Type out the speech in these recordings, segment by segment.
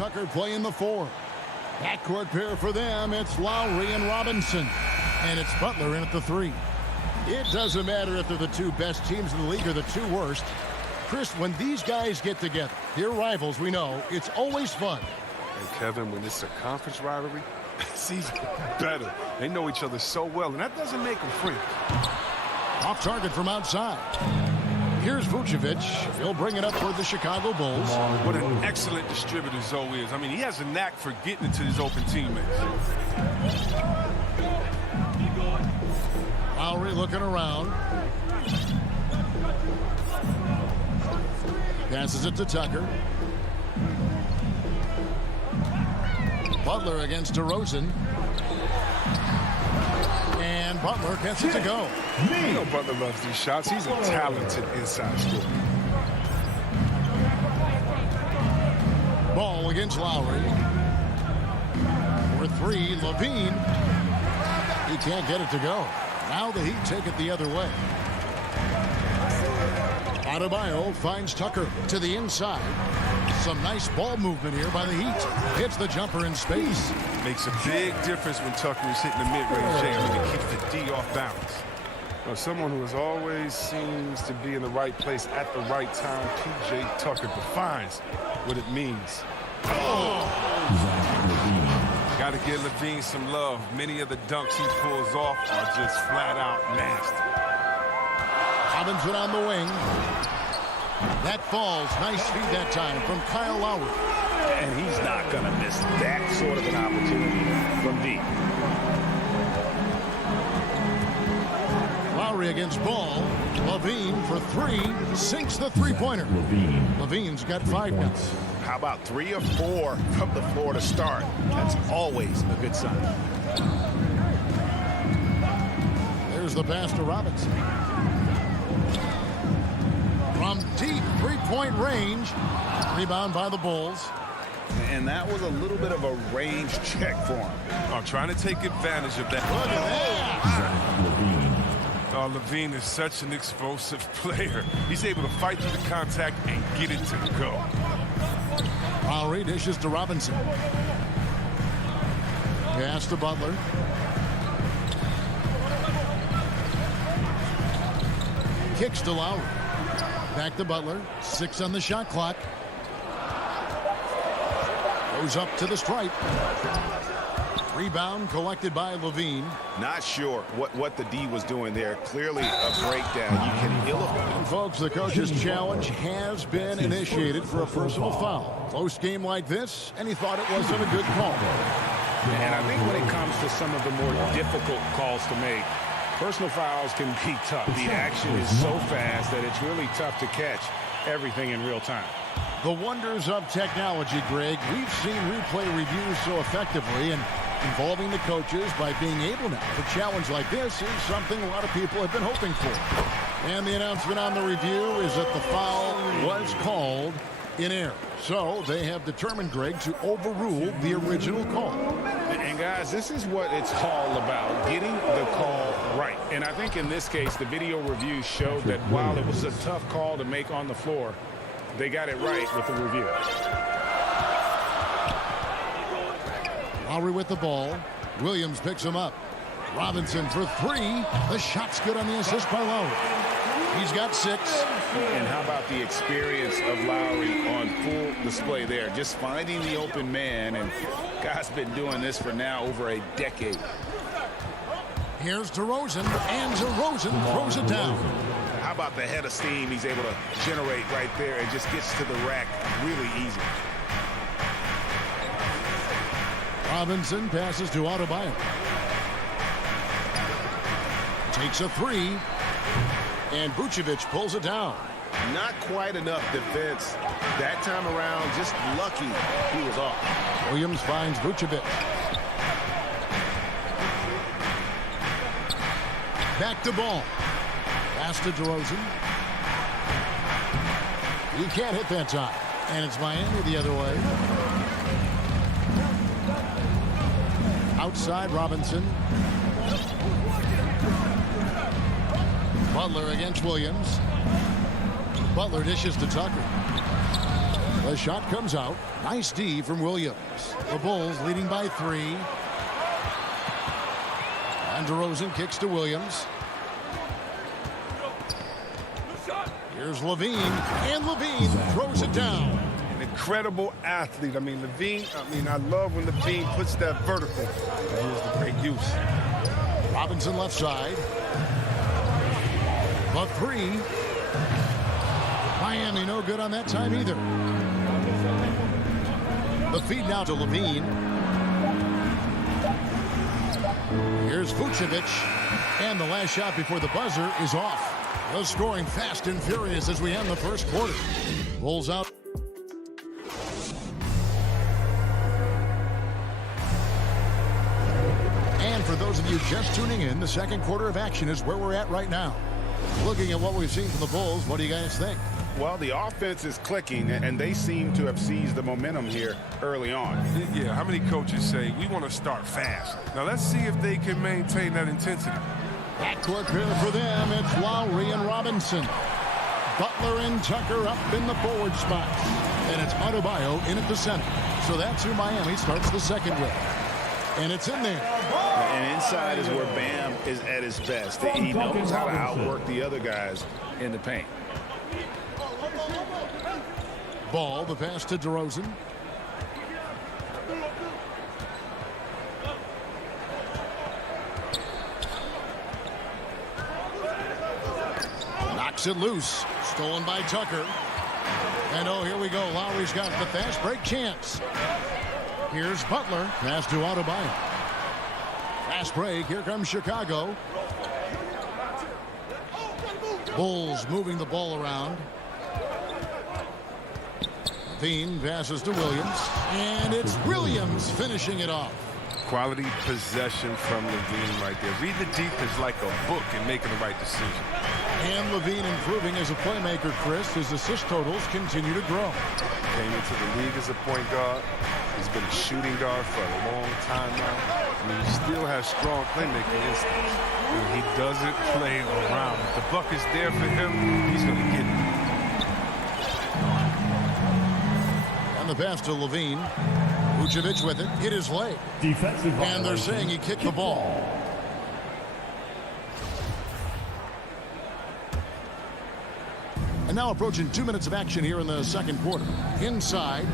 Tucker playing the 4. Backcourt pair for them, it's Lowry and Robinson. And it's Butler in at the 3. It doesn't matter if they're the two best teams in the league or the two worst. Chris, when these guys get together, they're rivals, we know, it's always fun. And Kevin, when it's a conference rivalry, it's even better. They know each other so well, and that doesn't make them friends. Off target from outside. Here's Vucevic. He'll bring it up for the Chicago Bulls. What an excellent distributor Zoe is. I mean, he has a knack for getting into his open teammates. Lowry looking around. Passes it to Tucker. Butler against DeRozan. And Butler gets it to go. You know Butler loves these shots. He's a talented inside scorer. Ball against Lowry. For 3, Levine. He can't get it to go. Now the Heat take it the other way. Adebayo finds Tucker to the inside. Some nice ball movement here by the Heat. Hits the jumper in space. Makes a big difference when Tucker is hitting the mid-range jam and it keeps the D off balance. Well, someone who always seems to be in the right place at the right time, P.J. Tucker defines what it means. Got to give Levine some love. Many of the dunks he pulls off are just flat out nasty. Robinson on the wing. That falls. Nice feed that time from Kyle Lowry. And he's not going to miss that sort of an opportunity from deep. Lowry against Ball. Levine for 3. Sinks the three-pointer. Levine's got 5 now. How about 3 or 4 from the floor to start? That's always a good sign. There's the pass to Robinson. From deep three-point range. Rebound by the Bulls. And that was a little bit of a range check for him. I'm trying to take advantage of that. Look at that. Oh, Levine is such an explosive player. He's able to fight through the contact and get it to go. Lowry dishes to Robinson. Pass to Butler. Kicks to Lowry. Back to Butler. 6 on the shot clock. Goes up to the stripe. Rebound collected by Levine. Not sure what the D was doing there. Clearly a breakdown. You can And folks, the coach's challenge has been initiated for a personal foul. Close game like this, and he thought it wasn't a good call. And I think when it comes to some of the more difficult calls to make, personal fouls can be tough. The action is so fast that it's really tough to catch everything in real time. The wonders of technology, Greg. We've seen replay reviews so effectively, and involving the coaches by being able now to challenge like this is something a lot of people have been hoping for. And the announcement on the review is that the foul was called in error. So they have determined, Greg, to overrule the original call. And guys, this is what it's all about, getting the call right. And I think in this case, the video review showed that while it was a tough call to make on the floor, they got it right with the review. Lowry with the ball. Williams picks him up. Robinson for 3. The shot's good on the assist by Lowry. He's got 6. And how about the experience of Lowry on full display there? Just finding the open man, and guy's been doing this for now over a decade. Here's DeRozan, and DeRozan throws it down. How about the head of steam he's able to generate right there and just gets to the rack really easy. Robinson passes to Adebayo. Takes a 3. And Vucevic pulls it down. Not quite enough defense that time around. Just lucky he was off. Williams finds Vucevic. Back to Ball. Pass to DeRozan. He can't hit that time. And it's Miami the other way. Outside Robinson. Butler against Williams. Butler dishes to Tucker. The shot comes out. Nice D from Williams. The Bulls leading by 3. And DeRozan kicks to Williams. Here's Levine, and Levine throws it down. An incredible athlete. I mean, Levine, I love when Levine puts that vertical. Here's the great use. Robinson left side. The 3. Miami no good on that time either. The feed now to Levine. Here's Vucevic. And the last shot before the buzzer is off. The scoring fast and furious as we end the first quarter. Bulls out. And for those of you just tuning in, the second quarter of action is where we're at right now. Looking at what we've seen from the Bulls, what do you guys think? Well, the offense is clicking, and they seem to have seized the momentum here early on. Yeah, how many coaches say, we want to start fast? Now, let's see if they can maintain that intensity. Backcourt pair for them. It's Lowry and Robinson. Butler and Tucker up in the forward spots. And it's Adebayo in at the center. So that's who Miami starts the second with. And it's in there. And inside is where Bam is at his best. He knows how to outwork the other guys in the paint. Ball, the pass to DeRozan. Knocks it loose. Stolen by Tucker. And oh, here we go. Lowry's got the fast break chance. Here's Butler. Pass to Adebayo. Fast break. Here comes Chicago. Bulls moving the ball around. Levine passes to Williams. And it's Williams finishing it off. Quality possession from Levine right there. Read the defense like a book and making the right decision. And Levine improving as a playmaker, Chris. His assist totals continue to grow. Came into the league as a point guard. He's been a shooting guard for a long time now. I mean, he still has strong playmaking instincts. He doesn't play around. If the buck is there for him, he's going to get it. And the pass to Levine. Vucevic with it. Hit his leg. Defensive And they're saying he kicked the ball. And now approaching 2 minutes of action here in the second quarter. Inside.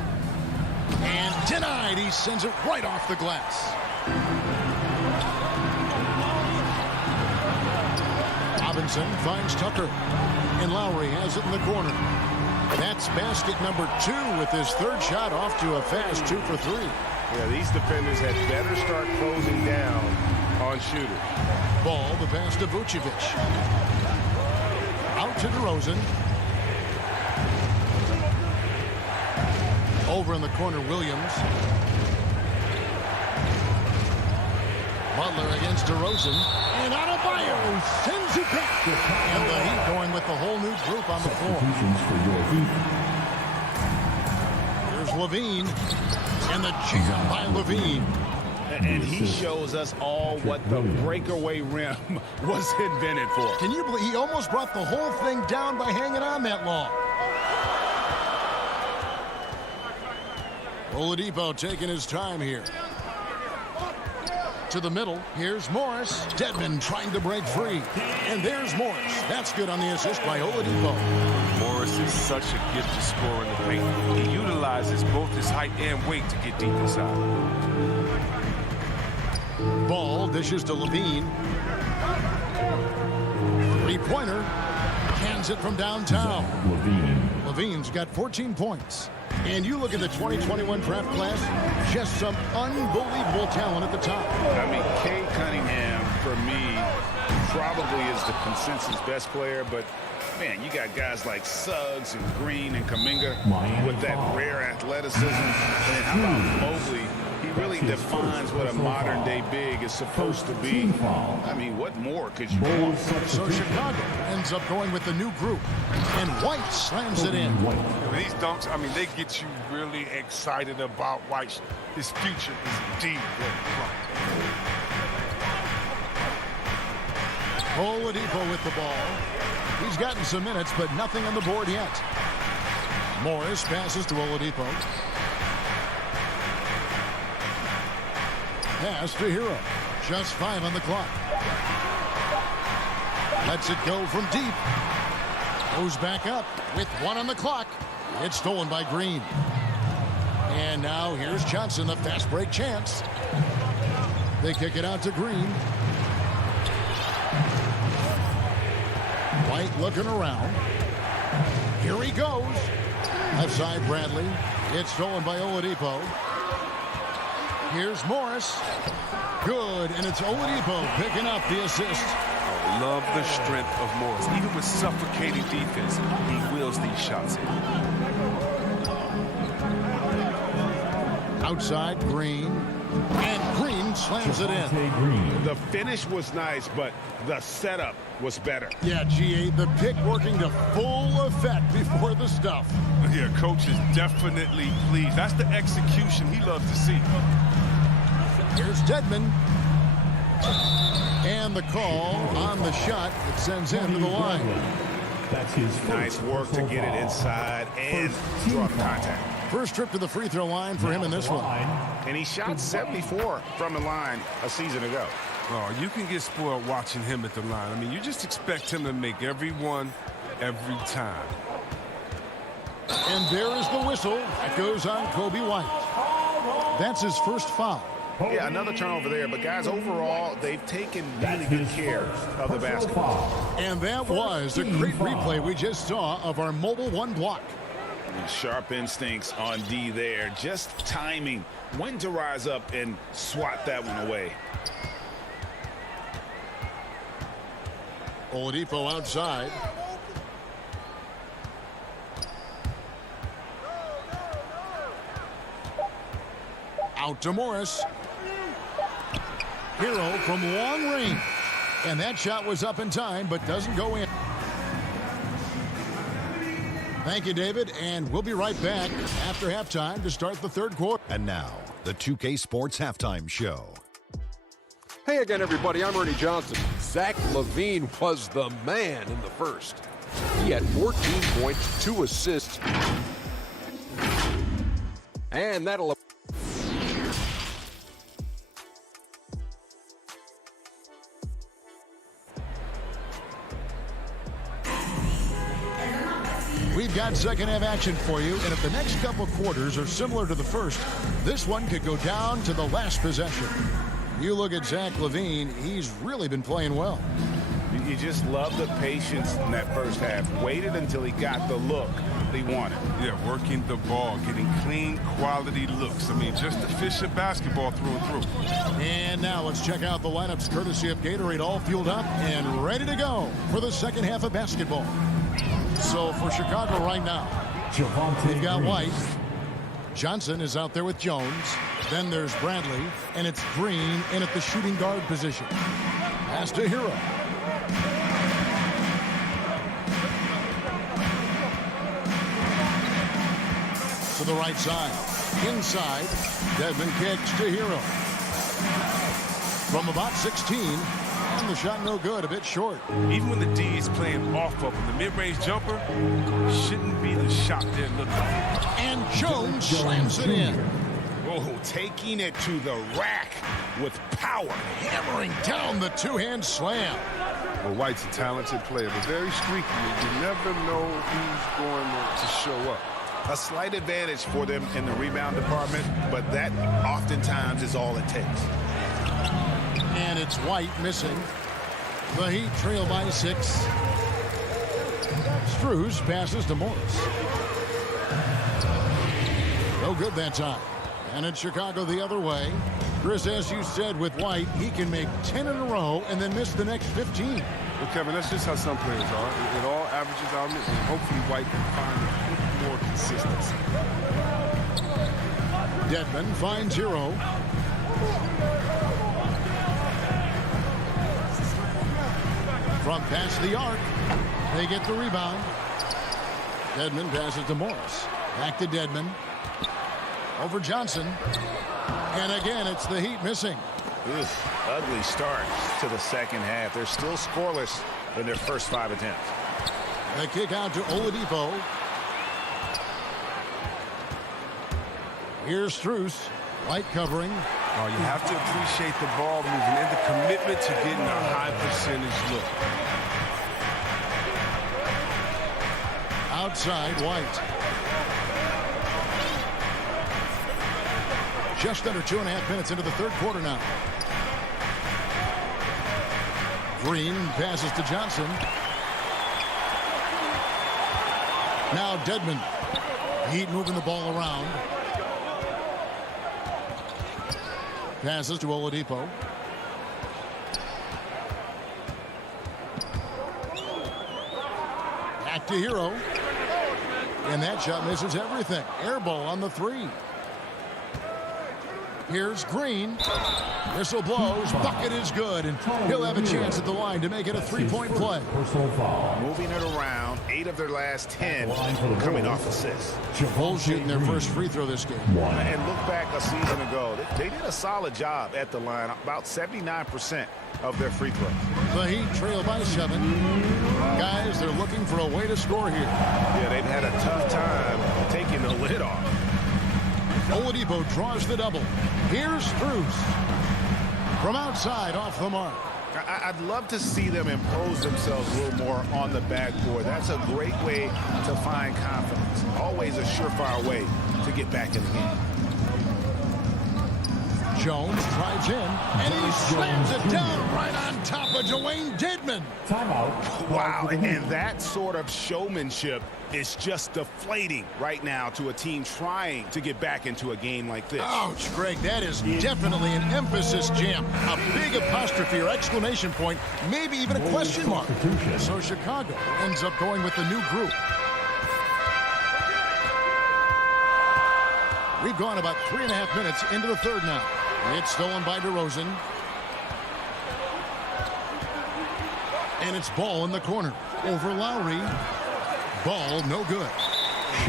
And denied. He sends it right off the glass. Robinson finds Tucker. And Lowry has it in the corner. That's basket number 2 with his third shot off to a fast 2 for 3. Yeah, these defenders had better start closing down on shooters. Ball, the pass to Vucevic. Out to DeRozan. Over in the corner, Williams. Butler against DeRozan. And Adebayo sends it back. And the Heat going with the whole new group on the floor. Here's Levine. And the jam by Levine. And he shows us all what the breakaway rim was invented for. Can you believe he almost brought the whole thing down by hanging on that long? Oladipo taking his time here. To the middle. Here's Morris. Dedmon trying to break free. And there's Morris. That's good on the assist by Oladipo. Morris is such a gift to score in the paint. He utilizes both his height and weight to get deep inside. Ball dishes to Levine. Three-pointer. Hands it from downtown. Levine's got 14 points. And you look at the 2021 draft class, just some unbelievable talent at the top. I mean, Cade Cunningham, for me, probably is the consensus best player. But, man, you got guys like Suggs and Green and Kuminga with that rare athleticism. And how about Mobley? He really defines what a modern-day big is supposed to be. I mean, what more could you want? So Chicago ends up going with the new group. And White slams it in. These dunks, I mean, they get you really excited about White. His future is indeed very bright. Oladipo with the ball. He's gotten some minutes, but nothing on the board yet. Morris passes to Oladipo. Pass to Hero. Just 5 on the clock. Lets it go from deep. Goes back up with 1 on the clock. It's stolen by Green. And now here's Johnson, the fast break chance. They kick it out to Green. White looking around. Here he goes. Left side, Bradley. It's stolen by Oladipo. Here's Morris. Good, and it's Oladipo picking up the assist. I love the strength of Morris. Even with suffocating defense, he wheels these shots in. Outside, Green. And Green slams it in. The finish was nice, but the setup was better. Yeah, GA, the pick working to full effect before the stuff. Yeah, coach is definitely pleased. That's the execution he loves to see. Here's Dedmon. And the call on the shot that sends him to the line. That's his Nice work to get it inside and draw contact. First trip to the free throw line for him in this one. And he shot 74 from the line a season ago. Oh, you can get spoiled watching him at the line. I mean, you just expect him to make every one, every time. And there is the whistle. That goes on Kobe White. That's his first foul. Yeah, another turnover there, but guys, overall, they've taken really good care of the basketball. And that was a great replay we just saw of our mobile one block. Sharp instincts on D there, just timing when to rise up and swat that one away. Oladipo outside. Out to Morris. Hero from long range. And that shot was up in time, but doesn't go in. Thank you, David, and we'll be right back after halftime to start the third quarter. And now, the 2K Sports Halftime Show. Hey again, everybody. I'm Ernie Johnson. Zach LaVine was the man in the first. He had 14 points, 2 assists. And that'll... We've got second half action for you, and if the next couple quarters are similar to the first, this one could go down to the last possession. You look at Zach LaVine, he's really been playing well. You just love the patience in that first half. Waited until he got the look he wanted. Yeah, working the ball, getting clean, quality looks. I mean, just efficient basketball through and through. And now let's check out the lineups courtesy of Gatorade, all fueled up and ready to go for the second half of basketball. So for Chicago right now, we've got White. Johnson is out there with Jones. Then there's Bradley, and it's Green in at the shooting guard position. Pass to Hero. To the right side. Inside, Dedmon kicks to Hero. From about 16, and the shot no good, a bit short. Even when the D is playing off of him, the mid-range jumper shouldn't be the shot they're looking for. And Jones slams it in. Oh, taking it to the rack with power. Hammering down the two-hand slam. Well, White's a talented player, but very streaky. You never know who's going to show up. A slight advantage for them in the rebound department, but that oftentimes is all it takes. And it's White missing. The Heat trail by 6. Strus passes to Morris. No good that time. And it's Chicago the other way. Chris, as you said with White, he can make 10 in a row and then miss the next 15. Well, Kevin, that's just how some players are. It all averages out, and hopefully White can find a bit more consistency. Dedmon finds Hero. From past the arc, they get the rebound. Dedmon passes to Morris. Back to Dedmon. Over Johnson. And again, it's the Heat missing. Ugly start to the second half. They're still scoreless in their first 5 attempts. They kick out to Oladipo. Here's Strus. Light covering. Oh, you have to appreciate the ball movement and the commitment to getting a high percentage look. Outside, White. Just under 2.5 minutes into the third quarter now. Green passes to Johnson. Now Dedmon. Heat moving the ball around. Passes to Oladipo. Back to Hero. And that shot misses everything. Air ball on the three. Here's Green. Whistle blows. Bucket is good. And he'll have a chance at the line to make it a three-point play. Moving it around. 8 of their last 10 coming off assists. Bulls shooting their first free throw this game. And look back a season ago. They did a solid job at the line. About 79% of their free throws. The Heat trail by 7. Guys, they're looking for a way to score here. Yeah, they've had a tough time taking the lid off. Oladipo draws the double. Here's Strus. From outside, off the mark. I'd love to see them impose themselves a little more on the backboard. That's a great way to find confidence. Always a surefire way to get back in the game. Jones drives in, and he slams it down right on top of Dwayne Dedmon. Timeout. Wow, and that sort of showmanship is just deflating right now to a team trying to get back into a game like this. Ouch, Greg, that is definitely an emphasis jam. A big apostrophe or exclamation point, maybe even a question mark. So Chicago ends up going with the new group. We've gone about 3.5 minutes into the third now. It's stolen by DeRozan. And it's Ball in the corner. Over Lowry. Ball, no good.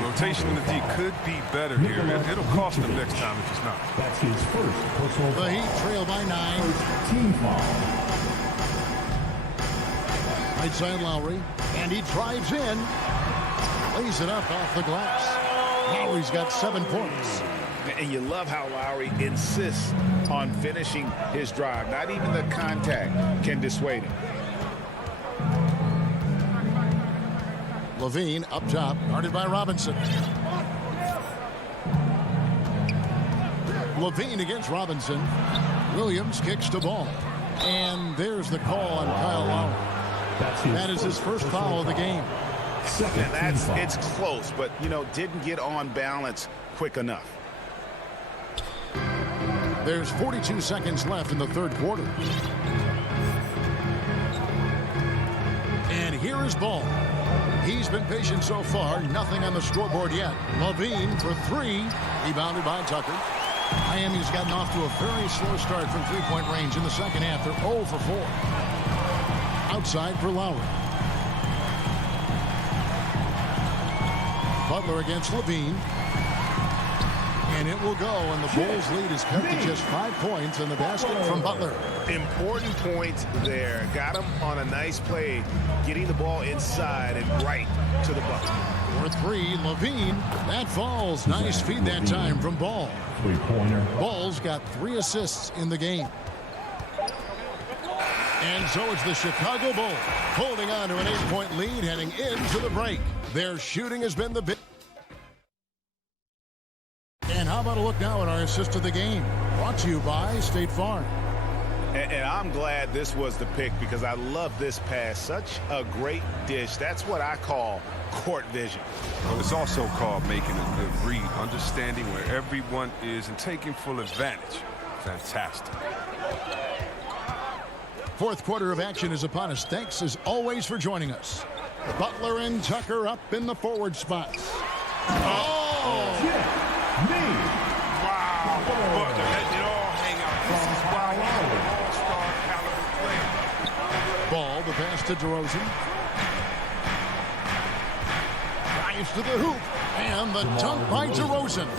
Rotation in the D could be better here. It'll cost them next time if it's not. That's his first personal foul. The Heat trail by 9. Team foul. Right side Lowry. And he drives in. Lays it up off the glass. Lowry's got 7 points. And you love how Lowry insists on finishing his drive. Not even the contact can dissuade him. Levine up top, guarded by Robinson. Levine against Robinson. Williams kicks the ball. And there's the call on Kyle Lowry. That is his first foul of the game. And it's close, but, didn't get on balance quick enough. There's 42 seconds left in the third quarter. And here is Ball. He's been patient so far. Nothing on the scoreboard yet. Levine for 3. Rebounded by Tucker. Miami's gotten off to a very slow start from three-point range in the second half. They're 0 for 4. Outside for Lowry. Butler against Levine. And it will go, and the Bulls lead is cut to just 5 points in the basket from Butler. Important point there. Got him on a nice play, getting the ball inside and right to the bucket. For 3, Levine. That falls. Nice feed that time from Ball. Ball's got 3 assists in the game. And so it's the Chicago Bulls holding on to an 8-point lead heading into the break. Their shooting has been the big. And how about a look now at our assist of the game? Brought to you by State Farm. And I'm glad this was the pick because I love this pass. Such a great dish. That's what I call court vision. Well, it's also called making a good read, understanding where everyone is and taking full advantage. Fantastic. Fourth quarter of action is upon us. Thanks, as always, for joining us. Butler and Tucker up in the forward spots. Oh! Wow. Butler letting it all hang out. This is why he's an all-star caliber player. Ball, the pass to DeRozan. Drives to the hoop. And the dunk by DeRozan.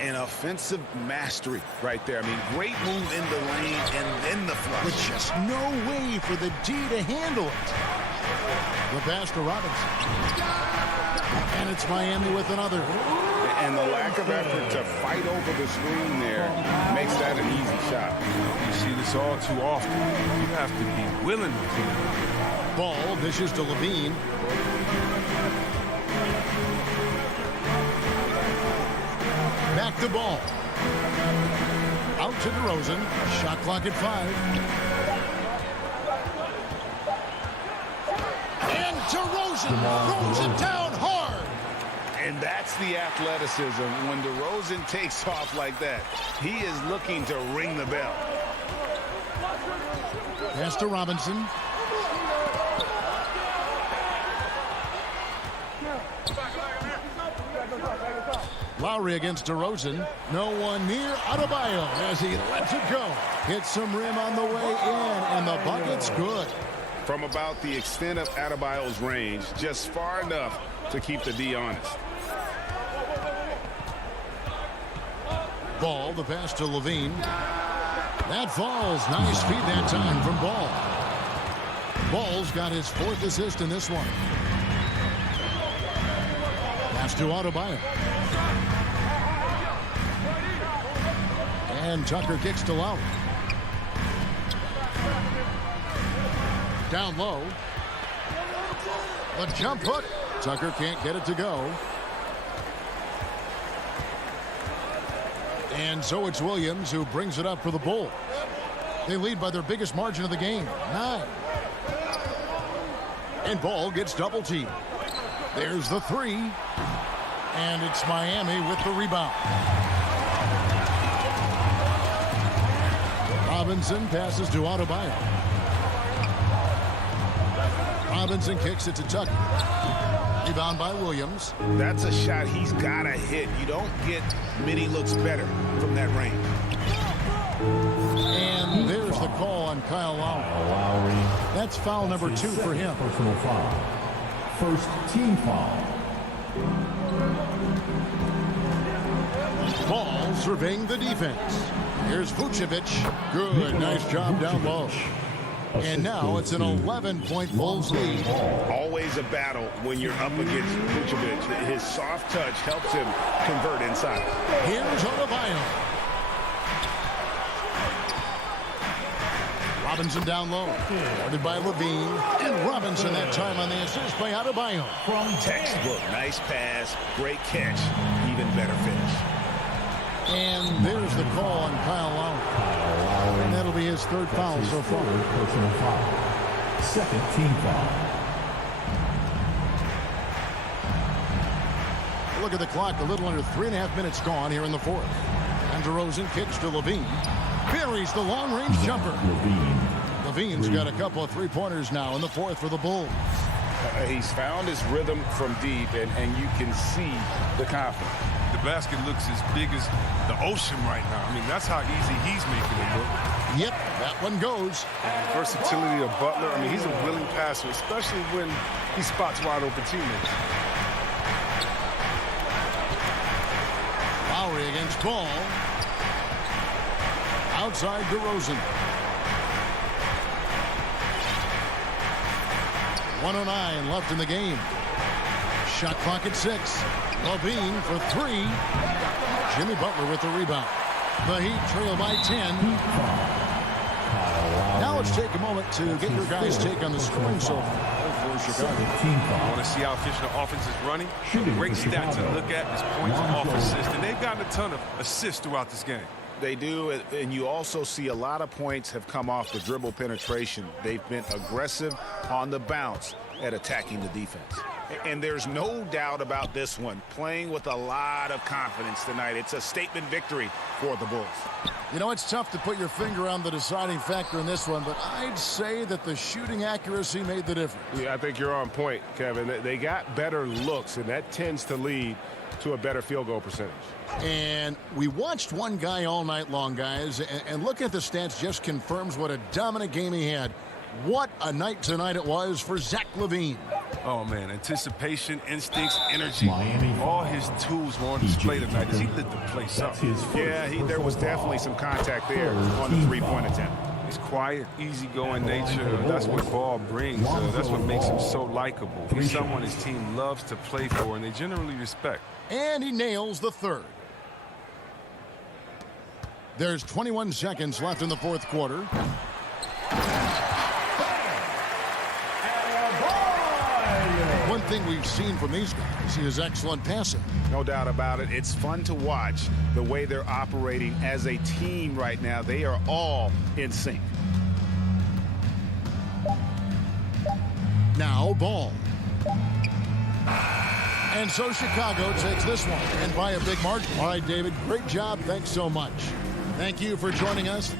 An offensive mastery right there. I mean, great move in the lane and then the flush. With just no way for the D to handle it. The pass to Robinson. And it's Miami with another. And the lack of effort to fight over the screen there makes that an easy shot. You see this all too often. You have to be willing to do it. Ball dishes to Levine. Back to Ball. Out to DeRozan. Shot clock at 5. And DeRozan throws it down hard. And that's the athleticism. When DeRozan takes off like that, he is looking to ring the bell. Pass to Robinson. Lowry against DeRozan. No one near Adebayo as he lets it go. Hits some rim on the way in, and the bucket's good. From about the extent of Adebayo's range, just far enough to keep the D honest. Ball, the pass to Levine. That falls. Nice feed that time from Ball. Ball's got his 4th assist in this one. Pass to Adebayo. And Tucker kicks to Lowry. Down low. The jump hook. Tucker can't get it to go. And so it's Williams who brings it up for the Bulls. They lead by their biggest margin of the game, 9. And Ball gets double teamed. There's the 3. And it's Miami with the rebound. Robinson passes to Adebayo. Robinson kicks it to Tucker. Rebound by Williams. That's a shot he's got to hit. You don't get many looks better from that range. And there's the call on Kyle Lowry. That's foul number 2 for him. Personal foul. First team foul. Ball surveying the defense. Here's Vucevic. Good, nice job down low. And now it's an 11-point Bulls lead. Always a battle when you're up against Vucevic. His soft touch helps him convert inside. Here's Adebayo. Robinson down low. Guarded by Levine. And Robinson that time on the assist by Adebayo. From textbook. Nice pass. Great catch. Even better finish. And there's the call on Kyle Lowry. And that'll be his 3rd foul so far. Personal foul. Second team foul. Look at the clock. A little under 3.5 minutes gone here in the 4th. And DeRozan kicks to Levine. Buries the long-range jumper. Levine's got a couple of 3-pointers now in the 4th for the Bulls. He's found his rhythm from deep, and you can see the confidence. The basket looks as big as the ocean right now. I mean, that's how easy he's making it look. Yep, that one goes. The versatility of Butler. I mean, he's a willing passer, especially when he spots wide open teammates. Lowry against Ball. Outside DeRozan. 1:09 left in the game. Shot clock at 6. Levine for 3. Jimmy Butler with the rebound. The Heat trail by 10. Now let's take a moment to get your guys' take on the scoring so far for Chicago. I want to see how efficient the offense is running. Great stat to look at is points off assists, and they've gotten a ton of assists throughout this game. They do, and you also see a lot of points have come off the dribble penetration. They've been aggressive on the bounce at attacking the defense. And there's no doubt about this one. Playing with a lot of confidence tonight. It's a statement victory for the Bulls. You know, it's tough to put your finger on the deciding factor in this one, but I'd say that the shooting accuracy made the difference. Yeah, I think you're on point, Kevin. They got better looks, and that tends to lead to a better field goal percentage. And we watched one guy all night long, guys, and looking at the stats just confirms what a dominant game he had. What a night tonight it was for Zach LaVine. Oh, man, anticipation, instincts, energy, all his tools were on display tonight as he lit the place up. Yeah, there was definitely some contact there on the three-point attempt. His quiet, easygoing nature, that's what Ball brings. That's what makes him so likable. He's someone his team loves to play for, and they generally respect. And he nails the third. There's 21 seconds left in the fourth quarter. One thing we've seen from these guys is excellent passing. No doubt about it. It's fun to watch the way they're operating as a team right now. They are all in sync. Now Ball. And so Chicago takes this one, and by a big margin. All right, David, great job. Thanks so much. Thank you for joining us.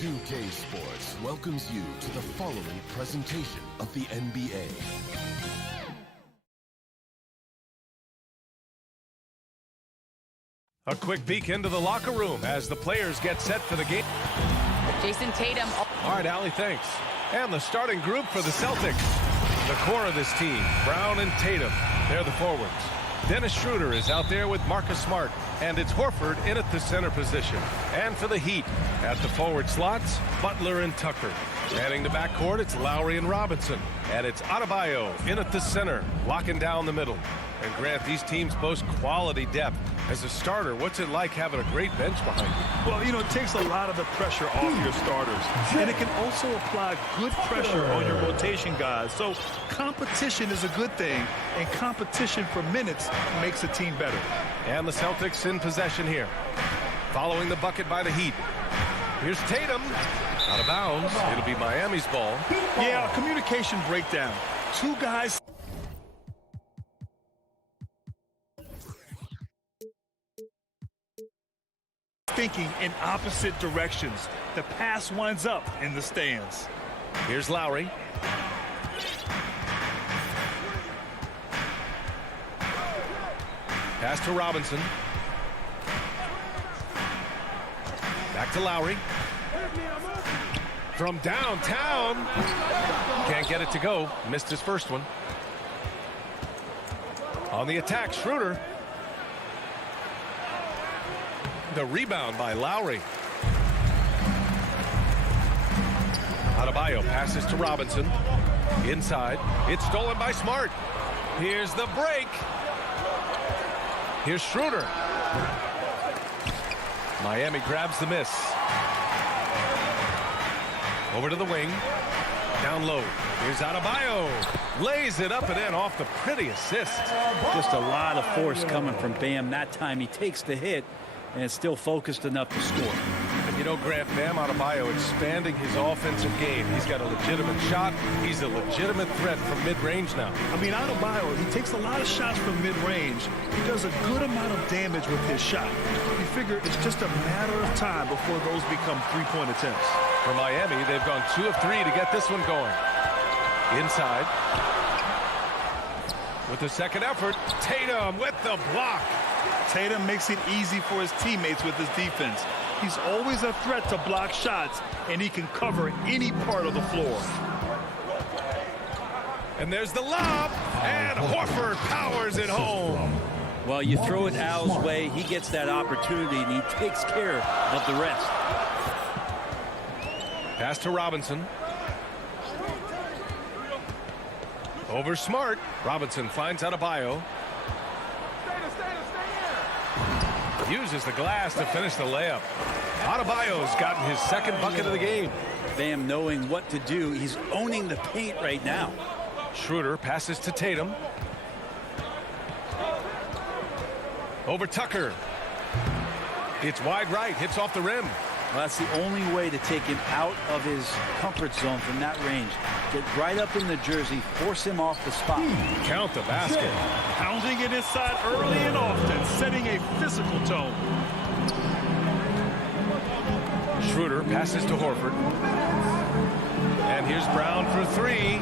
2K Sports welcomes you to the following presentation of the NBA. A quick peek into the locker room as the players get set for the game. Jason Tatum. All right, Allie, thanks. And the starting group for the Celtics. The core of this team, Brown and Tatum. They're the forwards. Dennis Schroeder is out there with Marcus Smart. And it's Horford in at the center position. And for the Heat, at the forward slots, Butler and Tucker. Manning the backcourt, it's Lowry and Robinson. And it's Adebayo in at the center, locking down the middle. And Grant, these teams boast quality depth. As a starter, what's it like having a great bench behind you? Well, you know, it takes a lot of the pressure off your starters. And it can also apply good pressure on your rotation guys. So competition is a good thing, and competition for minutes makes a team better. And the Celtics in possession here. Following the bucket by the Heat. Here's Tatum. Out of bounds. It'll be Miami's ball. Yeah, communication breakdown. Two guys thinking in opposite directions. The pass winds up in the stands. Here's Lowry. Pass to Robinson. Back to Lowry. From downtown. Can't get it to go. Missed his first one. On the attack, Schroeder. The rebound by Lowry. Adebayo passes to Robinson. Inside. It's stolen by Smart. Here's the break. Here's Schroeder. Miami grabs the miss. Over to the wing. Down low. Here's Adebayo. Lays it up and in off the pretty assist. Just a lot of force coming from Bam. That time he takes the hit and is still focused enough to score. And you know, Grant, Bam Adebayo expanding his offensive game. He's got a legitimate shot. He's a legitimate threat from mid-range now. I mean, Adebayo, he takes a lot of shots from mid-range. He does a good amount of damage with his shot. You figure it's just a matter of time before those become three-point attempts. For Miami, they've gone 2 of 3 to get this one going. Inside. With the second effort, Tatum with the block. Tatum makes it easy for his teammates with his defense. He's always a threat to block shots, and he can cover any part of the floor. And there's the lob, and Horford powers it home. Well, you throw it Al's way, he gets that opportunity, and he takes care of the rest. Pass to Robinson. Over Smart. Robinson finds Adebayo. Uses the glass to finish the layup. Adebayo's gotten his second bucket of the game. Bam knowing what to do. He's owning the paint right now. Schroeder passes to Tatum. Over Tucker. It's wide right. Hits off the rim. Well, that's the only way to take him out of his comfort zone from that range. Get right up in the jersey, force him off the spot. Count the basket. Pounding it inside early and often, setting a physical tone. Schroeder passes to Horford. And here's Brown for 3.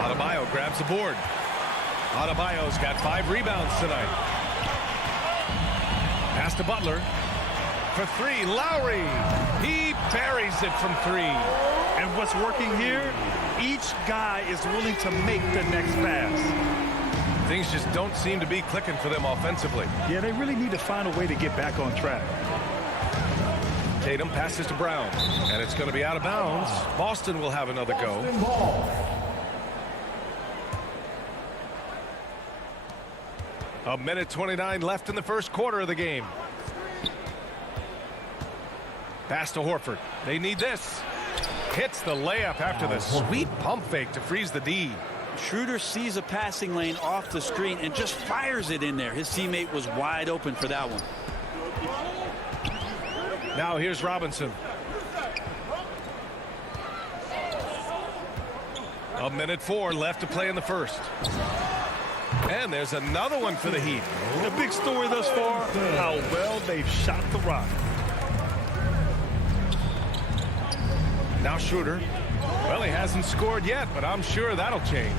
Adebayo grabs the board. Adebayo's got 5 rebounds tonight. Pass to Butler. For 3, Lowry. He buries it from 3. And what's working here? Each guy is willing to make the next pass. Things just don't seem to be clicking for them offensively. Yeah, they really need to find a way to get back on track. Tatum passes to Brown. And it's going to be out of bounds. Boston will have another go. A minute 29 left in the first quarter of the game. Pass to Horford. They need this. Hits the layup after the sweet pump fake to freeze the D. Schroeder sees a passing lane off the screen and just fires it in there. His teammate was wide open for that one. Now here's Robinson. A minute 4 left to play in the first. And there's another one for the Heat. The big story thus far, how well they've shot the rock. Now Schroeder. Well, he hasn't scored yet, but I'm sure that'll change.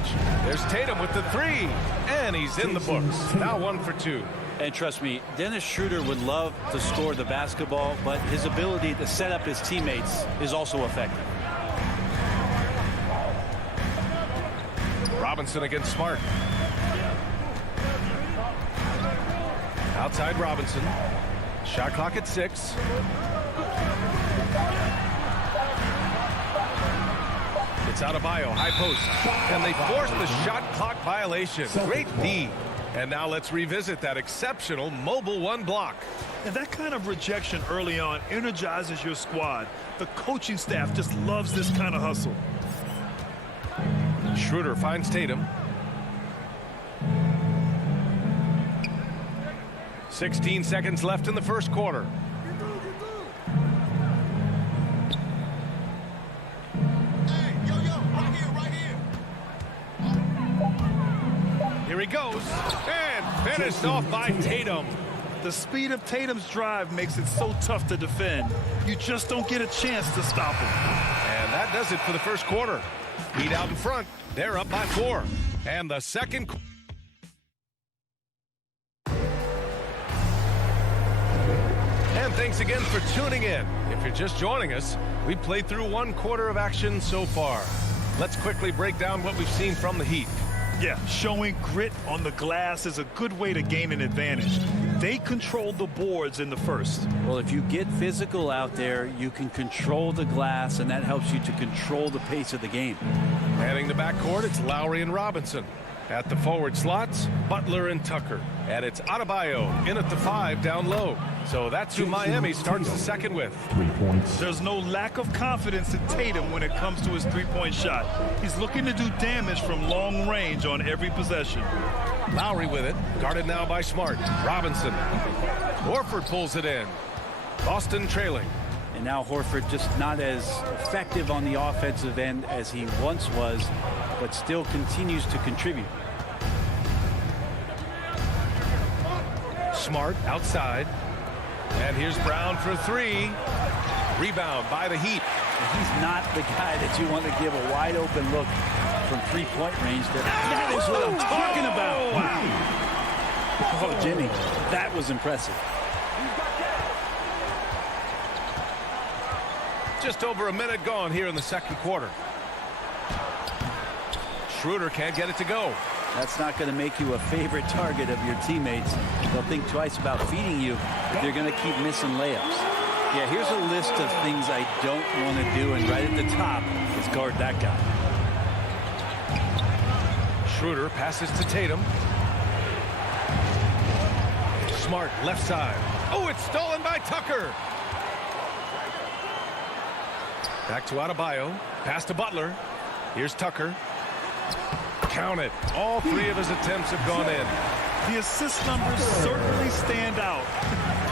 There's Tatum with the three, and he's in the books. Now 1 for 2. And trust me, Dennis Schroeder would love to score the basketball, but his ability to set up his teammates is also effective. Robinson against Smart. Outside Robinson. Shot clock at 6. It's Adebayo, high post. And they force the shot clock violation. Great D. And now let's revisit that exceptional mobile 1 block. And that kind of rejection early on energizes your squad. The coaching staff just loves this kind of hustle. Schroeder finds Tatum. 16 seconds left in the first quarter. Here he goes, and finished off by Tatum. The speed of Tatum's drive makes it so tough to defend. You just don't get a chance to stop him. And that does it for the first quarter. Heat out in front. They're up by 4. And the second. And thanks again for tuning in. If you're just joining us, we played through 1 quarter of action so far. Let's quickly break down what we've seen from the Heat. Yeah, showing grit on the glass is a good way to gain an advantage. They controlled the boards in the first. Well, if you get physical out there, you can control the glass, and that helps you to control the pace of the game. Heading the backcourt, it's Lowry and Robinson. At the forward slots, Butler and Tucker. And it's Adebayo in at the 5 down low. So that's who Miami starts the second with. 3 points. There's no lack of confidence in Tatum when it comes to his three-point shot. He's looking to do damage from long range on every possession. Lowry with it, guarded now by Smart. Robinson. Horford pulls it in. Boston trailing. And now Horford just not as effective on the offensive end as he once was, but still continues to contribute. Smart outside. And here's Brown for 3. Rebound by the Heat. And he's not the guy that you want to give a wide open look from 3-point range. That is what I'm talking about. Wow. Oh, Jimmy, that was impressive. Just over a minute gone here in the second quarter. Schroeder can't get it to go. That's not going to make you a favorite target of your teammates. They'll think twice about feeding you if you're going to keep missing layups. Yeah, here's a list of things I don't want to do, and right at the top is guard that guy. Schroeder passes to Tatum. Smart left side. Oh, it's stolen by Tucker. Back to Adebayo. Pass to Butler. Here's Tucker. Count it. All 3 of his attempts have gone in. The assist numbers certainly stand out.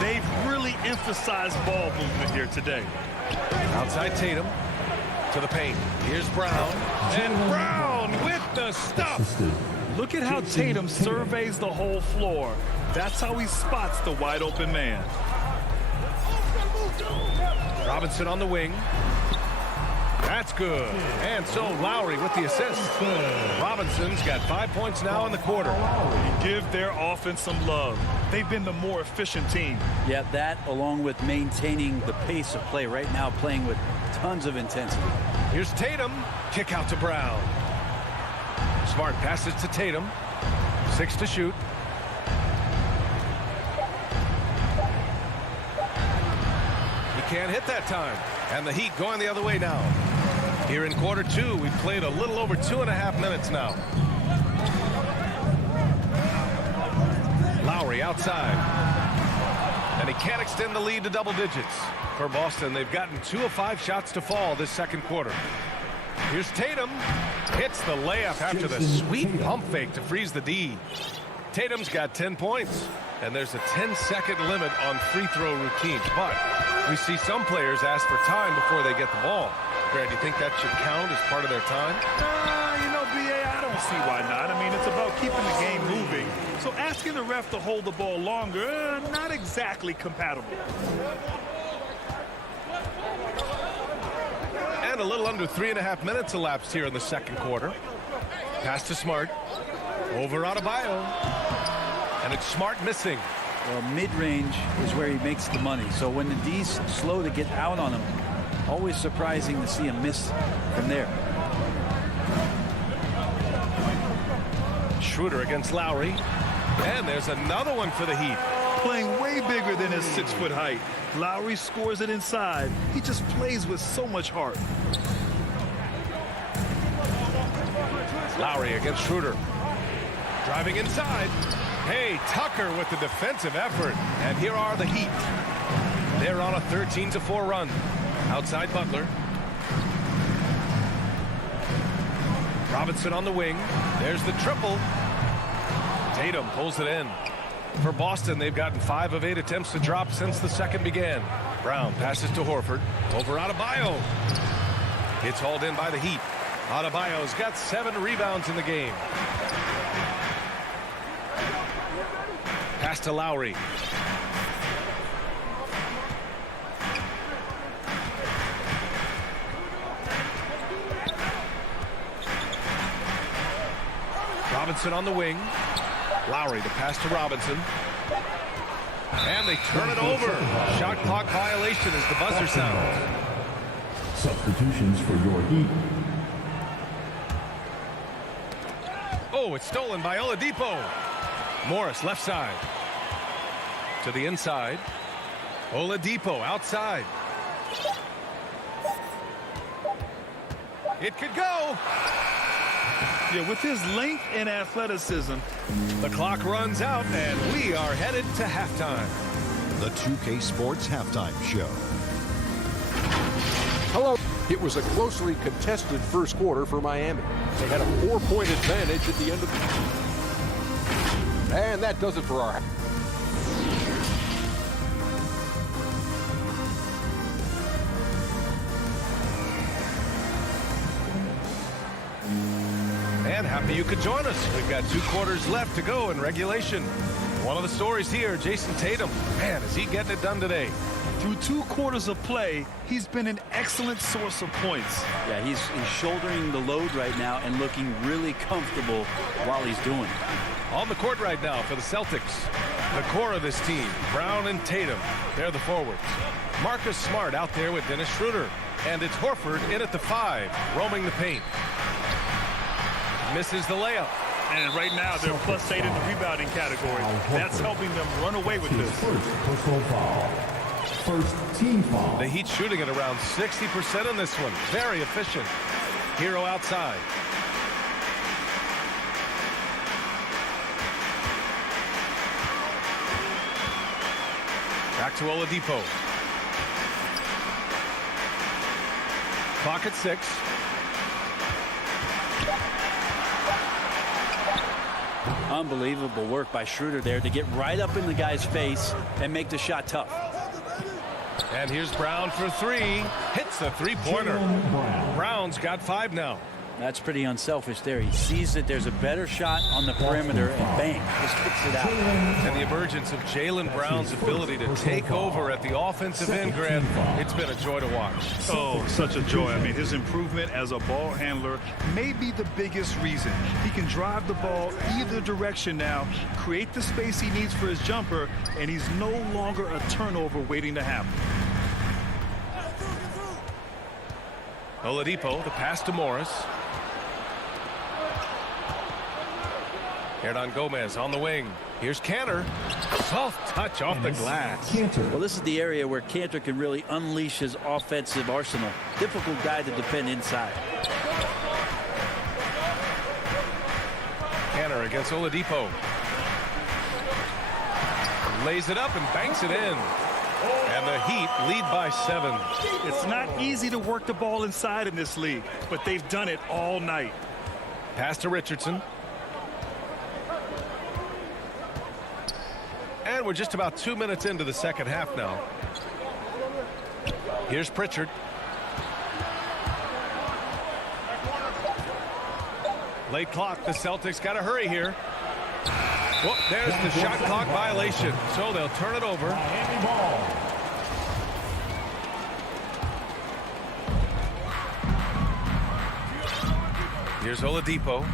They've really emphasized ball movement here today. Outside Tatum to the paint. Here's Brown. And Brown with the stuff. Look at how Tatum surveys the whole floor. That's how he spots the wide open man. Robinson on the wing. That's good. And so Lowry with the assist. Robinson's got 5 points now in the quarter. Give their offense some love. They've been the more efficient team. Yeah, that along with maintaining the pace of play right now, playing with tons of intensity. Here's Tatum. Kick out to Brown. Smart passes to Tatum. 6 to shoot. He can't hit that time. And the Heat going the other way now. Here in quarter 2, we've played a little over 2.5 minutes now. Lowry outside. And he can't extend the lead to double digits. For Boston, they've gotten 2 of 5 shots to fall this second quarter. Here's Tatum. Hits the layup after the sweet pump fake to freeze the D. Tatum's got 10 points. And there's a 10-second limit on free throw routines. But we see some players ask for time before they get the ball. Brad, do you think that should count as part of their time? You know, B.A., I don't see why not. I mean, it's about keeping the game moving. So asking the ref to hold the ball longer, not exactly compatible. And And a little under 3.5 minutes elapsed here in the second quarter. Pass to Smart. Over Adebayo. And it's Smart missing. Well, mid-range is where he makes the money. So when the D's slow to get out on him, always surprising to see him miss from there. Schroeder against Lowry. And there's another one for the Heat. Playing way bigger than his 6-foot height. Lowry scores it inside. He just plays with so much heart. Lowry against Schroeder. Driving inside. Hey, Tucker with the defensive effort. And here are the Heat. They're on a 13-4 run. Outside Butler. Robinson on the wing. There's the triple. Tatum pulls it in. For Boston, they've gotten 5 of 8 attempts to drop since the second began. Brown passes to Horford. Over Adebayo. It's hauled in by the Heat. Adebayo's got 7 rebounds in the game. Pass to Lowry. Robinson on the wing. Lowry to pass to Robinson. And they turn it over. Shot clock violation as the buzzer sounds. Substitutions for your Heat. Oh, it's stolen by Oladipo. Morris left side. To the inside. Oladipo outside. It could go. Yeah, with his length and athleticism. The clock runs out, and we are headed to halftime. The 2K Sports Halftime Show. Hello. It was a closely contested first quarter for Miami. They had a 4-point advantage at the end of the... And that does it for our... And happy you could join us. We've got 2 quarters left to go in regulation. One of the stories here, Jason Tatum. Man, is he getting it done today? Through 2 quarters of play, he's been an excellent source of points. Yeah, he's shouldering the load right now and looking really comfortable while he's doing it. On the court right now for the Celtics. The core of this team, Brown and Tatum. They're the forwards. Marcus Smart out there with Dennis Schroeder. And it's Horford in at the 5, roaming the paint. Misses the layup. And right now, they're +8 in the rebounding category. That's helping them run away with this. First team foul. The Heat shooting at around 60% on this one. Very efficient. Hero outside. Back to Oladipo. Clock at 6. Unbelievable work by Schroeder there to get right up in the guy's face and make the shot tough. And here's Brown for 3. Hits the 3-pointer. Brown's got 5 now. That's pretty unselfish there. He sees that there's a better shot on the perimeter and bang, just kicks it out. And the emergence of Jaylen Brown's ability to take over at the offensive end, Grant, it's been a joy to watch. Oh, such a joy. I mean, his improvement as a ball handler may be the biggest reason. He can drive the ball either direction now, create the space he needs for his jumper, and he's no longer a turnover waiting to happen. Oladipo, the pass to Morris. Hernan Gomez on the wing. Here's Kanter. Soft touch off the glass. Well, this is the area where Kanter can really unleash his offensive arsenal. Difficult guy to defend inside. Kanter against Oladipo. Lays it up and banks it in. And the Heat lead by 7. It's not easy to work the ball inside in this league, but they've done it all night. Pass to Richardson. And we're just about 2 minutes into the second half now. Here's Pritchard. Late clock. The Celtics got to hurry here. Well, there's the shot clock violation. So they'll turn it over. Here's Oladipo.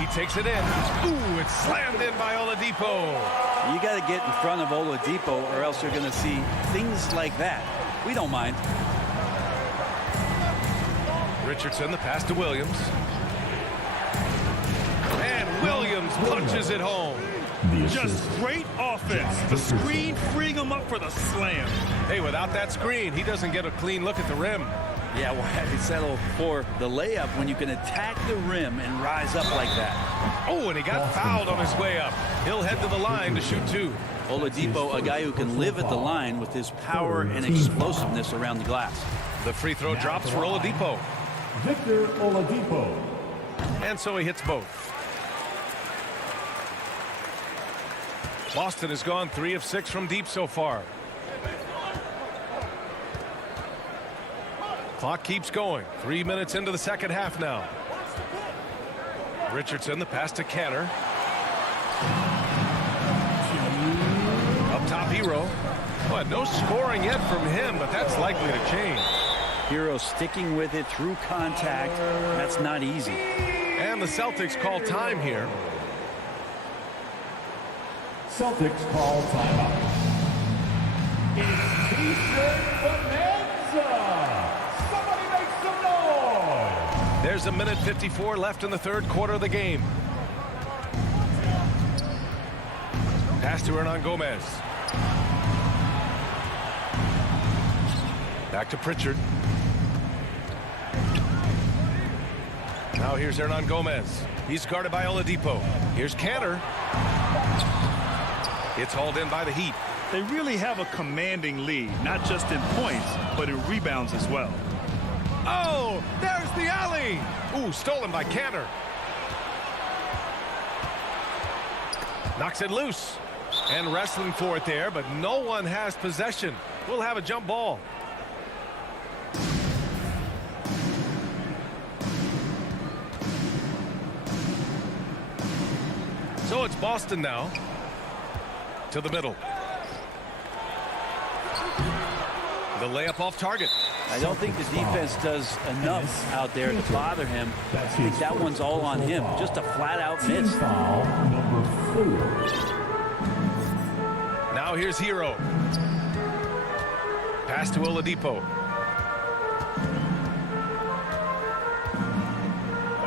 He takes it in. Ooh, it's slammed in by Oladipo. You got to get in front of Oladipo or else you're going to see things like that. We don't mind. Richardson, the pass to Williams. And Williams punches it home. Just great offense. The screen freeing him up for the slam. Hey, without that screen, he doesn't get a clean look at the rim. Yeah, why have you settle for the layup when you can attack the rim and rise up like that? Oh, and he got fouled on his way up. He'll head to the line to shoot two. Oladipo, a guy who can live at the line with his power and explosiveness around the glass. The free throw drops for Oladipo. Victor Oladipo. And so he hits both. Boston has gone 3 of 6 from deep so far. Clock keeps going. 3 minutes into the second half now. Richardson, the pass to Canner. Up top, Hero. But no scoring yet from him, but that's likely to change. Hero sticking with it through contact. That's not easy. And the Celtics call time here. Celtics call timeout. It's Eastern Bonanza. Somebody make some noise. There's 1:54 left in the third quarter of the game. Pass to Hernan Gomez. Back to Pritchard. Now here's Hernan Gomez. He's guarded by Oladipo. Here's Canner. It's hauled in by the Heat. They really have a commanding lead, not just in points, but in rebounds as well. Oh, there's the alley. Ooh, stolen by Canner. Knocks it loose. And wrestling for it there, but no one has possession. We'll have a jump ball. So it's Boston now. To the middle. The layup off target. I don't think the defense does enough out there to bother him. I think that one's all on him. Just a flat-out miss. Foul number 4. Now here's Hero. Pass to Oladipo.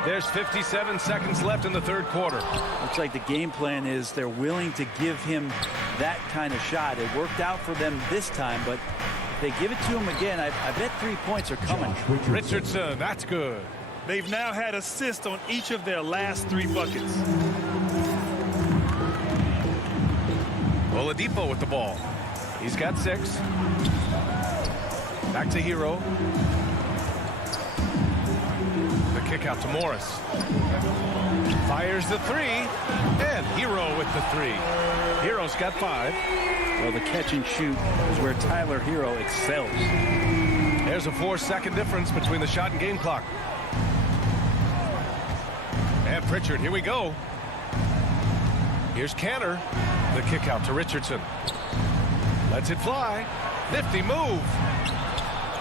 There's 57 seconds left in the third quarter. Looks like the game plan is they're willing to give him that kind of shot. It worked out for them this time, but if they give it to him again, I bet 3 points are coming. Richardson, that's good. They've now had assists on each of their last 3 buckets. Oladipo with the ball. He's got 6. Back to Hero. The kick out to Morris. Fires the 3. And Hero with the 3. Hero's got 5. Well, the catch and shoot is where Tyler Hero excels. There's a 4-second difference between the shot and game clock. And Pritchard, here we go. Here's Canner. The kick out to Richardson. Lets it fly. Nifty move.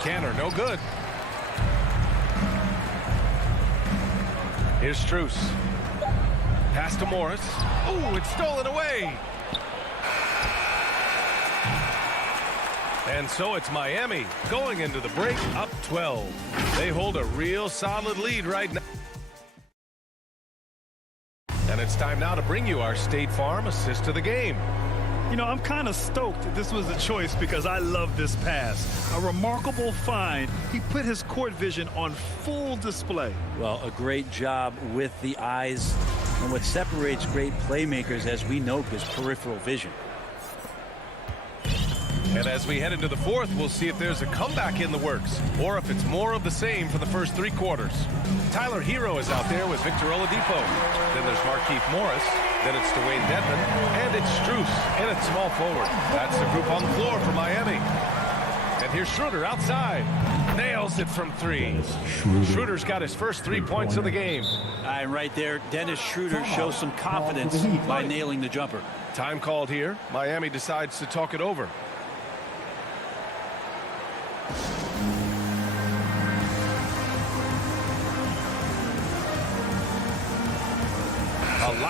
Canner, no good. Here's Strus. Pass to Morris. Ooh, it's stolen away. And so it's Miami going into the break up 12. They hold a real solid lead right now. And it's time now to bring you our State Farm assist to the game. You know, I'm kind of stoked that this was a choice because I love this pass. A remarkable find. He put his court vision on full display. Well, a great job with the eyes. And what separates great playmakers, as we know, is peripheral vision. And as we head into the fourth, we'll see if there's a comeback in the works or if it's more of the same for the first 3 quarters. Tyler Hero is out there with Victor Oladipo. Then there's Markieff Morris. Then it's Dwayne Dedmon. And it's Strus in at small forward. That's the group on the floor for Miami. And here's Schroeder outside. Nails it from 3. Schroeder's got his first 3 points of the game. Right there, Dennis Schroeder shows some confidence by nailing the jumper. Time called here. Miami decides to talk it over.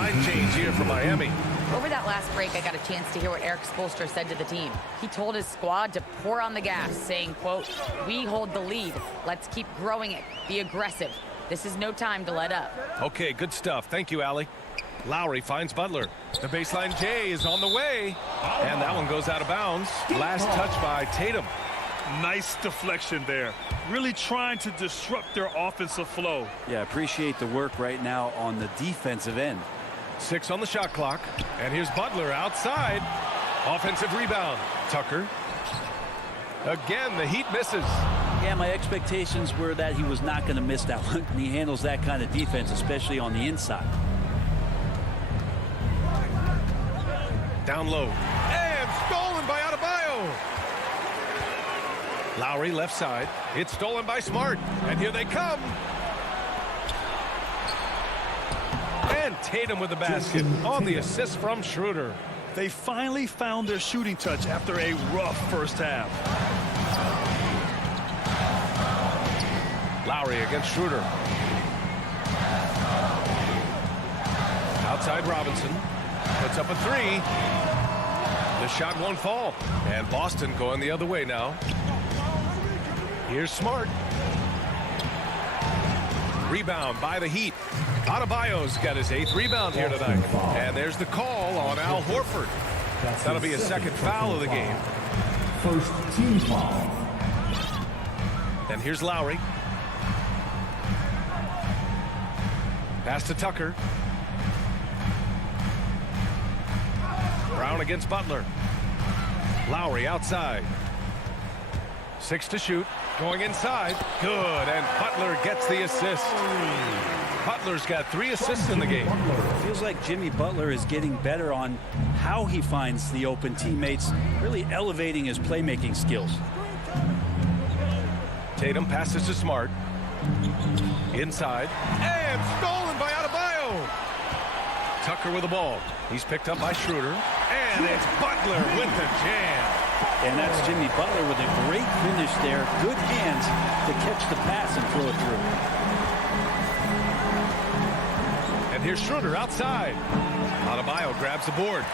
line change here for Miami. Over that last break, I got a chance to hear what Eric Spoelstra said to the team. He told his squad to pour on the gas, saying, quote, "We hold the lead. Let's keep growing it. Be aggressive. This is no time to let up." Okay, good stuff. Thank you, Allie. Lowry finds Butler. The baseline J is on the way. And that one goes out of bounds. Last touch by Tatum. Nice deflection there. Really trying to disrupt their offensive flow. Yeah, appreciate the work right now on the defensive end. 6 on the shot clock. And here's Butler outside. Offensive rebound. Tucker. Again, the Heat misses. Yeah, my expectations were that he was not going to miss that one. And he handles that kind of defense, especially on the inside. Down low. And stolen by Adebayo. Lowry left side. It's stolen by Smart. And here they come. And Tatum with the basket on the assist from Schroeder. They finally found their shooting touch after a rough first half. Lowry against Schroeder. Outside Robinson. Puts up a 3. The shot won't fall. And Boston going the other way now. Here's Smart. Rebound by the Heat. Adebayo's got his 8th rebound here tonight. And there's the call on Al Horford. That'll be a second foul of the game. First team foul. And here's Lowry. Pass to Tucker. Brown against Butler. Lowry outside. 6 to shoot. Going inside. Good. And Butler gets the assist. Butler's got 3 assists in the game. Feels like Jimmy Butler is getting better on how he finds the open teammates, really elevating his playmaking skills. Tatum passes to Smart. Inside. And stolen by Adebayo. Tucker with the ball. He's picked up by Schroeder. And it's Butler with the jam. And that's Jimmy Butler with a great finish there. Good hands to catch the pass and throw it through. And here's Schroeder outside. Adebayo grabs the board.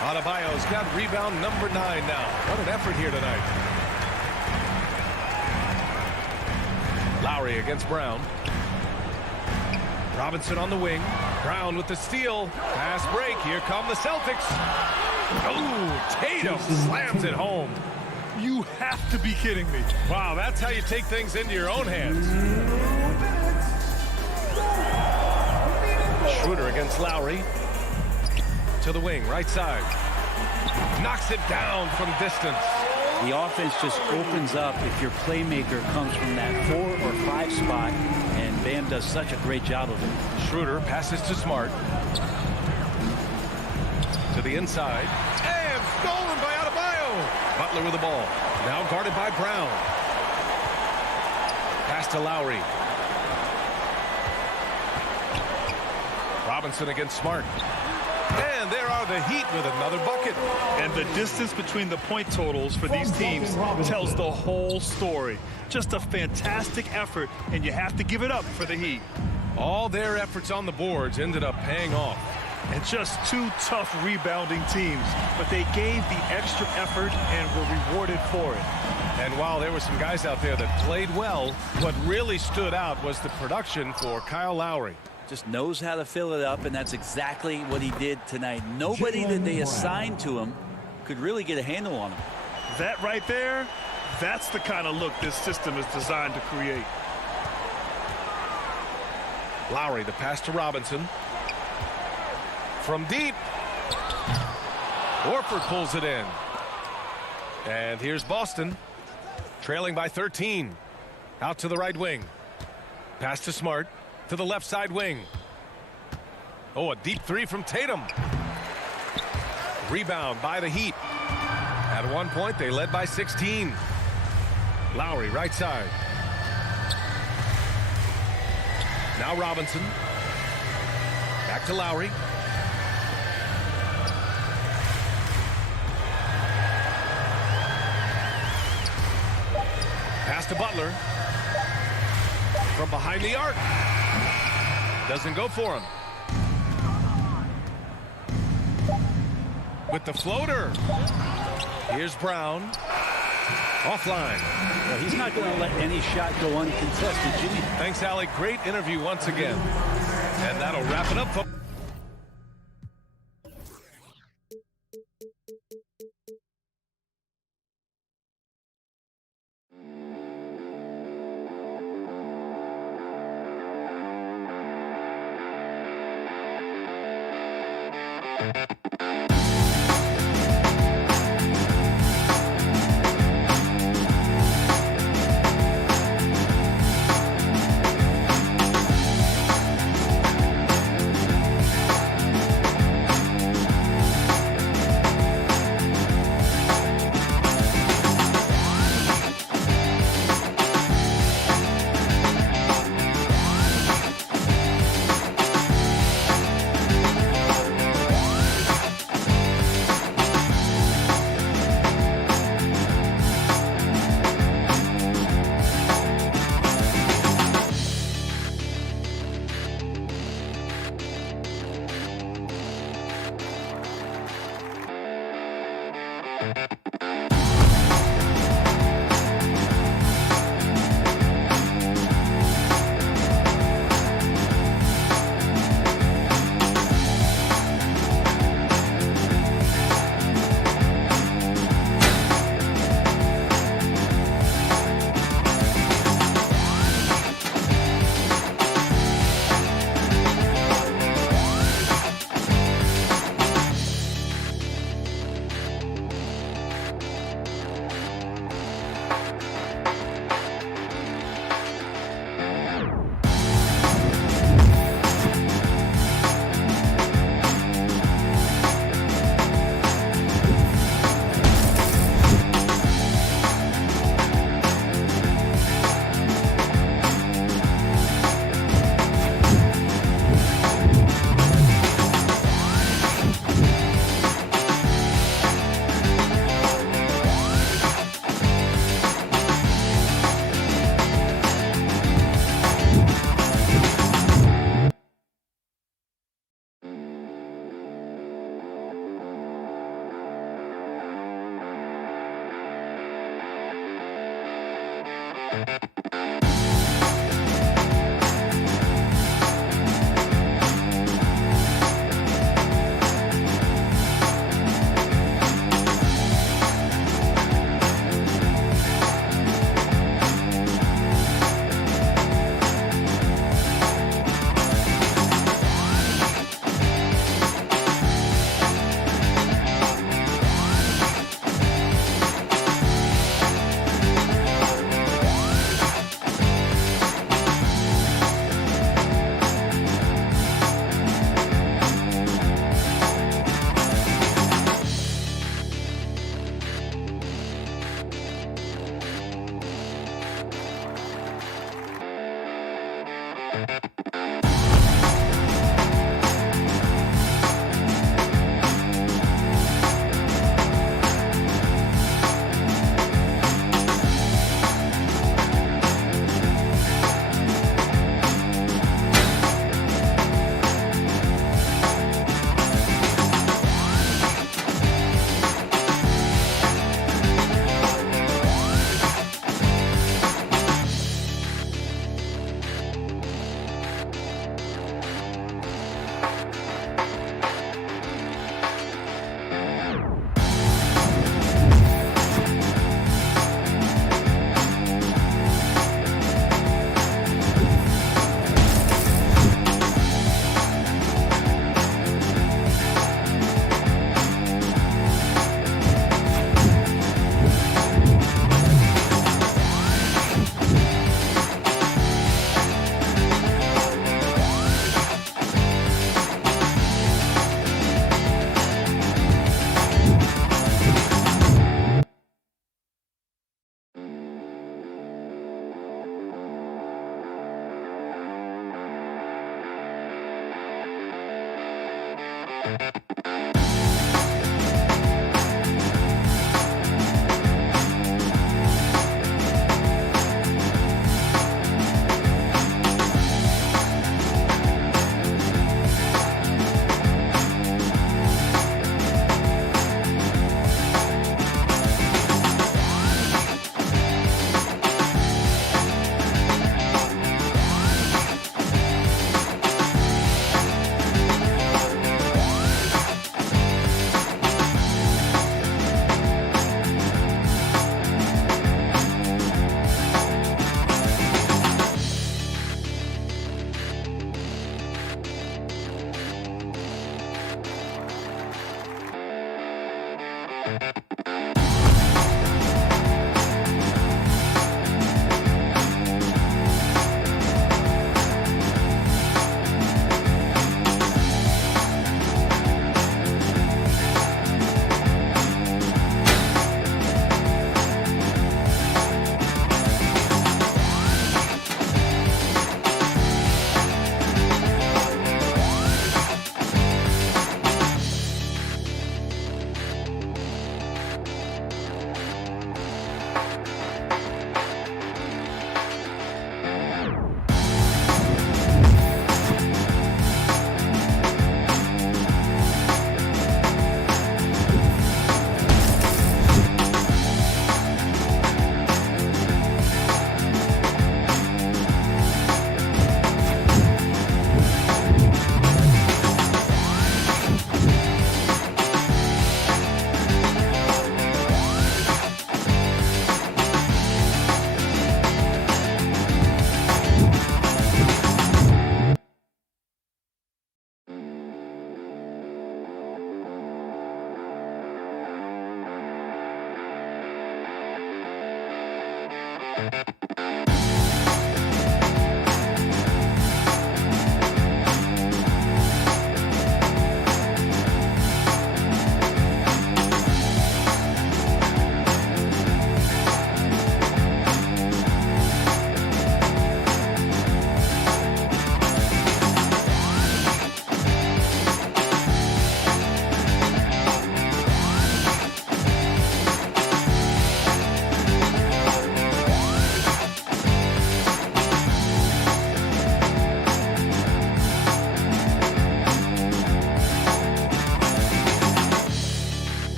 Adebayo's got rebound number 9 now. What an effort here tonight. Lowry against Brown. Robinson on the wing. Brown with the steal. Pass break. Here come the Celtics. Oh, Tatum slams it home. You have to be kidding me. Wow, that's how you take things into your own hands. Schroeder against Lowry. To the wing, right side. Knocks it down from distance. The offense just opens up if your playmaker comes from that 4 or 5 spot, and Bam does such a great job of it. Schroeder passes to Smart. To the inside. And stolen by Adebayo. Butler with the ball. Now guarded by Brown. Pass to Lowry. Robinson against Smart. And there are the Heat with another bucket. And the distance between the point totals for these teams tells the whole story. Just a fantastic effort, and you have to give it up for the Heat. All their efforts on the boards ended up paying off. And just 2 tough rebounding teams, but they gave the extra effort and were rewarded for it. And while there were some guys out there that played well, what really stood out was the production for Kyle Lowry. Just knows how to fill it up, and that's exactly what he did tonight. Nobody that they assigned to him could really get a handle on him. That right there, that's the kind of look this system is designed to create. Lowry, the pass to Robinson. From deep. Horford pulls it in. And here's Boston, trailing by 13. Out to the right wing. Pass to Smart. To the left side wing. Oh, a deep 3 from Tatum. Rebound by the Heat. At one point, they led by 16. Lowry, right side. Now Robinson. Back to Lowry. Pass to Butler. From behind the arc. Doesn't go for him. with the floater. Here's Brown. Offline. Well, he's not going to let any shot go uncontested, Jimmy. Thanks, Allie. Great interview once again. And that'll wrap it up, folks.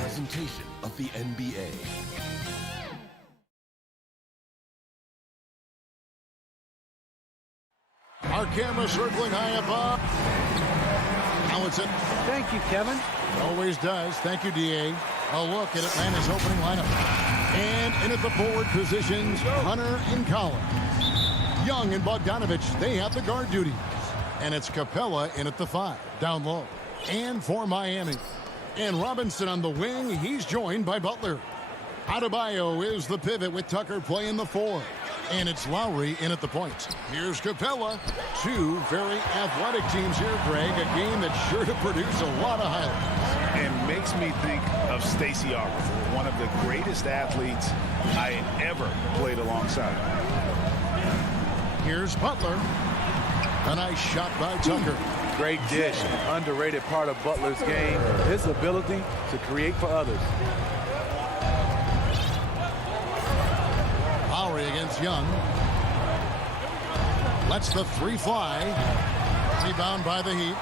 Presentation of the NBA. Our camera circling high above. Allison. Thank you, Kevin. Always does. Thank you, D.A. A look at Atlanta's opening lineup. And in at the forward positions, Hunter and Collins. Young and Bogdanovich, they have the guard duties. And it's Capella in at the 5, down low. And for Miami. And Robinson on the wing, he's joined by Butler. Adebayo is the pivot with Tucker playing the 4. And it's Lowry in at the point. Here's Capella. Two very athletic teams here, Greg. A game that's sure to produce a lot of highlights. And makes me think of Stacey August, one of the greatest athletes I ever played alongside. Here's Butler. A nice shot by Tucker. Great dish. An underrated part of Butler's game, his ability to create for others. Lowry against Young. Lets the three fly. Rebound by the Heat.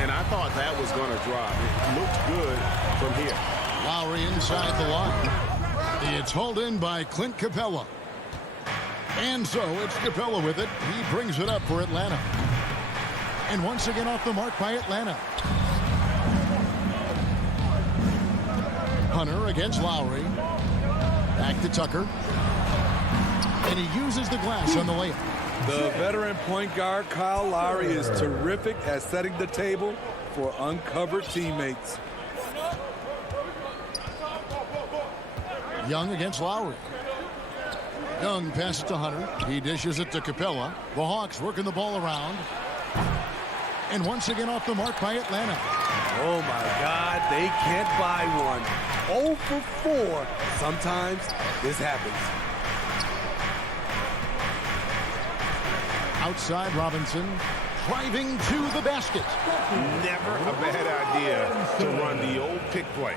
And I thought that was going to drop. It looked good from here. Lowry inside the line. It's hauled in by Clint Capella. And so it's Capella with it. He brings it up for Atlanta. And once again off the mark by Atlanta. Hunter against Lowry. Back to Tucker. And he uses the glass on the layup. The veteran point guard Kyle Lowry is terrific at setting the table for uncovered teammates. Young against Lowry. Young passes to Hunter. He dishes it to Capella. The Hawks working the ball around. And once again off the mark by Atlanta. Oh my God, they can't buy one. 0 for 4. Sometimes this happens. Outside Robinson. Driving to the basket. Never a bad idea to run the old pick play.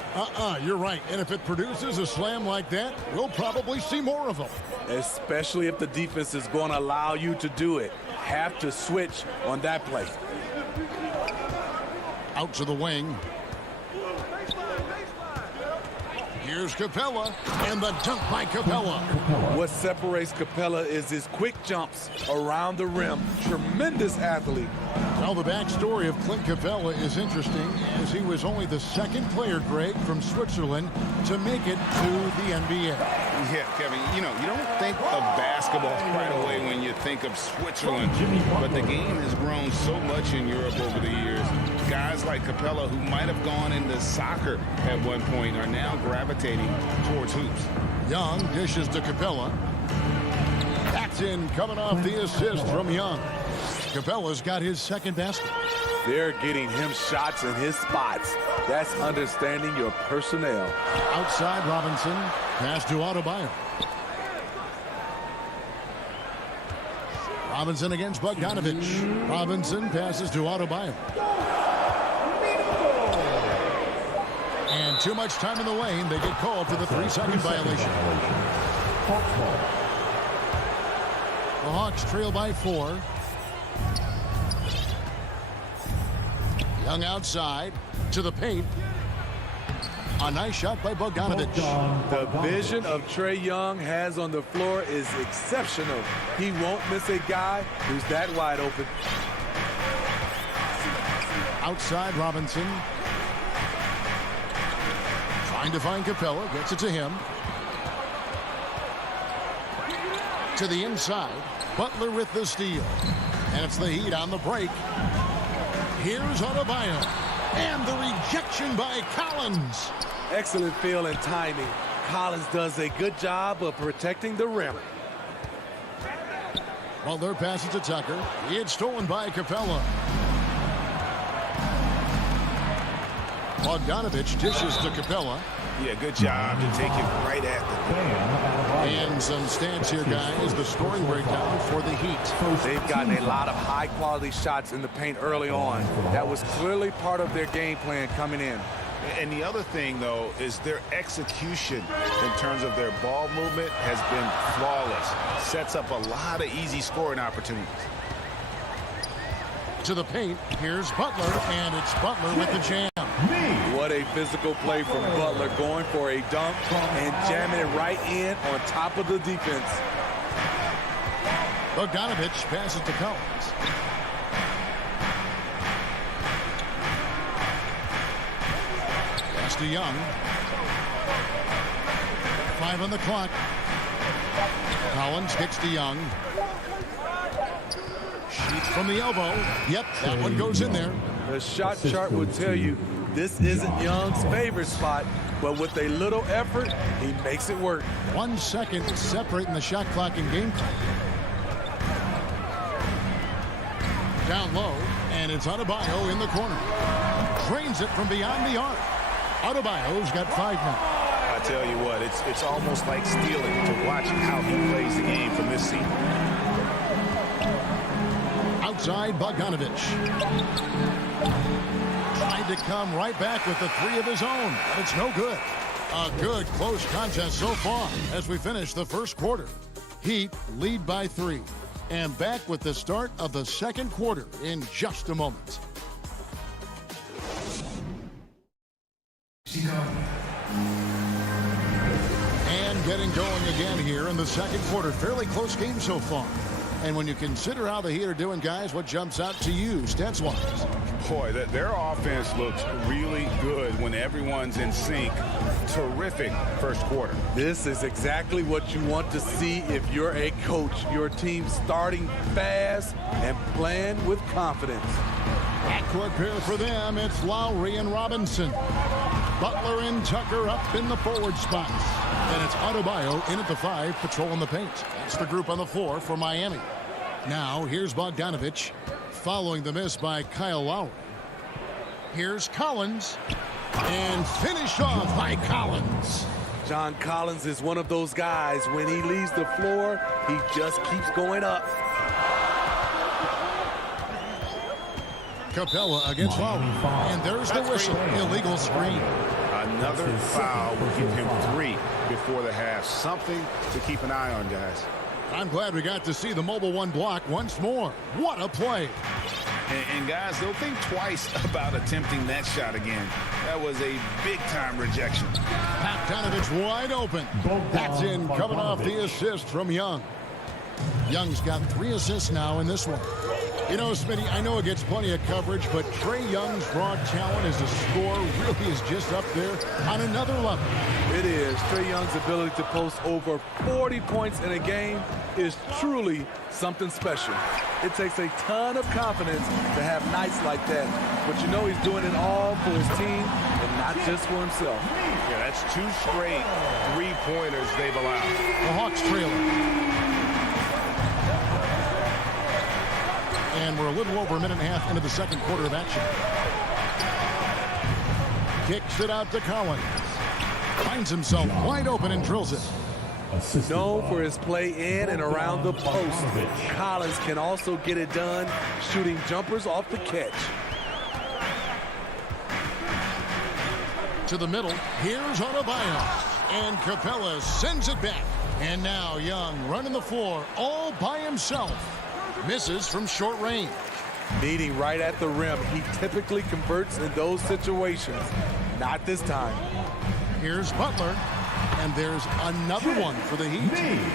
You're right. And if it produces a slam like that, we'll probably see more of them. Especially if the defense is going to allow you to do it. Have to switch on that play. Out to the wing. Here's Capella, and the dunk by Capella. What separates Capella is his quick jumps around the rim. Tremendous athlete. Well, the backstory of Clint Capella is interesting, as he was only the second player, Greg, from Switzerland to make it to the NBA. Yeah, Kevin, you don't think of basketball right away when you think of Switzerland, but the game has grown so much in Europe over the years. Guys like Capella, who might have gone into soccer at one point, are now gravitating towards hoops. Young dishes to Capella. That's in, coming off the assist from Young. Capella's got his second basket. They're getting him shots in his spots. That's understanding your personnel. Outside Robinson. Pass to Adebayo. Robinson against Bogdanovich. Robinson passes to Adebayo. And too much time in the lane. They get called for the 3-second violation. The Hawks trail by 4. Young outside to the paint. A nice shot by Bogdanovich. The vision of Trae Young has on the floor is exceptional. He won't miss a guy who's that wide open. Outside Robinson. Trying to find Capella. Gets it to him. To the inside. Butler with the steal. And it's the Heat on the break. Here's Adebayo. And the rejection by Collins. Excellent feel and timing. Collins does a good job of protecting the rim. Butler passes to Tucker. It's stolen by Capella. Bogdanovich dishes to Capella. Yeah, good job to take it right at the And some stats here, guys. The scoring breakdown for the Heat. They've gotten a lot of high-quality shots in the paint early on. That was clearly part of their game plan coming in. And the other thing, though, is their execution in terms of their ball movement has been flawless. Sets up a lot of easy scoring opportunities. To the paint, here's Butler, and it's Butler with the jam. What a physical play from Butler, going for a dunk and jamming it right in on top of the defense. Bogdanovich passes to Collins. Pass to Young. 5 on the clock. Collins kicks to Young. Shoots from the elbow. Yep, that one goes in there. The shot chart will tell you this isn't Young's favorite spot, but with a little effort, he makes it work. 1 second separating the shot clock and game clock. Down low, and it's Adebayo in the corner. Drains it from beyond the arc. Adebayo's got 5 now. I tell you what, it's almost like stealing to watch how he plays the game from this seat. Outside, Bogdanovic. Tried to come right back with the 3 of his own, but it's no good. A good close contest so far as we finish the first quarter. Heat lead by 3. And back with the start of the second quarter in just a moment. And getting going again here in the second quarter. Fairly close game so far. And when you consider how the Heat are doing, guys, what jumps out to you, stats-wise? Boy, their offense looks really good when everyone's in sync. Terrific first quarter. This is exactly what you want to see if you're a coach. Your team starting fast and playing with confidence. Backcourt pair for them, it's Lowry and Robinson. Butler and Tucker up in the forward spots. And it's Adebayo in at the 5, patrolling the paint. That's the group on the floor for Miami. Now, here's Bogdanovic, following the miss by Kyle Lowry. Here's Collins, and finished off by Collins. John Collins is one of those guys. When he leaves the floor, he just keeps going up. Capella against Lowry, and there's the whistle. Illegal screen. Another foul will give him 3 before the half. Something to keep an eye on, guys. I'm glad we got to see the mobile 1 block once more. What a play. And guys, they'll think twice about attempting that shot again. That was a big-time rejection. Bogdanovic wide open. That's in, coming off the assist from Young. Young's got 3 assists now in this one. You know, Smitty, I know it gets plenty of coverage, but Trae Young's raw talent as a scorer really is just up there on another level. It is. Trae Young's ability to post over 40 points in a game is truly something special. It takes a ton of confidence to have nights like that, but you know he's doing it all for his team and not just for himself. Yeah, that's 2 straight 3-pointers they've allowed. The Hawks trailing. And we're a little over a minute and a half into the second quarter of action. Kicks it out to Collins. Finds himself wide open and drills it. Known for his play in and around the post, Collins can also get it done shooting jumpers off the catch. To the middle, here's Adebayo. And Capella sends it back. And now Young running the floor all by himself. Misses from short range. Meeting right at the rim. He typically converts in those situations. Not this time. Here's Butler. And there's another one for the Heat.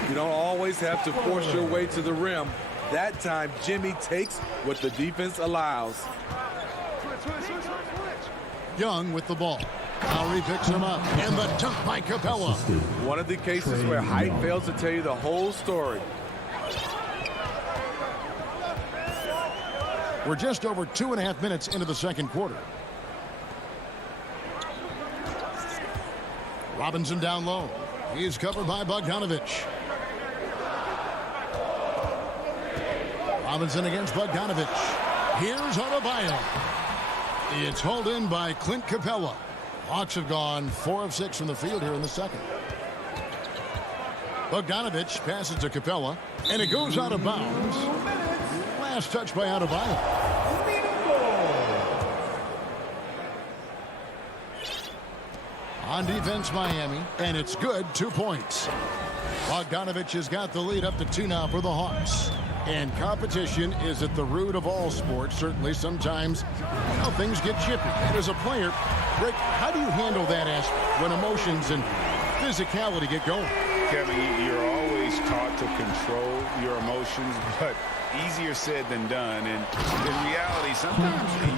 You don't always have to force your way to the rim. That time, Jimmy takes what the defense allows. Young with the ball. Lowry picks him up. And the dunk by Capella. One of the cases where height fails to tell you the whole story. We're just over 2.5 minutes into the second quarter. Robinson down low. He's covered by Bogdanovic. Robinson against Bogdanovic. Here's Adebayo. It's hauled in by Clint Capella. Hawks have gone 4 of 6 from the field here in the second. Bogdanovic passes to Capella, and it goes out of bounds. Last touch by Adebayo. On defense, Miami, and it's good, 2 points. Bogdanovic has got the lead up to 2 now for the Hawks. And competition is at the root of all sports. Certainly, sometimes, you know, things get chippy. And as a player, Rick, how do you handle that aspect when emotions and physicality get going? Kevin, you're always taught to control your emotions, but easier said than done. And in reality, sometimes you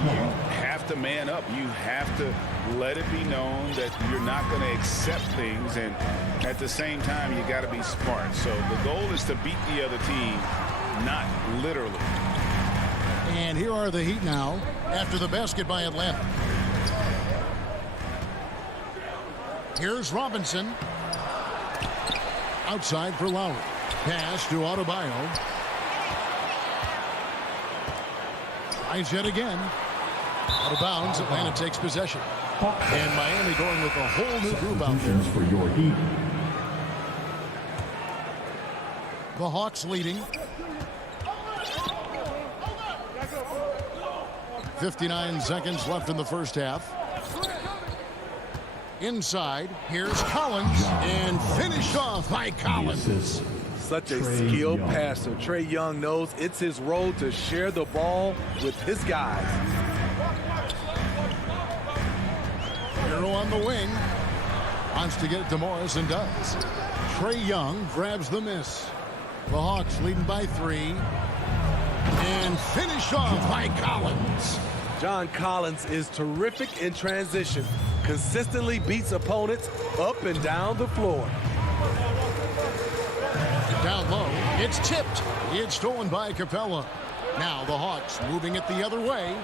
have to man up. You have to let it be known that you're not going to accept things. And at the same time, you got to be smart. So the goal is to beat the other team, not literally. And here are the Heat now after the basket by Atlanta. Here's Robinson. Outside for Lowry. Pass to Adebayo. Finds yet again. Out of bounds, Atlanta takes possession. And Miami going with a whole new group out there. For your Heat. The Hawks leading. 59 seconds left in the first half. Inside, here's Collins, and finished off by Collins. Such a skilled passer. Trae Young knows it's his role to share the ball with his guys. Hero on the wing. Wants to get it to Morris and does. Trae Young grabs the miss. The Hawks leading by 3. And finished off by Collins. John Collins is terrific in transition. Consistently beats opponents up and down the floor. Down low, it's tipped. It's stolen by Capella. Now the Hawks moving it the other way.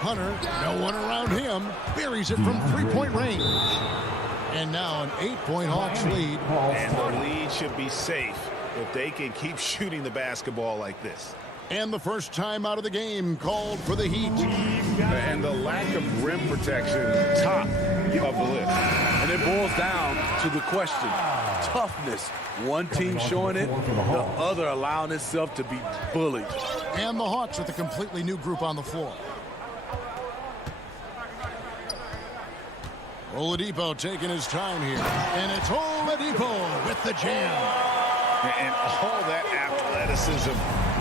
Hunter, no one around him, buries it from three-point range. And now an 8-point Hawks lead. And the lead should be safe if they can keep shooting the basketball like this. And the first time out of the game called for the Heat. And the lack of rim protection, top of the list. And it boils down to the question, toughness. One team showing it, the other allowing itself to be bullied. And the Hawks with a completely new group on the floor. Oladipo taking his time here. And it's Oladipo with the jam. And all that athleticism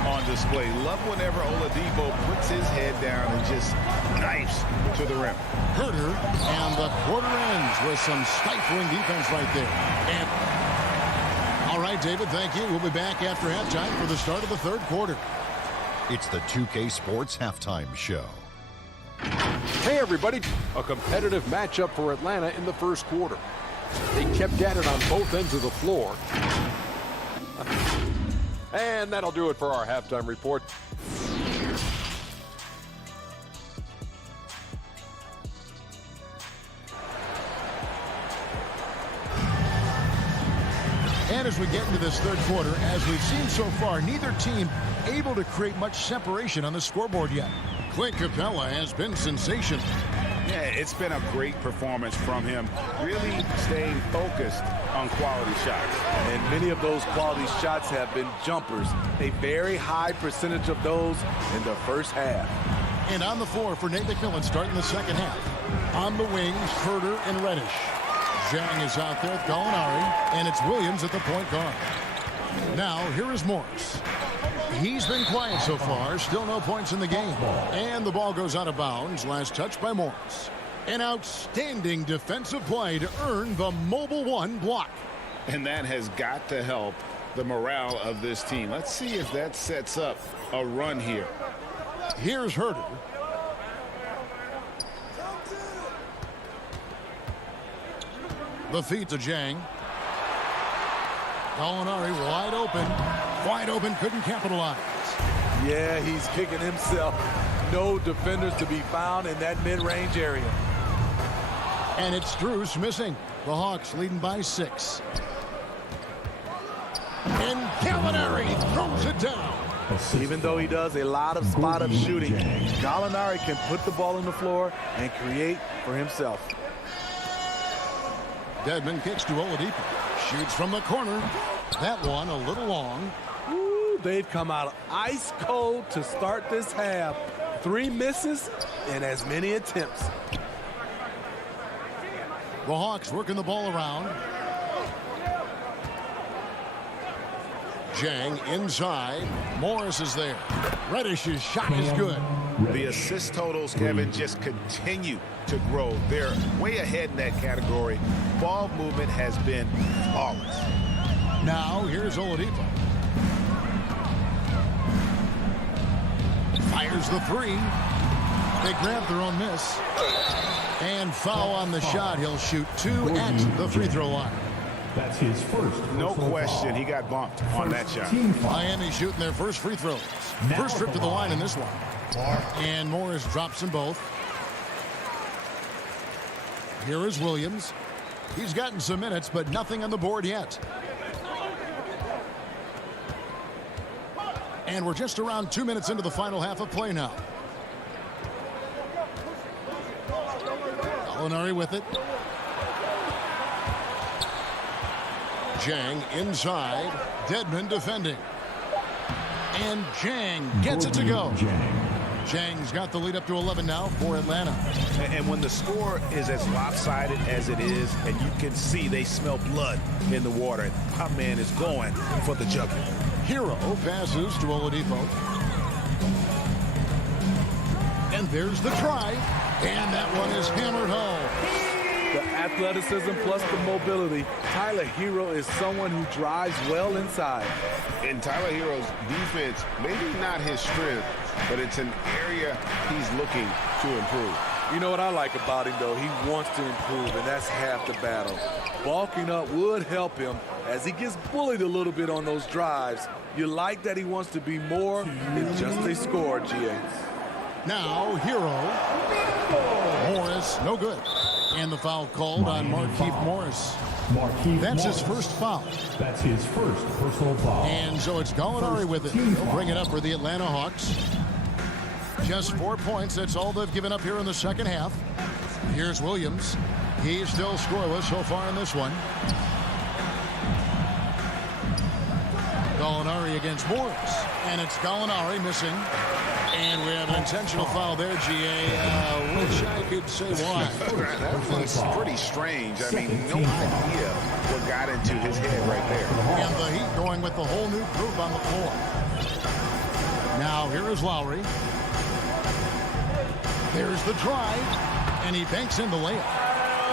on display. Love whenever Oladipo puts his head down and just knifes to the rim. Herter, and the quarter ends with some stifling defense right there. And all right, David, thank you. We'll be back after halftime for the start of the third quarter. It's the 2K Sports Halftime Show. Hey, everybody. A competitive matchup for Atlanta in the first quarter. They kept at it on both ends of the floor. And that'll do it for our halftime report. And as we get into this third quarter, as we've seen so far, neither team able to create much separation on the scoreboard yet. Clint Capella has been sensational. Yeah, it's been a great performance from him, really staying focused on quality shots. And many of those quality shots have been jumpers. A very high percentage of those in the first half. And on the floor for Nate McMillan starting the second half. On the wings, Herter and Reddish. Zhang is out there with Gallinari, and it's Williams at the point guard. Now, here is Morris. He's been quiet so far, still no points in the game. And the ball goes out of bounds, last touch by Morris. An outstanding defensive play to earn the Mobile One block. And that has got to help the morale of this team. Let's see if that sets up a run here. Here's Herter. The feed to Zhang. Gallinari wide open. Wide open, couldn't capitalize. Yeah, he's kicking himself. No defenders to be found in that mid-range area. And it's Strus missing. The Hawks leading by 6. And Gallinari throws it down. Even though he does a lot of spot-up shooting, Gallinari can put the ball on the floor and create for himself. Dedmon kicks to Oladipo. Shoots from the corner. That one a little long. Ooh, they've come out ice cold to start this half. 3 misses and as many attempts. The Hawks working the ball around. Zhang inside. Morris is there. Reddish's shot is good. The assist totals, Kevin, just continue to grow. They're way ahead in that category. Ball movement has been flawless. Now here's Oladipo. Fires the 3. They grab their own miss. And foul on the shot. He'll shoot 2 at the free throw line. That's his first. No question, he got bumped on that shot. Miami shooting their first free throws. First trip to the line in this one. And Morris drops them both. Here is Williams. He's gotten some minutes, but nothing on the board yet. And we're just around 2 minutes into the final half of play now. Gallinari with it. Jang inside. Dedmon defending. And Jang gets it to go. Jang's got the lead up to 11 now for Atlanta. And when the score is as lopsided as it is, and you can see they smell blood in the water, my man is going for the jugular. Hero passes to Oladipo. And there's the try. And that one is hammered home. The athleticism plus the mobility. Tyler Hero is someone who drives well inside. And Tyler Hero's defense, maybe not his strength, but it's an area he's looking to improve. You know what I like about him, though? He wants to improve, and that's half the battle. Bulking up would help him as he gets bullied a little bit on those drives. You like that he wants to be more. It's just a score, GA. Now, Hero. Morris, no good. And the foul called on Markieff Morris. That's his first foul. That's his first personal foul. And so it's Gallinari with it. He'll bring it up for the Atlanta Hawks. Just 4 points. That's all they've given up here in the second half. Here's Williams. He's still scoreless so far in this one. Gallinari against Morris. And it's Gallinari missing. And we have an intentional foul there, GA. Wish I could say why. That was pretty strange. I mean, no idea what got into his head right there. And the Heat going with the whole new group on the floor. Now here is Lowry. There's the drive. And he banks in the layup.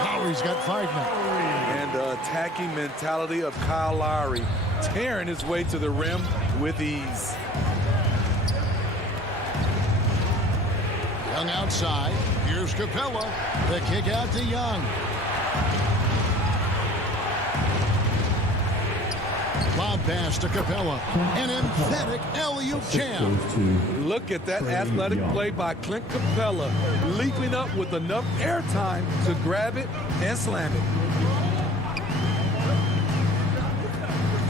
Lowry's got 5 now. And the attacking mentality of Kyle Lowry, tearing his way to the rim with ease. Young outside. Here's Capella. The kick out to Young. Lob pass to Capella. An emphatic alley-oop jam. Look at that athletic play by Clint Capella, leaping up with enough airtime to grab it and slam it.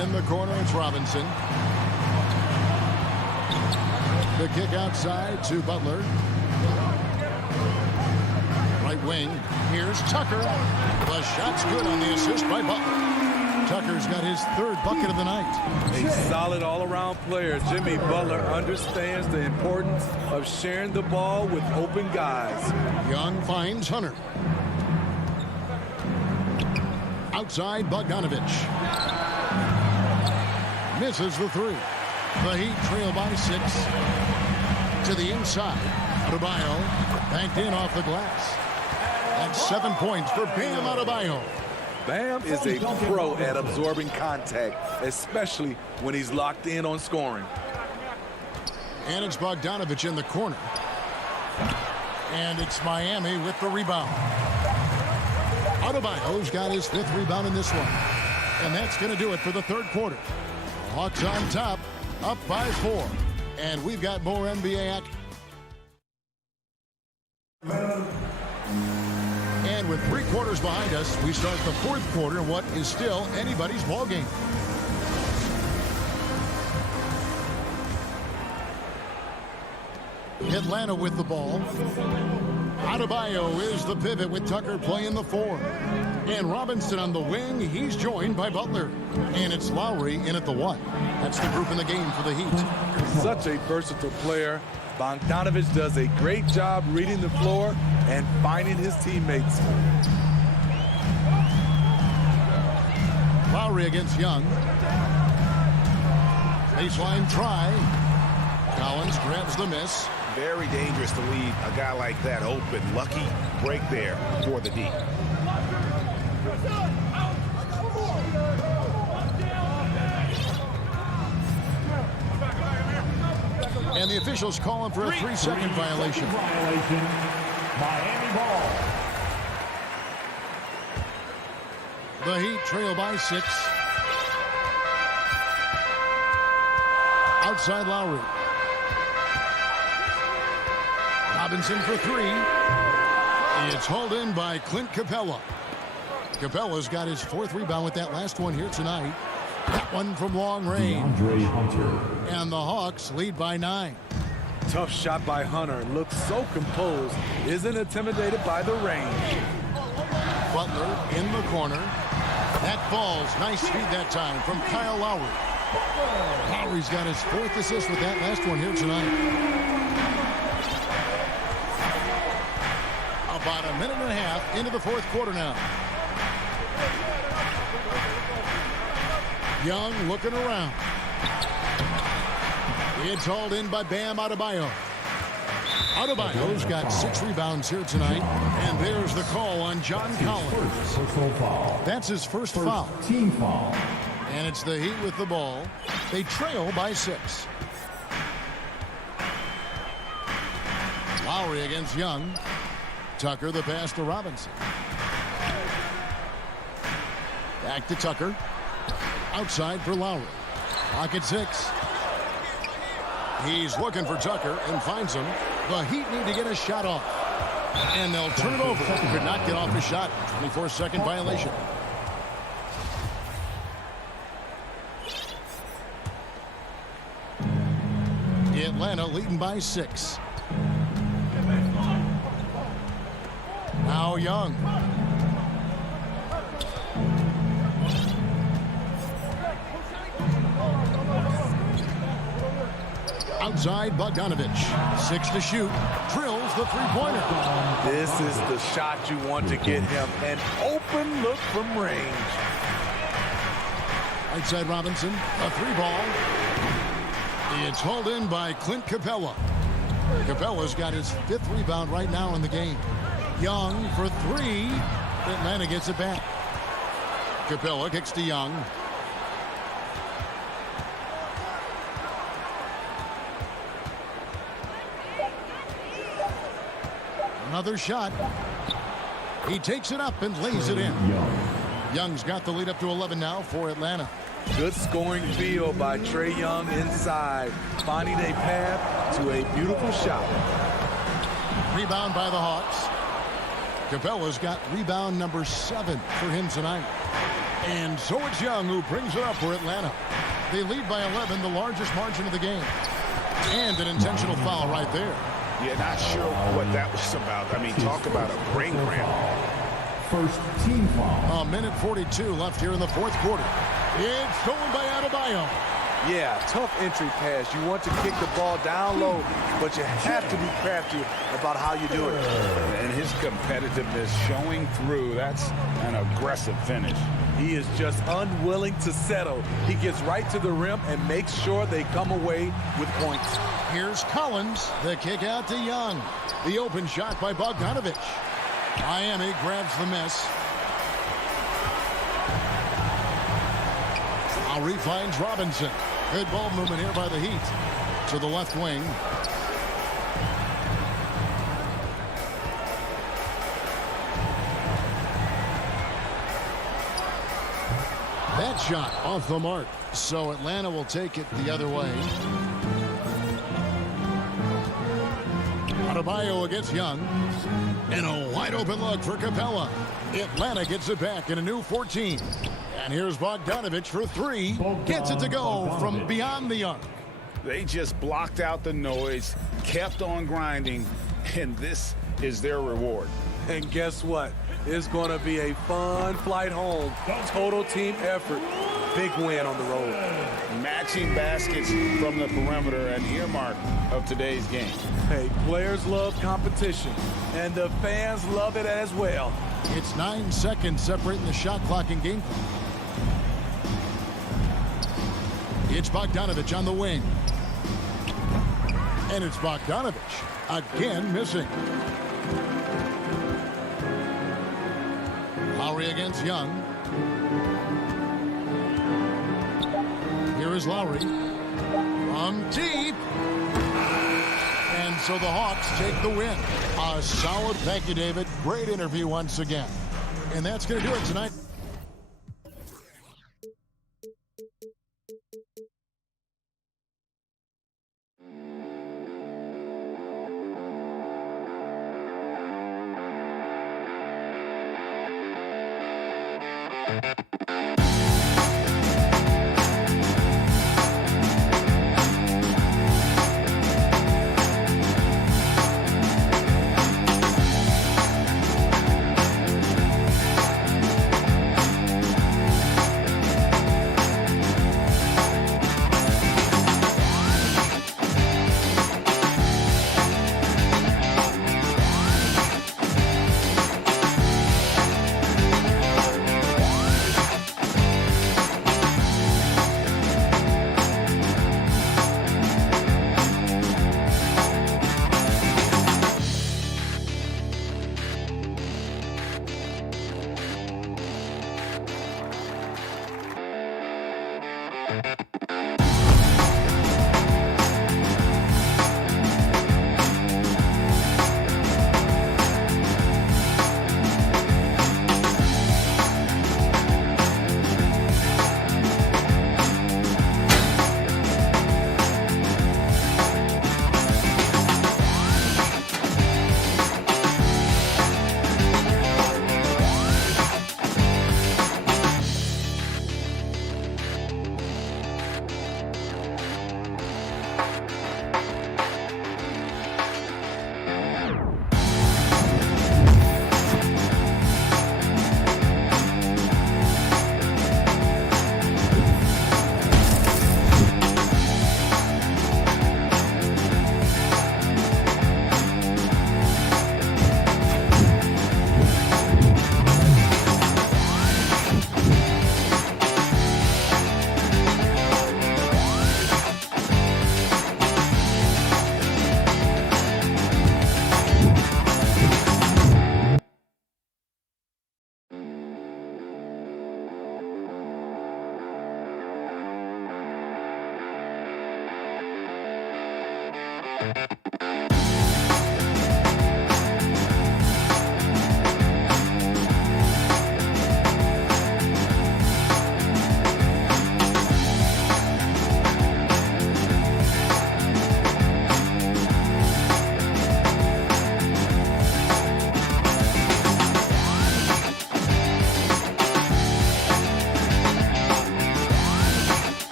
In the corner, it's Robinson. The kick outside to Butler. Right wing. Here's Tucker. The shot's good on the assist by Butler. Tucker's got his 3rd bucket of the night. A solid all-around player. Jimmy Butler understands the importance of sharing the ball with open guys. Young finds Hunter. Outside, Bogdanovich. Misses the 3. The Heat trail by 6. To the inside. Adebayo banked in off the glass. That's 7 points for Bam Adebayo. Bam is a pro at absorbing contact, especially when he's locked in on scoring. And it's Bogdanovich in the corner. And it's Miami with the rebound. Adebayo's got his 5th rebound in this one. And that's going to do it for the 3rd quarter. Hawks on top, up by 4. And we've got more NBA action. And with 3 quarters behind us, we start the 4th quarter in what is still anybody's ball game. Atlanta with the ball. Adebayo is the pivot with Tucker playing the 4. And Robinson on the wing. He's joined by Butler. And it's Lowry in at the 1. That's the group in the game for the Heat. Such a versatile player. Bogdanovich does a great job reading the floor and finding his teammates. Lowry against Young. Baseline try. Collins grabs the miss. Very dangerous to leave a guy like that open. Lucky break there for the D. And the officials calling for a 3-second violation. Miami ball. The Heat trail by 6. Outside Lowry. Robinson for 3. It's hauled in by Clint Capella. Capella's got his 4th rebound with that last one here tonight. That one from long range. And the Hawks lead by 9. Tough shot by Hunter. Looks so composed. Isn't intimidated by the range. Butler in the corner. That falls. Nice feed that time from Kyle Lowry. Lowry's got his 4th assist with that last one here tonight. About a minute and a half into the 4th quarter now. Young looking around. It's hauled in by Bam Adebayo. Adebayo's got 6 rebounds here tonight. And there's the call on John Collins. That's his first foul. Team foul. And it's the Heat with the ball. They trail by 6. Lowry against Young. Tucker the pass to Robinson. Back to Tucker. Outside for Lowry. Clock at 6. He's looking for Tucker and finds him. The Heat need to get a shot off. And they'll turn it over. Could not get off the shot. 24-second violation. Atlanta leading by 6. Now Young. Outside Bogdanovich. 6 to shoot. Drills the three-pointer. This is the shot you want to get him. An open look from range. Outside Robinson. A 3-ball. It's hauled in by Clint Capella. Capella's got his 5th rebound right now in the game. Young for 3. Atlanta gets it back. Capella kicks to Young. Another shot. He takes it up and lays it in. Young's got the lead up to 11 now for Atlanta. Good scoring feel by Trae Young inside, finding a path to a beautiful shot. Rebound by the Hawks. Capella's got rebound number 7 for him tonight. And so it's Young who brings it up for Atlanta. They lead by 11, the largest margin of the game. And an intentional foul right there. Yeah, not sure what that was about. I mean, talk about a brain cramp. First team foul. A minute 42 left here in the 4th quarter. It's stolen by Adebayo. Yeah, tough entry pass. You want to kick the ball down low, but you have to be crafty about how you do it. And his competitiveness showing through. That's an aggressive finish. He is just unwilling to settle. He gets right to the rim and makes sure they come away with points. Here's Collins. The kick out to Young. The open shot by Bogdanovich. Miami grabs the miss. Lowry finds Robinson. Good ball movement here by the Heat. To the left wing. That shot off the mark. So Atlanta will take it the other way. Adebayo against Young. And a wide open look for Capella. Atlanta gets it back in a new 14. And here's Bogdanovich for 3. Gets it to go from beyond the arc. They just blocked out the noise, kept on grinding, and this is their reward. And guess what? It's going to be a fun flight home. Total team effort. Big win on the road. Matching baskets from the perimeter, an earmark of today's game. Hey, players love competition, and the fans love it as well. It's 9 seconds separating the shot clock and game clock. It's Bogdanovich on the wing. And it's Bogdanovich again missing. Lowry against Young. Here is Lowry from deep. And so the Hawks take the win. A solid, thank you, David. Great interview once again. And that's going to do it tonight.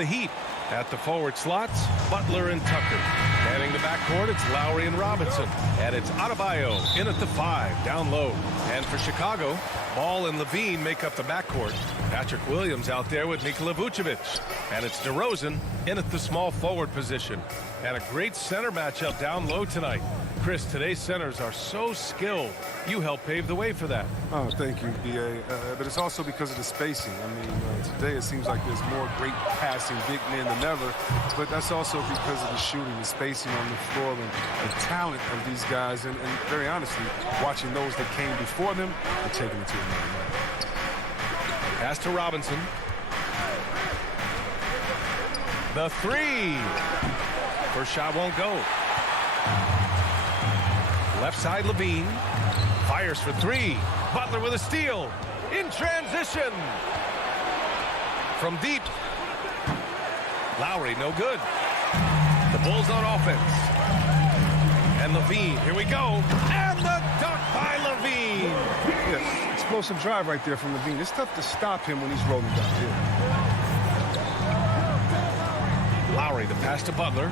the Heat. At the forward slots, Butler and Tucker. Manning the backcourt, it's Lowry and Robinson. And it's Adebayo in at the 5, down low. And for Chicago, Ball and Levine make up the backcourt. Patrick Williams out there with Nikola Vucevic. And it's DeRozan in at the small forward position. And a great center matchup down low tonight. Chris, today's centers are so skilled. You help pave the way for that. Oh, thank you, B.A. But it's also because of the spacing. I mean, today it seems like there's more great passing big men than ever, but that's also because of the shooting, the spacing on the floor, and the talent of these guys. And very honestly, watching those that came before them and taking it to another level. Pass to Robinson. The 3. First shot won't go. Left side, Levine. Fires for 3. Butler with a steal. In transition. From deep. Lowry, no good. The Bulls on offense. And Levine, here we go. And the dunk by Levine. Yes, explosive drive right there from Levine. It's tough to stop him when he's rolling downhill. Lowry, the pass to Butler.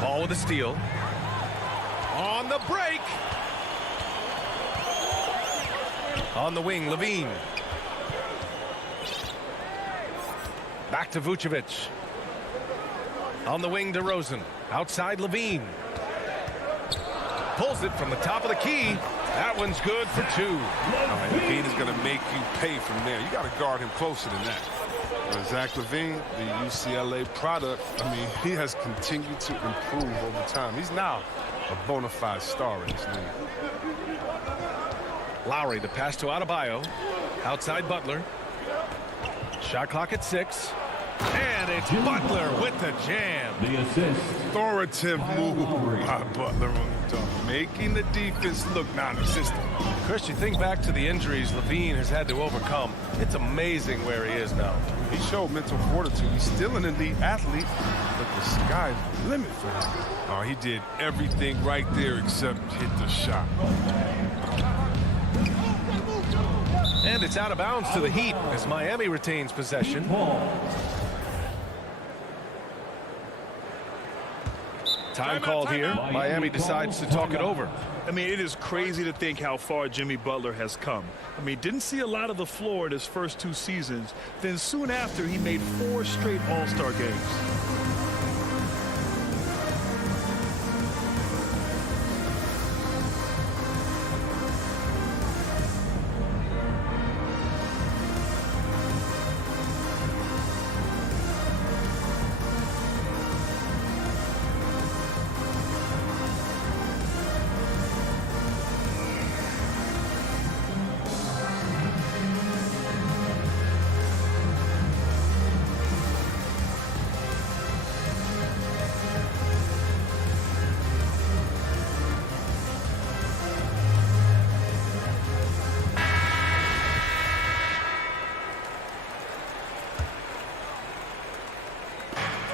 Ball with a steal. On the break. On the wing, Levine. Back to Vucevic. On the wing, DeRozan. Outside, Levine. Pulls it from the top of the key. That one's good for 2. And Levine is going to make you pay from there. You got to guard him closer than that. Zach Levine, the UCLA product, I mean, he has continued to improve over time. He's now a bona fide star in this league. Lowry, the pass to Adebayo. Outside Butler. Shot clock at 6. And it's Butler with the jam. The assist. Authoritative move by Butler on the dunk, making the defense look non-existent. Chris, you think back to the injuries Levine has had to overcome. It's amazing where he is now. He showed mental fortitude. He's still an elite athlete, but the sky's the limit for him. Oh, he did everything right there except hit the shot. And it's out of bounds to the Heat as Miami retains possession. Time called here. Miami decides to talk it over. I mean, it is crazy to think how far Jimmy Butler has come. I mean, didn't see a lot of the floor in his first 2 seasons. Then soon after, he made 4 straight All-Star games.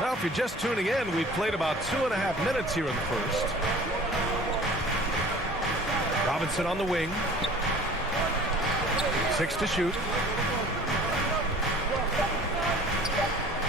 Now, if you're just tuning in, we've played about 2.5 minutes here in the first. Robinson on the wing. 6 to shoot.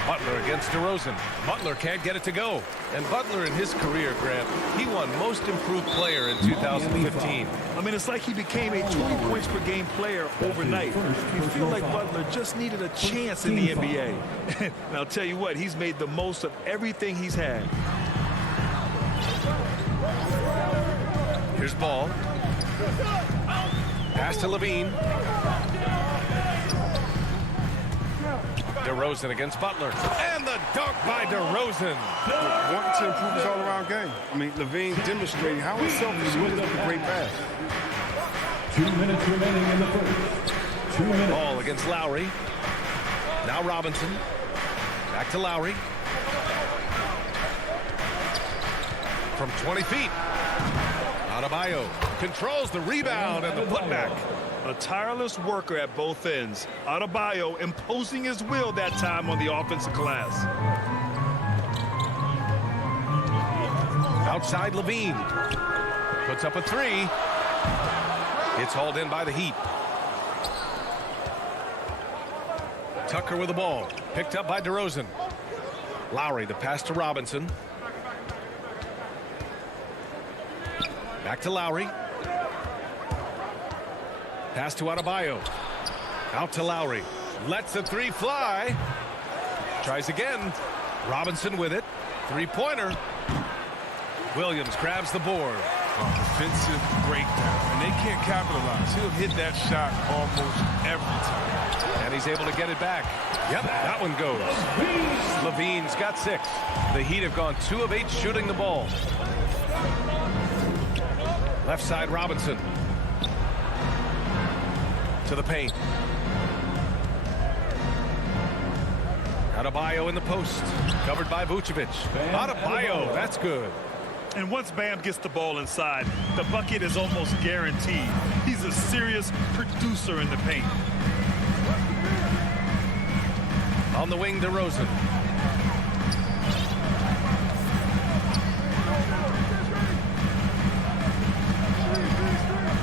Butler against DeRozan. Butler can't get it to go. And Butler in his career, Grant, he won Most Improved Player in 2015. I mean, it's like he became a 20 points per game player overnight. You feel like Butler just needed a chance in the NBA. And I'll tell you what, he's made the most of everything he's had. Here's Ball. Pass to Levine. DeRozan against Butler. And the dunk by DeRozan. Wanting to improve his all-around game. I mean, Levine demonstrating how unselfish he is with a great pass. 2 minutes remaining in the first. 2 minutes. Ball against Lowry. Now Robinson. Back to Lowry. From 20 feet. Adebayo controls the rebound and the putback. A tireless worker at both ends. Adebayo imposing his will that time on the offensive glass. Outside Levine. Puts up a 3. It's hauled in by the Heat. Tucker with the ball. Picked up by DeRozan. Lowry, the pass to Robinson. Back to Lowry. Pass to Adebayo. Out to Lowry. Lets the three fly. Tries again. Robinson with it. Three-pointer. Williams grabs the board. Defensive breakdown, and they can't capitalize. He'll hit that shot almost every time. And he's able to get it back. Yep, that one goes. Levine's got 6. The Heat have gone 2 of 8 shooting the ball. Left side, Robinson. To the paint. Adebayo in the post. Covered by Vucevic. Adebayo, that's good. And once Bam gets the ball inside, the bucket is almost guaranteed. He's a serious producer in the paint. On the wing, DeRozan.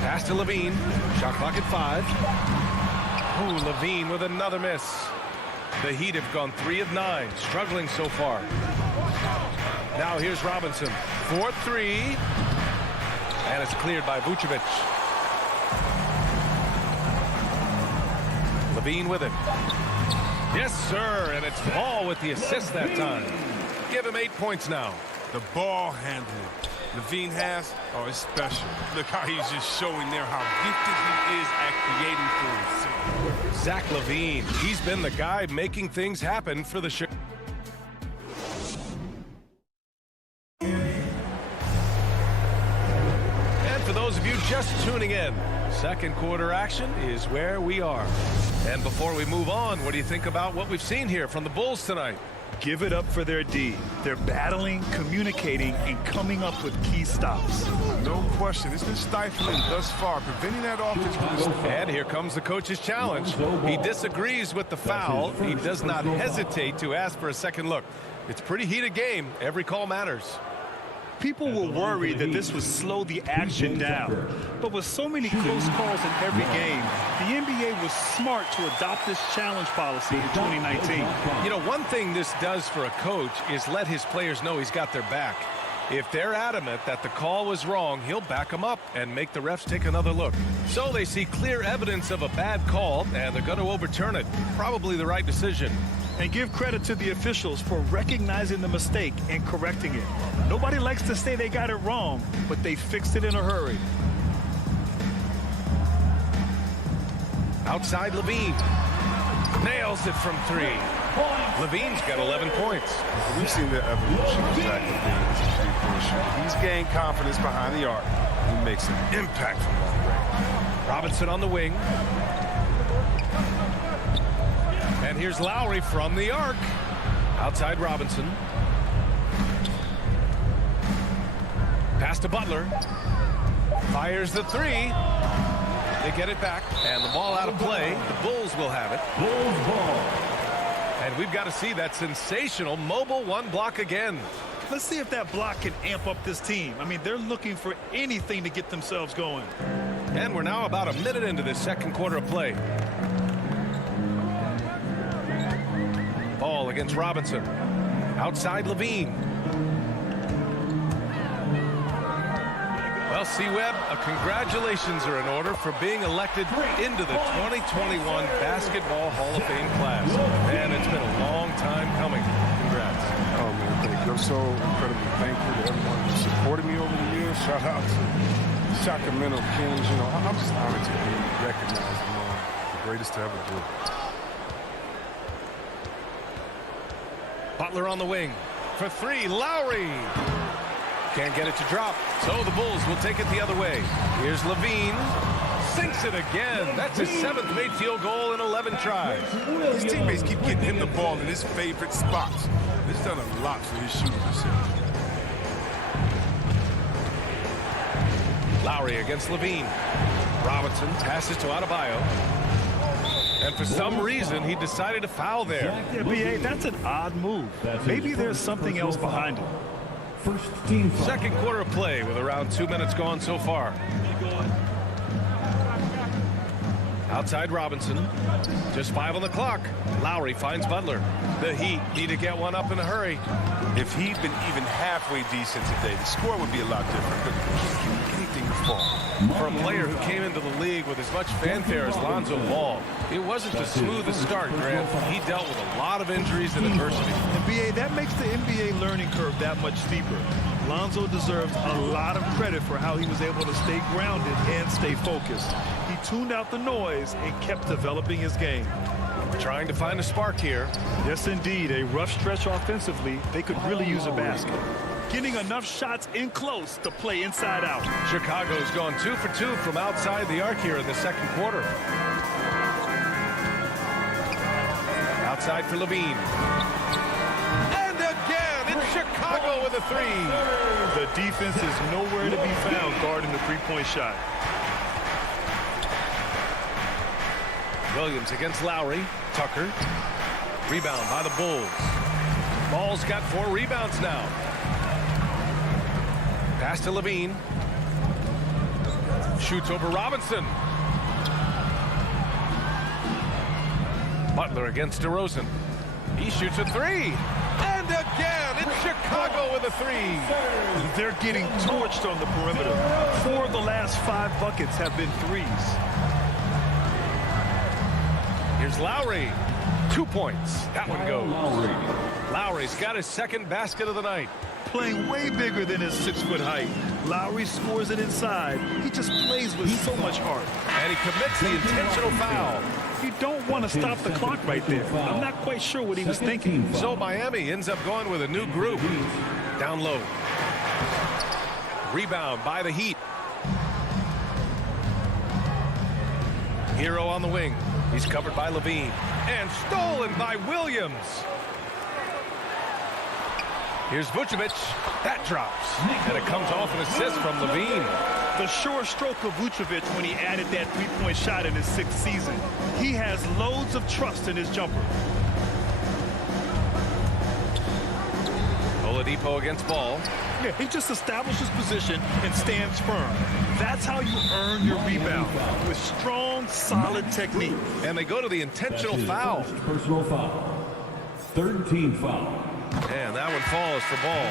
Pass to Levine. Shot clock at 5. Ooh, Levine with another miss. The Heat have gone 3 of 9, struggling so far. Now here's Robinson. 4-3. And it's cleared by Vucevic. Levine with it. Yes, sir. And it's Ball with the assist that time. Give him 8 points now. The ball handling Levine has, oh, it's special. Look how he's just showing there how gifted he is at creating things. Zach LaVine, he's been the guy making things happen for the Chicago. And for those of you just tuning in, second quarter action is where we are. And before we move on, what do you think about what we've seen here from the Bulls tonight? Give it up for their D. They're battling, communicating, and coming up with key stops. No question. It's been stifling thus far, preventing that offense from the And here comes the coach's challenge. He disagrees with the foul. He does not hesitate to ask for a second look. It's a pretty heated game. Every call matters. People were worried that this would slow the action down. But with so many close calls in every game, the NBA was smart to adopt this challenge policy in 2019. You know, one thing this does for a coach is let his players know he's got their back. If they're adamant that the call was wrong, he'll back them up and make the refs take another look. So they see clear evidence of a bad call, and they're going to overturn it. Probably the right decision. And give credit to the officials for recognizing the mistake and correcting it. Nobody likes to say they got it wrong, but they fixed it in a hurry. Outside Levine. Nails it from 3. Levine's got 11 points. We've seen the evolution of Zach LaVine's three-point shooter. He's gained confidence behind the arc. He makes an impact from long range. Robinson on the wing. And here's Lowry from the arc. Outside Robinson. Pass to Butler. Fires the 3. They get it back. And the ball out of play. The Bulls will have it. Bulls ball. And we've got to see that sensational mobile 1 block again. Let's see if that block can amp up this team. I mean, they're looking for anything to get themselves going. And we're now about a minute into this second quarter of play. Ball against Robinson. Outside Levine. Well, C-Webb, congratulations are in order for being elected into the 2021 Basketball Hall of Fame class. Man, it's been a long time coming. Congrats. Oh, man, thank you. I'm so incredibly thankful to everyone who supported me over the years. Shout out to Sacramento Kings. You know, I'm just honored to be recognized among the greatest to ever do it. Butler on the wing. For 3, Lowry. Can't get it to drop. So the Bulls will take it the other way. Here's Levine. Sinks it again. That's his 7th made field goal in 11 tries. His teammates keep getting him the ball in his favorite spots. It's done a lot for his shooting percentage. Lowry against Levine. Robinson passes to Adebayo. And for some reason, he decided to foul there. Yeah, B.A., that's an odd move. Maybe there's something else behind it. First team foul. Second quarter of play with around 2 minutes gone so far. Outside Robinson. Just 5 on the clock. Lowry finds Butler. The Heat need to get one up in a hurry. If he'd been even halfway decent today, the score would be a lot different. But he can't do anything to fall. For a player who came into the league with as much fanfare as Lonzo Ball, it wasn't the smoothest start, Grant. He dealt with a lot of injuries and adversity. And BA, that makes the NBA learning curve that much steeper. Lonzo deserves a lot of credit for how he was able to stay grounded and stay focused. He tuned out the noise and kept developing his game. Trying to find a spark here. Yes, indeed. A rough stretch offensively. They could really use a basket. Getting enough shots in close to play inside out. Chicago's gone 2 for 2 from outside the arc here in the second quarter. Outside for Levine. And again, it's Chicago with a 3. The defense is nowhere to be found guarding the three-point shot. Williams against Lowry. Tucker. Rebound by the Bulls. Ball's got 4 rebounds now. Pass to Levine. Shoots over Robinson. Butler against DeRozan. He shoots a 3. And again, it's Chicago with a 3. They're getting torched on the perimeter. 4 of the last 5 buckets have been threes. Here's Lowry. 2 points. That one goes. Lowry's got his second basket of the night. Playing way bigger than his 6-foot height. Lowry scores it inside. He just plays with so much heart. And he commits the intentional foul. You don't want to stop the clock right there. I'm not quite sure what he was thinking. So Miami ends up going with a new group. Down low. Rebound by the Heat. Hero on the wing. He's covered by Levine. And stolen by Williams. Here's Vucevic. That drops. And it comes off an assist from Levine. The sure stroke of Vucevic when he added that three-point shot in his 6th season. He has loads of trust in his jumper. Oladipo against Ball. Yeah, he just establishes position and stands firm. That's how you earn your rebound, with strong, solid technique. And they go to the intentional foul. Personal foul. 3rd team foul. And that one falls for Ball.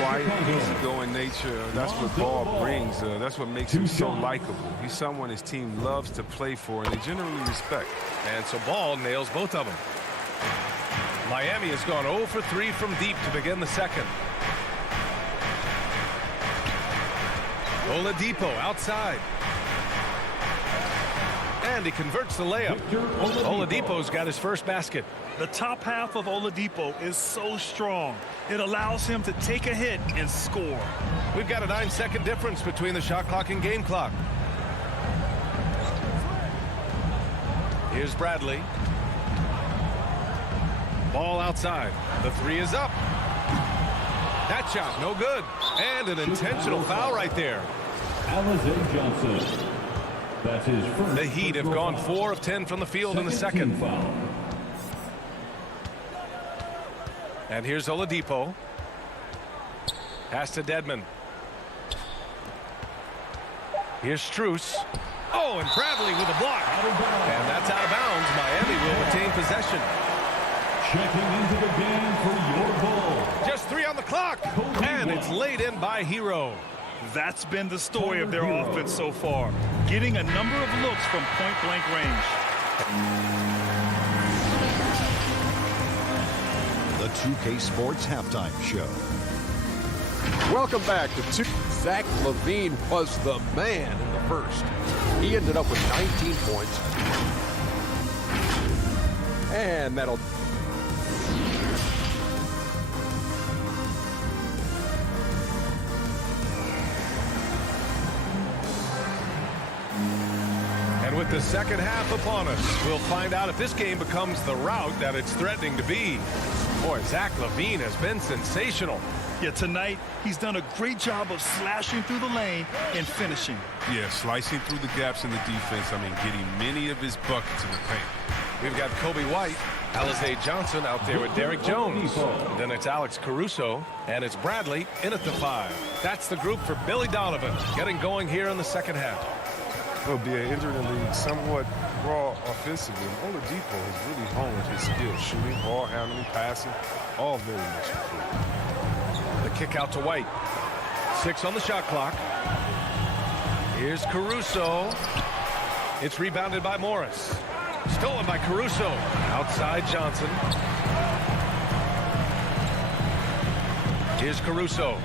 Quiet, easygoing nature. That's what Ball brings. That's what makes him so likable. He's someone his team loves to play for, and they generally respect. And so Ball nails both of them. Miami has gone 0 for 3 from deep to begin the second. Oladipo outside. And he converts the layup. Oladipo's got his first basket. The top half of Oladipo is so strong. It allows him to take a hit and score. We've got a 9-second difference between the shot clock and game clock. Here's Bradley. Ball outside. The 3 is up. That shot, no good. And an intentional foul right there. Alizé Johnson. That's his first. The Heat have gone 4 of 10 from the field in the second. Foul. And here's Oladipo. Pass to Dedmon. Here's Strus. Oh, and Bradley with a block. And that's out of bounds. Miami will retain possession. Checking into the game for your ball. Just 3 on the clock. And it's laid in by Hero. That's been the story of their offense so far. Getting a number of looks from point-blank range. The 2K Sports Halftime Show. Welcome back to 2. Zach LaVine was the man in the first. He ended up with 19 points. And that'll... And with the second half upon us, we'll find out if this game becomes the rout that it's threatening to be. Boy, Zach LaVine has been sensational. Yeah, tonight, he's done a great job of slashing through the lane and finishing. Yeah, slicing through the gaps in the defense. I mean, getting many of his buckets in the paint. We've got Kobe White, Alizé Johnson out there with Derek Jones. Then it's Alex Caruso, and it's Bradley in at the 5. That's the group for Billy Donovan, getting going here in the second half. Will be an injured in the league, somewhat raw offensively. And Oladipo has really honed his skills, shooting, ball handling, passing, all very much improved. The kick out to White. 6 on the shot clock. Here's Caruso. It's rebounded by Morris. Stolen by Caruso. Outside Johnson. Here's Caruso.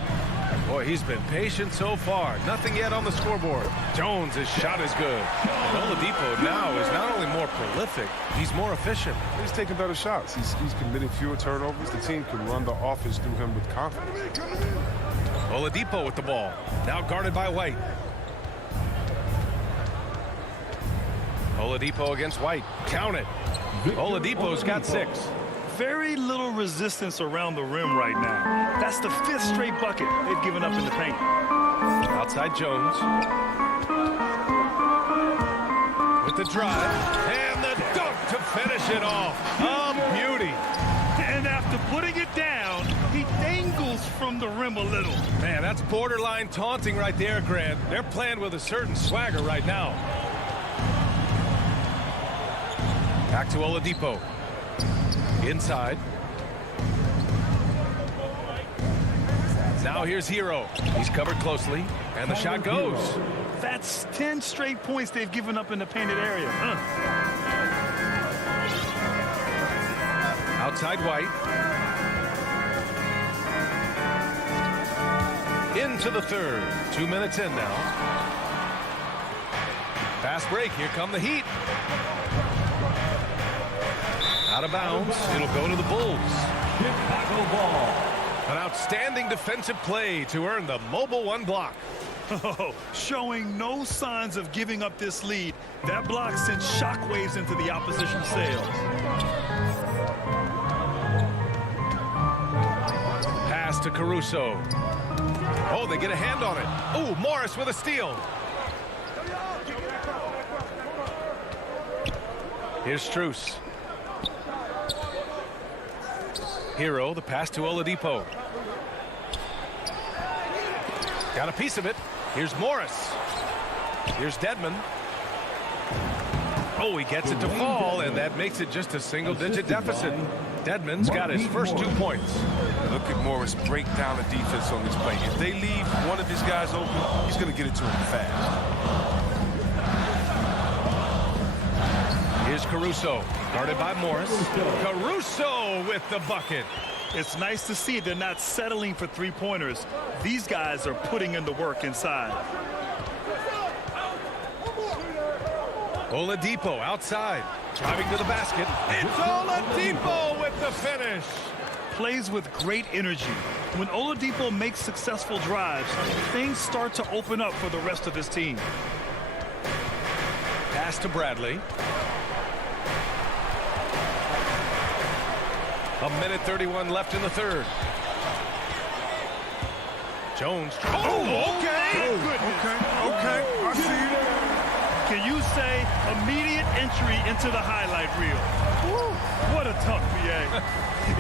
Boy, he's been patient so far. Nothing yet on the scoreboard. Jones' his shot is good. And Oladipo now is not only more prolific, he's more efficient. He's taking better shots. He's committing fewer turnovers. The team can run the offense through him with confidence. Oladipo with the ball. Now guarded by White. Oladipo against White. Count it. Oladipo's got 6. Very little resistance around the rim right now. That's the 5th straight bucket they've given up in the paint. Outside Jones. With the drive. And the dunk to finish it off. A beauty. And after putting it down, he dangles from the rim a little. Man, that's borderline taunting right there, Grant. They're playing with a certain swagger right now. Back to Oladipo. Inside. Now here's Hero. He's covered closely, and the shot goes. That's 10 straight points they've given up in the painted area. Outside White. Into the third. 2 minutes in now. Fast break. Here come the Heat. Out of bounds. It'll go to the Bulls. Chicago ball. An outstanding defensive play to earn the mobile 1 block. Showing no signs of giving up this lead. That block sent shockwaves into the opposition sails. Pass to Caruso. Oh, they get a hand on it. Oh, Morris with a steal. Here's Strus. Hero, the pass to Oladipo. Got a piece of it. Here's Morris. Here's Dedmon. Oh, he gets it to fall, and that makes it just a single-digit deficit. Dedmon's got his first 2 points. Look at Morris break down the defense on this play. If they leave one of his guys open, he's going to get it to him fast. Here's Caruso, guarded by Morris. Caruso with the bucket. It's nice to see they're not settling for 3-pointers. These guys are putting in the work inside. Oladipo outside, driving to the basket. It's Oladipo with the finish. Plays with great energy. When Oladipo makes successful drives, things start to open up for the rest of his team. Pass to Bradley. 1:31 left in the third. Jones. Oh, okay. Okay. I see it. Can you say immediate entry into the highlight reel? Woo, what a tough BA.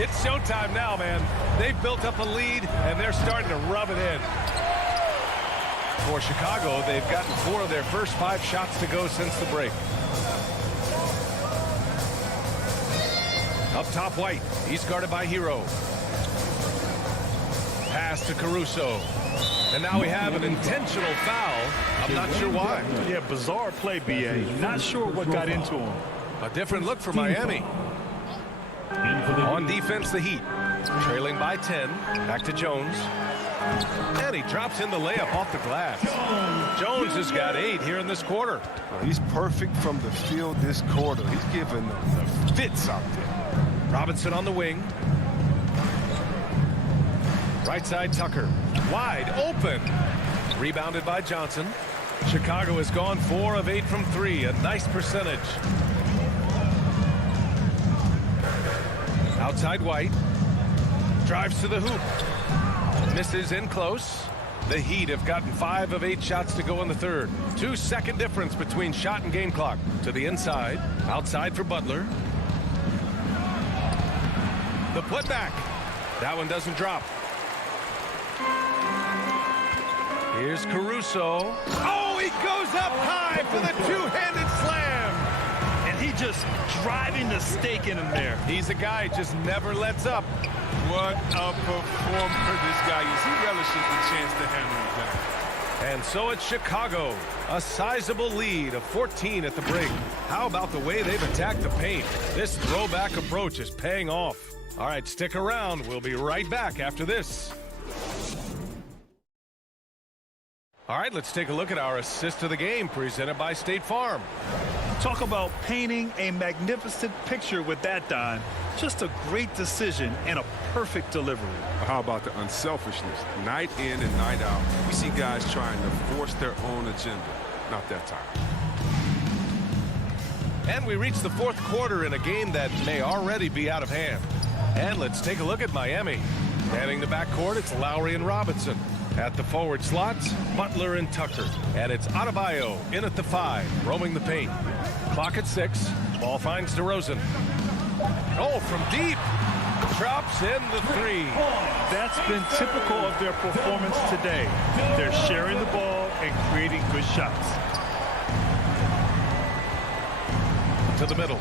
It's showtime now, man. They've built up a lead, and they're starting to rub it in. For Chicago, they've gotten 4 of their first 5 shots to go since the break. Up top, White. He's guarded by Hero. Pass to Caruso. And now we have an intentional foul. I'm not sure why. Yeah, bizarre play, BA. Not sure what got into him. A different look for Miami. On defense, the Heat. Trailing by 10. Back to Jones. And he drops in the layup off the glass. Jones has got 8 here in this quarter. He's perfect from the field this quarter. He's giving the fits out there. Robinson on the wing. Right side, Tucker. Wide open. Rebounded by Johnson. Chicago has gone 4 of 8 from 3. A nice percentage. Outside White. Drives to the hoop. Misses in close. The Heat have gotten 5 of 8 shots to go in the third. 2-second difference between shot and game clock. To the inside. Outside for Butler. The putback. That one doesn't drop. Here's Caruso. Oh, he goes up high for the 2-handed slam. just driving the stake in him there. He's a guy who just never lets up. What a performance for this guy. He relishes the chance to handle it down. And so it's Chicago, a sizable lead of 14 at the break. How about the way they've attacked the paint? This throwback approach is paying off. All right, stick around. We'll be right back after this. All right, let's take a look at our assist of the game presented by State Farm. Talk about painting a magnificent picture with that, Don. Just a great decision and a perfect delivery. How about the unselfishness? Night in and night out, we see guys trying to force their own agenda. Not that time. And we reach the fourth quarter in a game that may already be out of hand. And let's take a look at Miami. Manning the backcourt, it's Lowry and Robinson. At the forward slots, Butler and Tucker. And it's Adebayo in at the 5, roaming the paint. Clock at 6. Ball finds DeRozan. Oh, from deep. Drops in the 3. That's been typical of their performance today. They're sharing the ball and creating good shots. To the middle.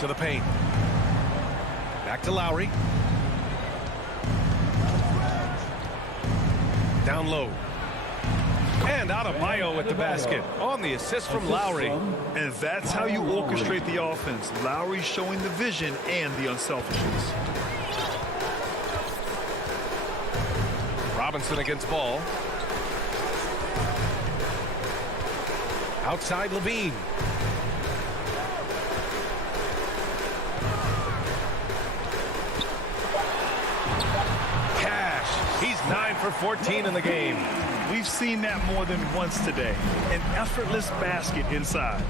To the paint. Back to Lowry. Down low. And Adebayo at the basket on the assist from Lowry. And that's how you orchestrate the offense. Lowry showing the vision and the unselfishness. Robinson against Ball. Outside Levine. Cash. He's 9 for 14 in the game. We've seen that more than once today. An effortless basket inside.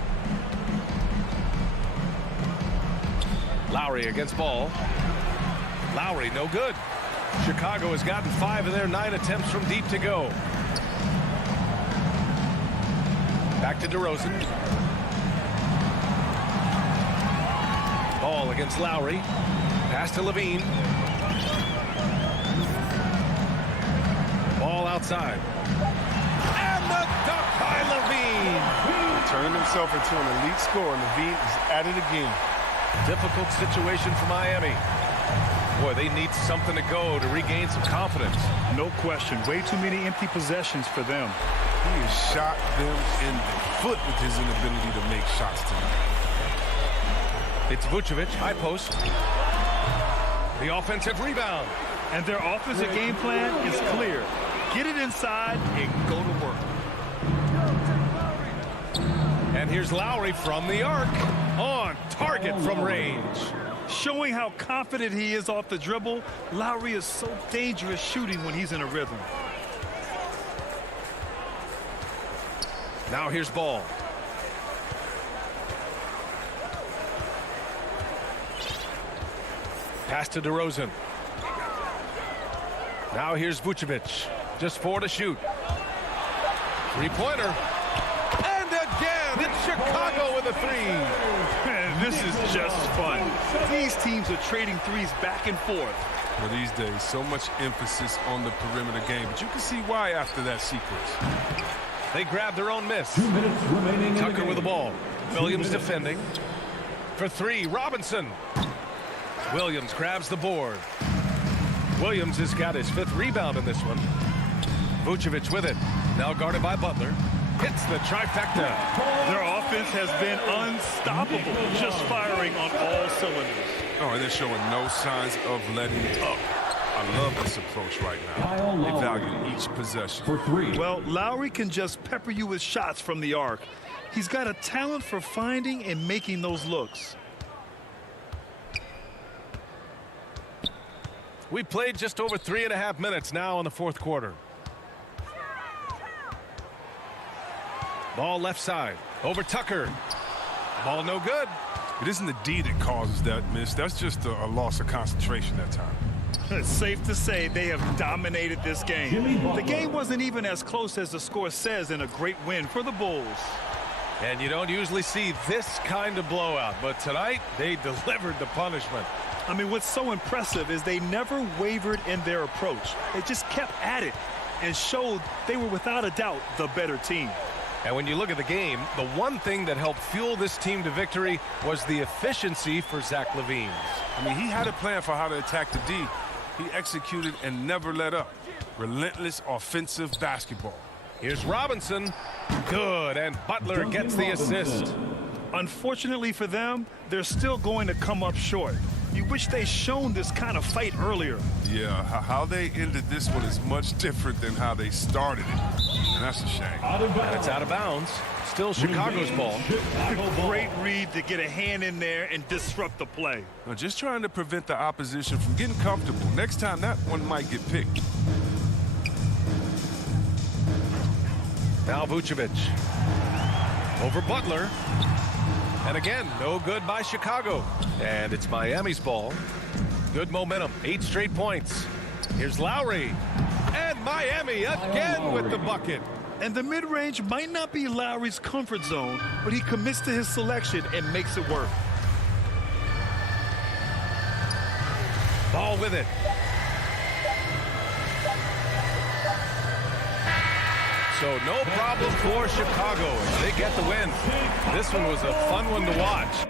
Lowry against Ball. Lowry no good. Chicago has gotten 5 of their 9 attempts from deep to go. Back to DeRozan. Ball against Lowry. Pass to Levine. Ball outside. And the dunk by Levine. Turning himself into an elite scorer. Levine is at it again. Difficult situation for Miami. Boy, they need something to go to regain some confidence. No question. Way too many empty possessions for them. He has shot them in the foot with his inability to make shots tonight. It's Vucevic, high post. The offensive rebound. And their offensive game plan is clear. Get it inside and go to work. And here's Lowry from the arc. On target from range. Showing how confident he is off the dribble. Lowry is so dangerous shooting when he's in a rhythm. Now here's Ball. Pass to DeRozan. Now here's Vucevic. Just 4 to shoot. Three-pointer. And again, it's Chicago with a 3. Man, this is just fun. These teams are trading threes back and forth. Well, these days, so much emphasis on the perimeter game, but you can see why after that sequence. They grab their own miss. 2 minutes remaining. Tucker with the ball. Williams defending. For 3, Robinson. Williams grabs the board. Williams has got his 5th rebound in this one. Vucevic with it. Now guarded by Butler. Hits the trifecta. Their offense has been unstoppable. Just firing on all cylinders. Oh, and they're showing no signs of letting up. I love this approach right now. They value each possession. For 3. Well, Lowry can just pepper you with shots from the arc. He's got a talent for finding and making those looks. We played just over 3.5 minutes now in the fourth quarter. Ball left side. Over Tucker. Ball no good. It isn't the D that causes that miss. That's just a loss of concentration that time. It's safe to say they have dominated this game. The game wasn't even as close as the score says in a great win for the Bulls. And you don't usually see this kind of blowout, but tonight they delivered the punishment. I mean, what's so impressive is they never wavered in their approach. They just kept at it and showed they were without a doubt the better team. And when you look at the game, the one thing that helped fuel this team to victory was the efficiency for Zach LaVine. I mean, he had a plan for how to attack the D. He executed and never let up. Relentless offensive basketball. Here's Robinson. Good, and Butler gets the assist. Unfortunately for them, they're still going to come up short. You wish they shown this kind of fight earlier. Yeah, how they ended this one is much different than how they started it. And that's a shame. And it's out of bounds. Still Chicago's ball. Great read to get a hand in there and disrupt the play. Now, just trying to prevent the opposition from getting comfortable. Next time, that one might get picked. Now Vucevic. Over Butler. And again, no good by Chicago. And it's Miami's ball. Good momentum, 8 straight points. Here's Lowry. And Miami again with the bucket. And the mid-range might not be Lowry's comfort zone, but he commits to his selection and makes it work. Ball with it. So no problem for Chicago as they get the win. This one was a fun one to watch.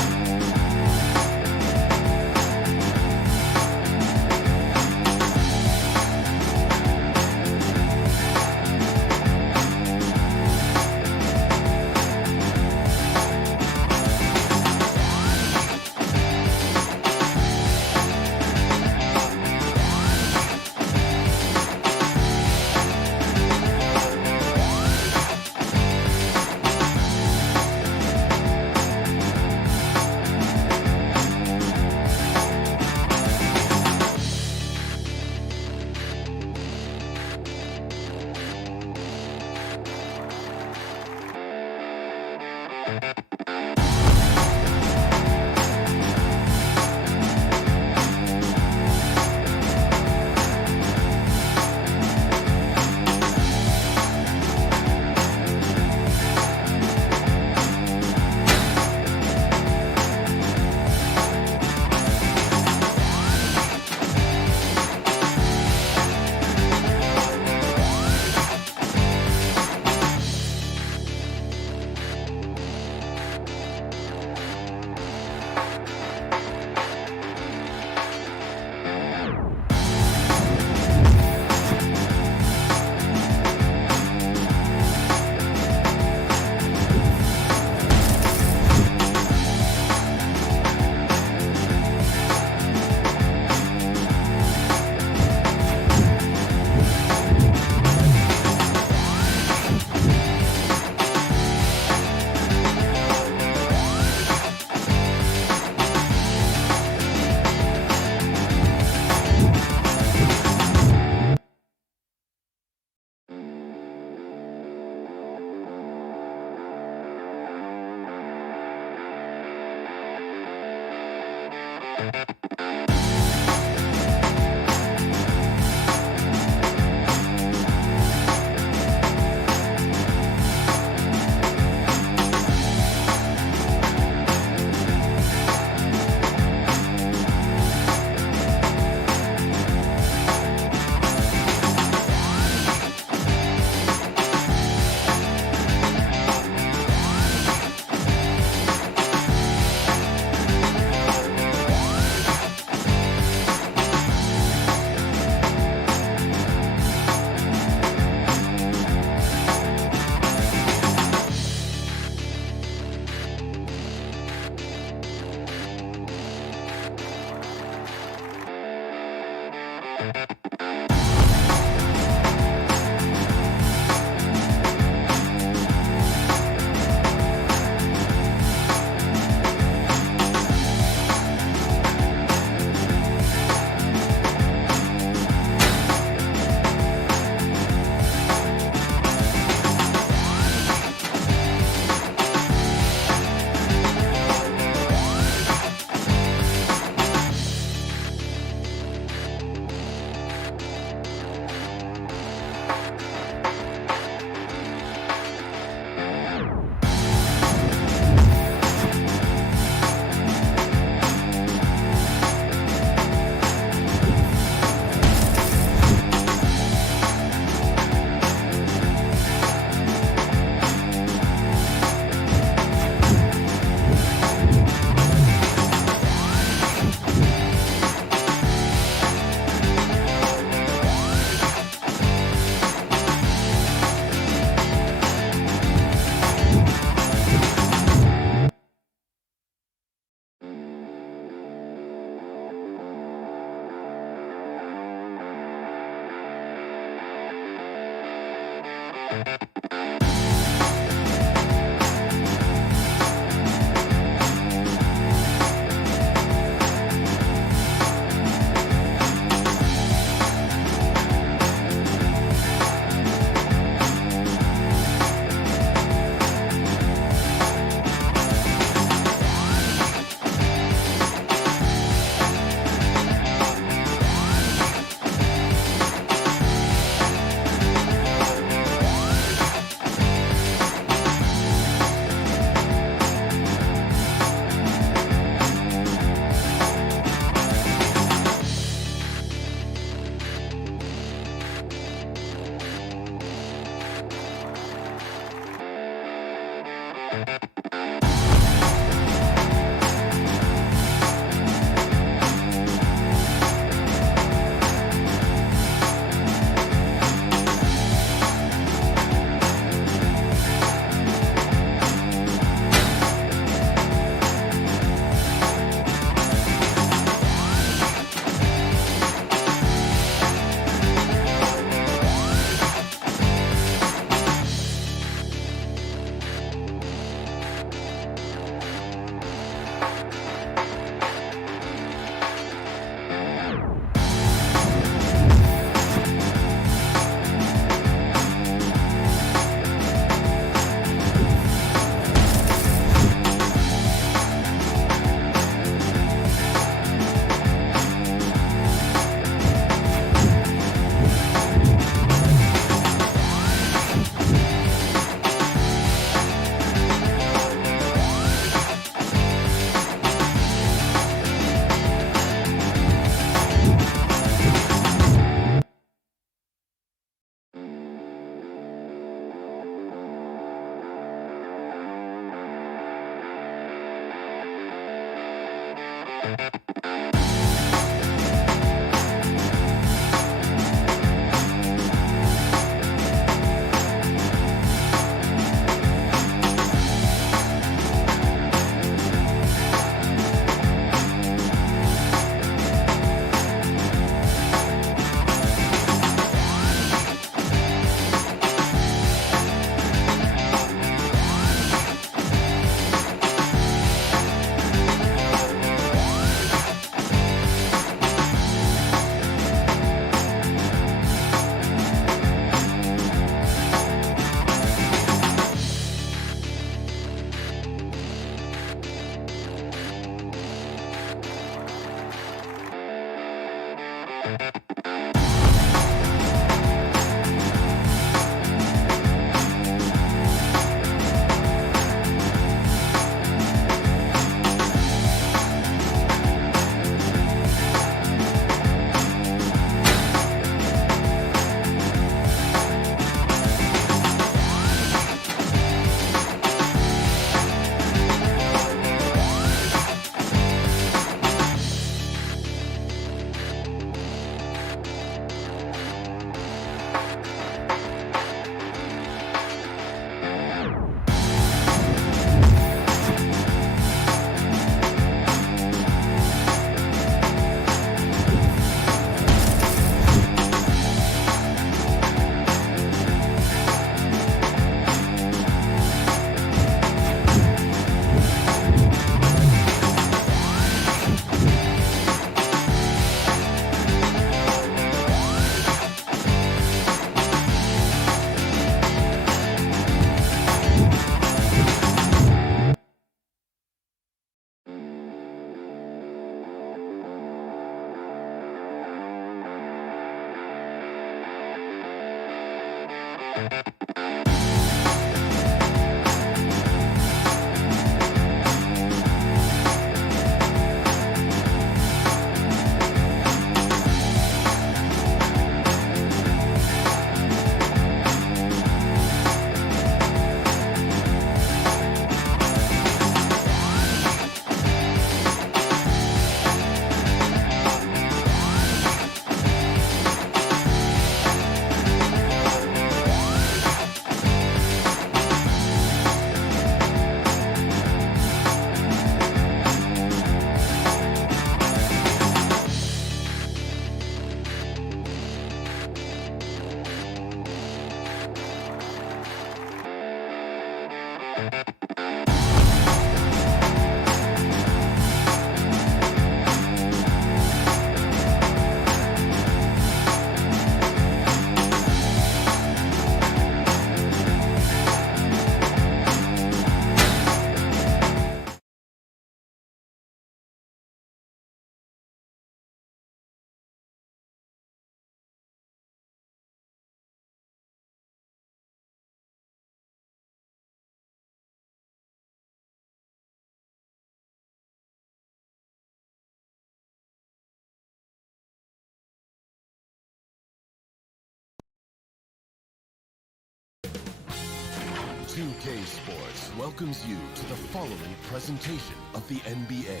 2K Sports welcomes you to the following presentation of the NBA.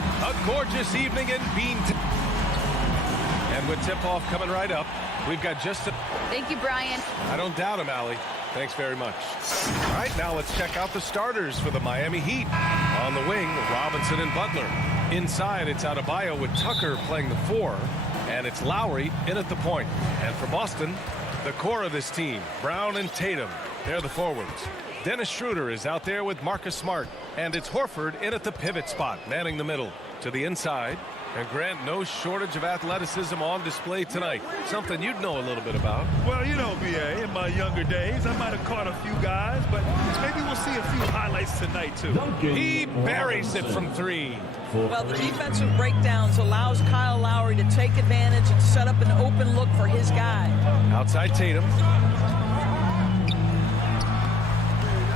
A gorgeous evening in Beantown. And with tip-off coming right up, we've got just a... Thank you, Brian. I don't doubt him, Allie. Thanks very much. All right, now let's check out the starters for the Miami Heat. On the wing, Robinson and Butler. Inside, it's Adebayo with Tucker playing the 4. And it's Lowry in at the point. And for Boston, the core of this team, Brown and Tatum. They're the forwards. Dennis Schroeder is out there with Marcus Smart. And it's Horford in at the pivot spot, manning the middle. To the inside. And Grant, no shortage of athleticism on display tonight. Something you'd know a little bit about. Well, you know, B.A., in my younger days, I might have caught a few guys, but maybe we'll see a few highlights tonight, too. He buries it from 3. Well, the defensive breakdowns allows Kyle Lowry to take advantage and set up an open look for his guy. Outside Tatum.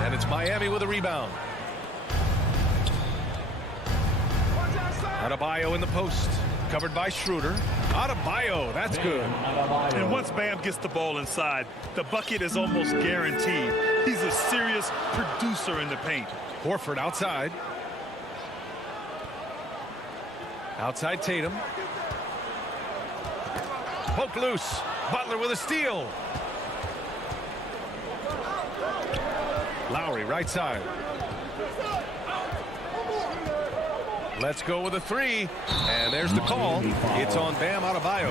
And it's Miami with a rebound. Adebayo in the post, covered by Schroeder. Adebayo, that's good. And once Bam gets the ball inside, the bucket is almost guaranteed. He's a serious producer in the paint. Horford outside. Outside Tatum. Poke loose. Butler with a steal. Lowry right side. Let's go with a 3. And there's the call. It's on Bam Adebayo.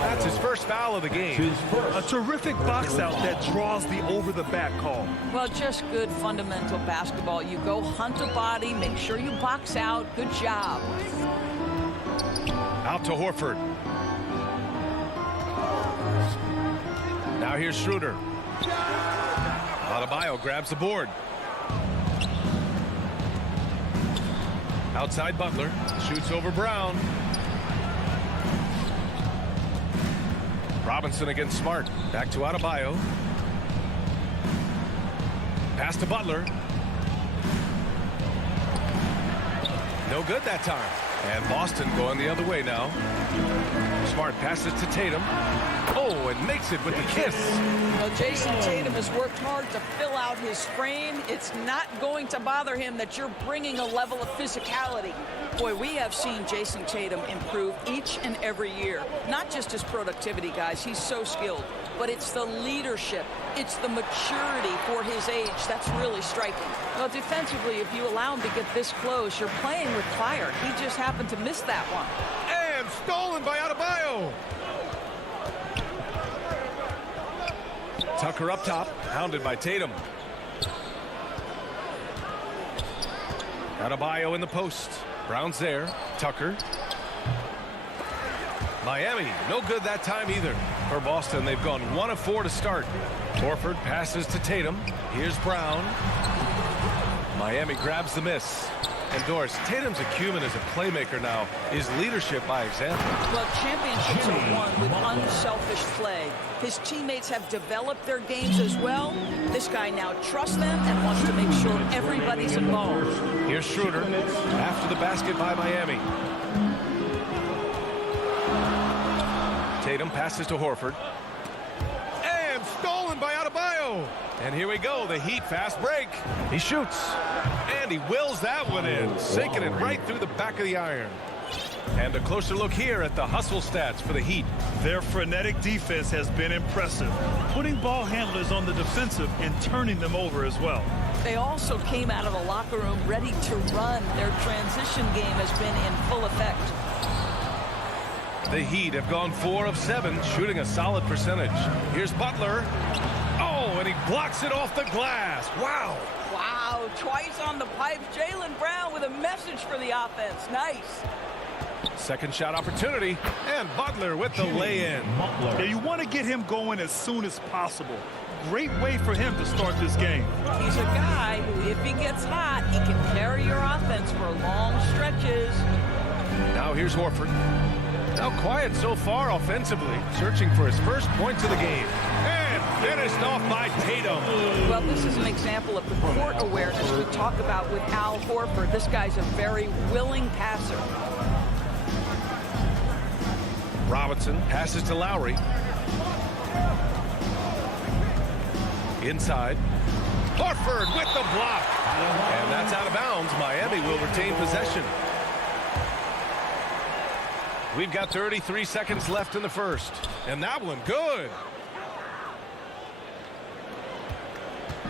That's his first foul of the game. A terrific box out that draws the over-the-back call. Well, just good fundamental basketball. You go hunt a body, make sure you box out. Good job. Out to Horford. Now here's Schroeder. Adebayo grabs the board. Outside Butler, shoots over Brown. Robinson against Smart. Back to Adebayo. Pass to Butler. No good that time. And Boston going the other way now. Smart passes to Tatum. Oh, and makes it with the kiss. Well, Jason Tatum has worked hard to fill out his frame. It's not going to bother him that you're bringing a level of physicality. Boy, we have seen Jason Tatum improve each and every year. Not just his productivity, guys. He's so skilled. But it's the leadership. It's the maturity for his age that's really striking. Well, defensively, if you allow him to get this close, you're playing with fire. He just happened to miss that one. And stolen by Adebayo. Tucker up top, hounded by Tatum. Adebayo in the post. Brown's there. Tucker. Miami, no good that time either. For Boston, they've gone 1 of 4 to start. Horford passes to Tatum. Here's Brown. Miami grabs the miss. And Doris, Tatum's acumen as a playmaker now is leadership by example. Well, championships are won with unselfish play. His teammates have developed their games as well. This guy now trusts them and wants to make sure everybody's involved. Here's Schroeder after the basket by Miami. Tatum passes to Horford. And stolen by Adebayo. And here we go, the Heat fast break. He shoots. And he wills that one in, sinking it right through the back of the iron. And a closer look here at the hustle stats for the Heat. Their frenetic defense has been impressive, putting ball handlers on the defensive and turning them over as well. They also came out of the locker room ready to run. Their transition game has been in full effect. The Heat have gone 4 of 7, shooting a solid percentage. Here's Butler. Oh, and he blocks it off the glass. Wow. Wow, twice on the pipes. Jaylen Brown with a message for the offense. Nice. Second shot opportunity, and Butler with the lay-in. Yeah, you want to get him going as soon as possible. Great way for him to start this game. He's a guy who, if he gets hot, he can carry your offense for long stretches. Now here's Horford. Now quiet so far offensively, searching for his first points of the game. And finished off by Tatum. Well, this is an example of the court awareness we talk about with Al Horford. This guy's a very willing passer. Robinson passes to Lowry. Inside. Horford with the block. And that's out of bounds. Miami will retain possession. We've got 33 seconds left in the first. And that one good.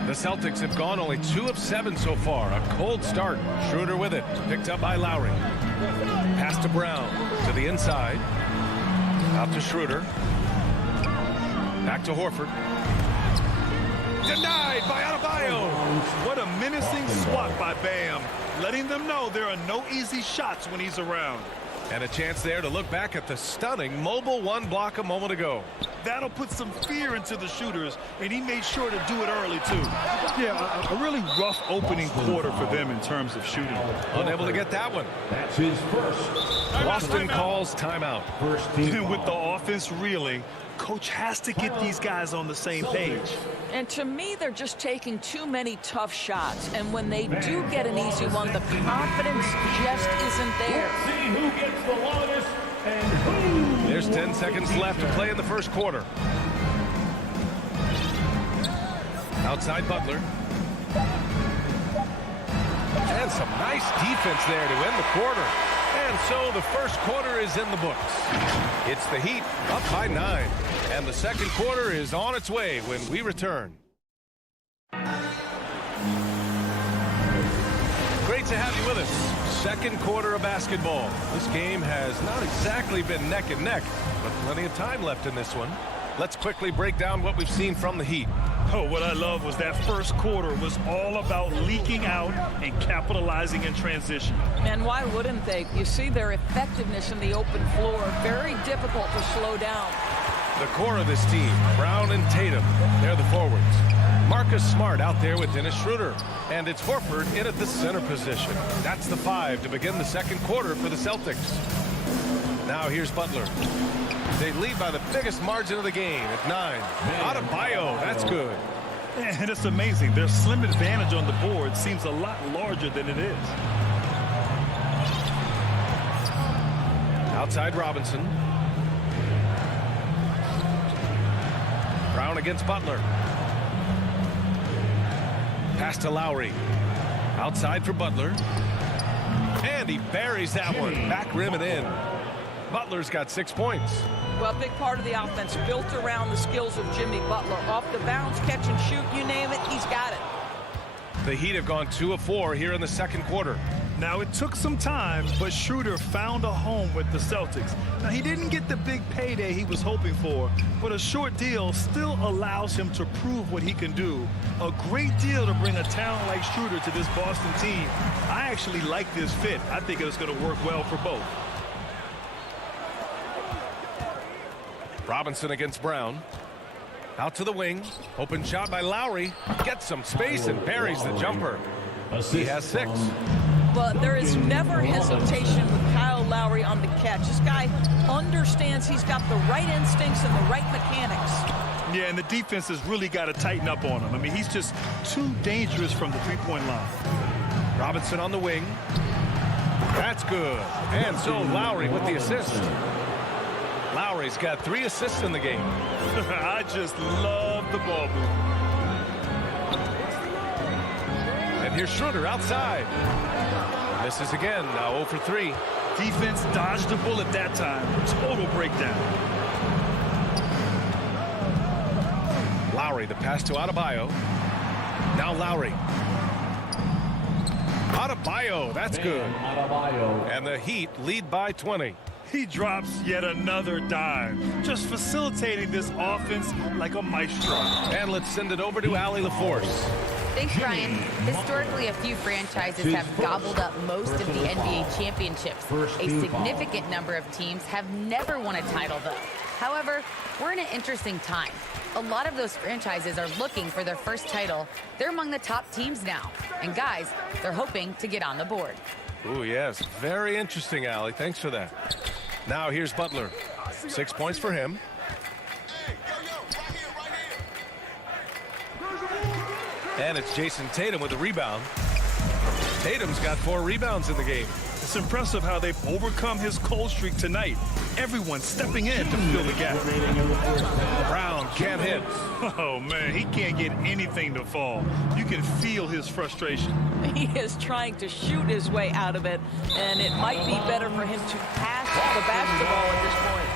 The Celtics have gone only 2 of 7 so far. A cold start. Schroeder with it. Picked up by Lowry. Pass to Brown. To the inside. Out to Schroeder. Back to Horford. Denied by Adebayo. What a menacing swat by Bam. Letting them know there are no easy shots when he's around. And a chance there to look back at the stunning mobile one block a moment ago. That'll put some fear into the shooters, and he made sure to do it early, too. Yeah, a really rough opening quarter for them in terms of shooting. Unable to get that one. That's his first. Boston calls timeout. First team. And with the offense reeling, coach has to get these guys on the same page. And to me, they're just taking too many tough shots. And when they do get an easy one, the confidence just isn't there. See who gets the longest and who. There's 10 seconds left to play in the first quarter. Outside Butler. And some nice defense there to end the quarter. And so the first quarter is in the books. It's the Heat up by 9. And the second quarter is on its way when we return. Great to have you with us. Second quarter of basketball. This game has not exactly been neck and neck, but plenty of time left in this one. Let's quickly break down what we've seen from the Heat. Oh, what I love was that first quarter was all about leaking out and capitalizing in transition. And why wouldn't they? You see their effectiveness in the open floor. Very difficult to slow down. The core of this team, Brown and Tatum, they're the forwards. Marcus Smart out there with Dennis Schroeder. And it's Horford in at the center position. That's the 5 to begin the second quarter for the Celtics. Now here's Butler. They lead by the biggest margin of the game at 9. Adebayo, that's good. And it's amazing. Their slim advantage on the board seems a lot larger than it is. Outside Robinson. Brown against Butler. Pass to Lowry. Outside for Butler. And he buries that one. Back rim and in. Butler's got 6 points. Well, a big part of the offense built around the skills of Jimmy Butler. Off the bounce, catch and shoot, you name it, he's got it. The Heat have gone 2 of 4 here in the second quarter. Now, it took some time, but Schroeder found a home with the Celtics. Now, he didn't get the big payday he was hoping for, but a short deal still allows him to prove what he can do. A great deal to bring a talent like Schroeder to this Boston team. I actually like this fit. I think it's going to work well for both. Robinson against Brown. Out to the wing. Open shot by Lowry. Gets some space and buries the jumper. He has 6. But there is never hesitation with Kyle Lowry on the catch. This guy understands he's got the right instincts and the right mechanics. Yeah, and the defense has really got to tighten up on him. I mean, he's just too dangerous from the three-point line. Robinson on the wing. That's good. And so Lowry with the assist. Lowry's got 3 assists in the game. I just love the ball movement. And here's Schroeder outside. Misses again, now 0 for 3. Defense dodged the bullet that time. Total breakdown. Lowry, the pass to Adebayo. Now Lowry. Adebayo, that's good. And the Heat lead by 20. He drops yet another dime, just facilitating this offense like a maestro. And let's send it over to Allie LaForce. Thanks, Brian. Historically, a few franchises have gobbled up most of the NBA championships. A significant number of teams have never won a title, though. However, we're in an interesting time. A lot of those franchises are looking for their first title. They're among the top teams now. And guys, they're hoping to get on the board. Oh, yes. Very interesting, Allie. Thanks for that. Now here's Butler. 6 points for him. And it's Jason Tatum with a rebound. Tatum's got 4 rebounds in the game. It's impressive how they've overcome his cold streak tonight. everyone stepping in to fill the gap. Brown can't hit. Oh, man, he can't get anything to fall. You can feel his frustration. He is trying to shoot his way out of it, and it might be better for him to pass the basketball at this point.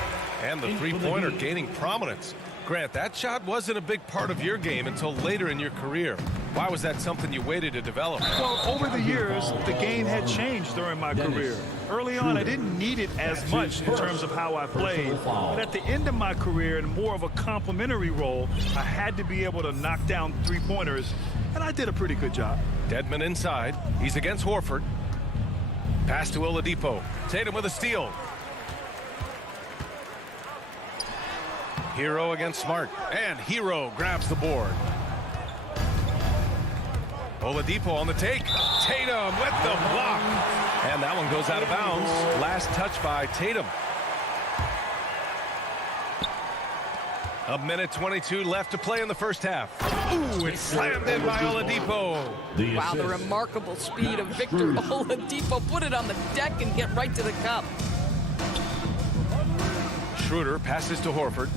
And the three-pointer gaining prominence. Grant, that shot wasn't a big part of your game until later in your career. Why was that something you waited to develop? Well, over the years, the game had changed during my career. Early on, I didn't need it as much in terms of how I played. But at the end of my career, in more of a complementary role, I had to be able to knock down three-pointers, and I did a pretty good job. Dedmon inside. He's against Horford. Pass to Oladipo. Tatum with a steal. Hero against Smart. And Hero grabs the board. Oladipo on the take. Tatum with the block. And that one goes out of bounds. Last touch by Tatum. A minute 22 left to play in the first half. Ooh, it's slammed in by Oladipo. Wow, the remarkable speed of Victor Oladipo. Put it on the deck and get right to the cup. Schroeder passes to Horford.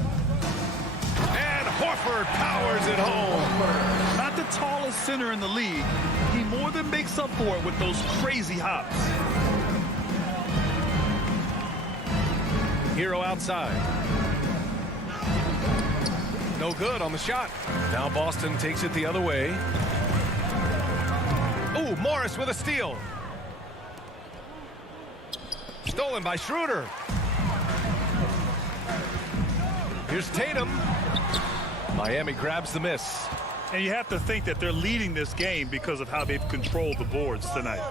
And Horford powers it home. Not the tallest center in the league. He more than makes up for it with those crazy hops. Hero outside. No good on the shot. Now Boston takes it the other way. Ooh, Morris with a steal. Stolen by Schroeder. Here's Tatum. Miami grabs the miss. And you have to think that they're leading this game because of how they've controlled the boards tonight.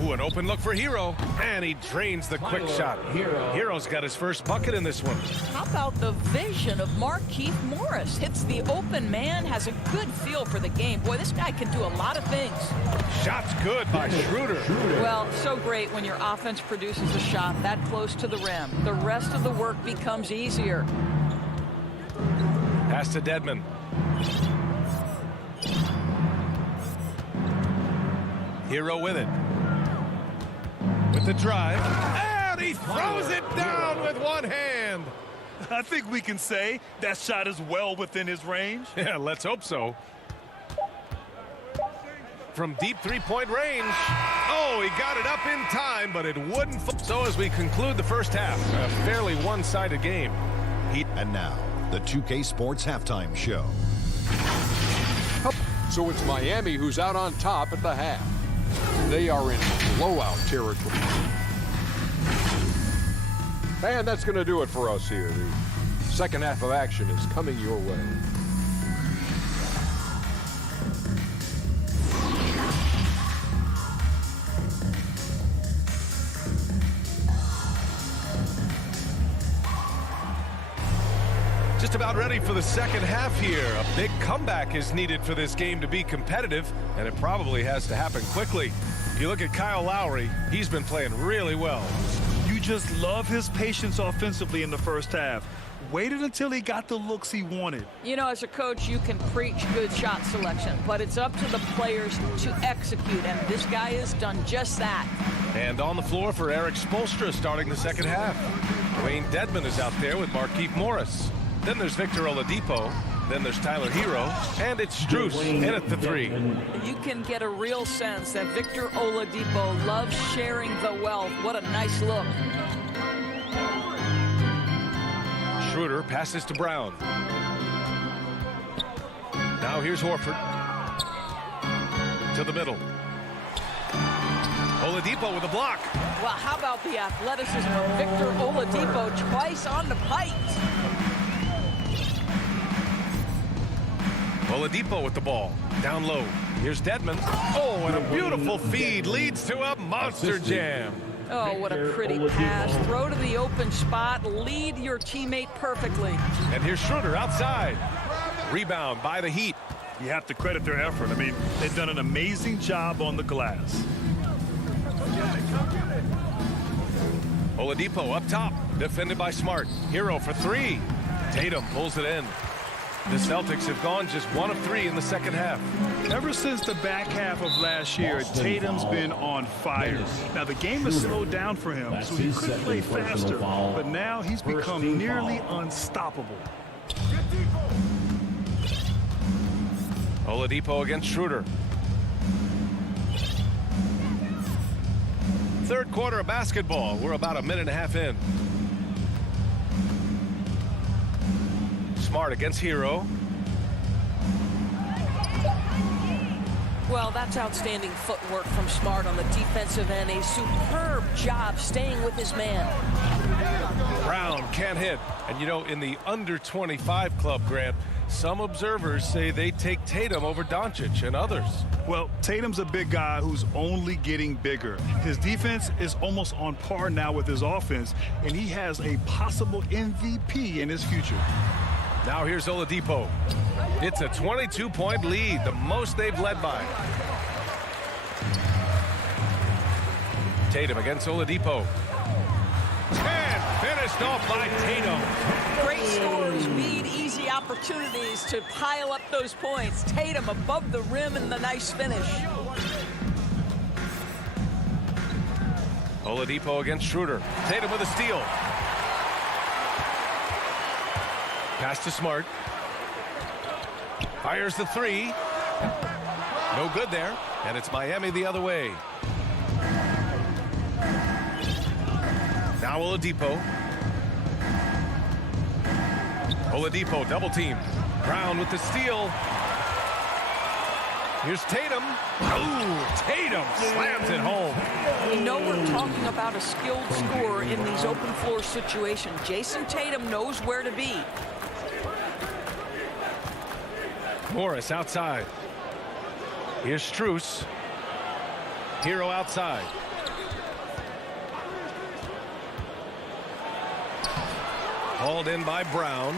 Ooh, an open look for Hero. And he drains the quick shot. Hero's got his first bucket in this one. How about the vision of Markieff Morris? Hits the open man, has a good feel for the game. Boy, this guy can do a lot of things. Shot's good by Schroeder. Well, so great when your offense produces a shot that close to the rim. The rest of the work becomes easier. Pass to Dedmon. Hero with it. With the drive. And he throws it down with one hand. I think we can say that shot is well within his range. Yeah, let's hope so. From deep three-point range. Oh, he got it up in time, but it wouldn't. So as we conclude the first half, a fairly one-sided game. And now, the 2K Sports Halftime Show. So it's Miami who's out on top at the half. They are in blowout territory. And that's going to do it for us here. The second half of action is coming your way. Just about ready for the second half here. A big comeback is needed for this game to be competitive, and it probably has to happen quickly. You look at Kyle Lowry, he's been playing really well. You just love his patience offensively in the first half. Waited until he got the looks he wanted. You know, as a coach, you can preach good shot selection, but it's up to the players to execute, and this guy has done just that. And on the floor for Eric Spoelstra starting the second half. Wayne Dedmon is out there with Markieff Morris. Then there's Victor Oladipo. Then there's Tyler Hero. And it's Strus in at the three. You can get a real sense that Victor Oladipo loves sharing the wealth. What a nice look. Schroeder passes to Brown. Now here's Horford. To the middle. Oladipo with a block. Well, how about the athleticism of Victor Oladipo twice on the pipes? Oladipo with the ball. Down low. Here's Dedmon. Oh, and a beautiful feed leads to a monster jam. Oh, what a pretty pass. Throw to the open spot. Lead your teammate perfectly. And here's Schroeder outside. Rebound by the Heat. You have to credit their effort. I mean, they've done an amazing job on the glass. Oladipo up top. Defended by Smart. Hero for three. Tatum pulls it in. The Celtics have gone just 1 of 3 in the second half. Ever since the back half of last year, Tatum's been on fire. Now, the game has slowed down for him, so he could play faster, but now he's become nearly unstoppable. Oladipo against Schroeder. Third quarter of basketball. We're about a minute and a half in. Smart against Hero. Well, that's outstanding footwork from Smart on the defensive end. A superb job staying with his man. Brown can't hit. And, you know, in the under 25 club, Grant, some observers say they take Tatum over Doncic and others. Well, Tatum's a big guy who's only getting bigger. His defense is almost on par now with his offense, and he has a possible MVP in his future. Now here's Oladipo. It's a 22-point lead, the most they've led by. Tatum against Oladipo. And finished off by Tatum. Great scores mean easy opportunities to pile up those points. Tatum above the rim and the nice finish. Oladipo against Schroeder. Tatum with a steal. Pass to Smart. Fires the three. No good there. And it's Miami the other way. Now Oladipo. Oladipo double team. Brown with the steal. Here's Tatum. Ooh, Tatum slams it home. You know we're talking about a skilled scorer in these open floor situations. Jason Tatum knows where to be. Morris outside. Here's Strus. Hero outside. Hauled in by Brown.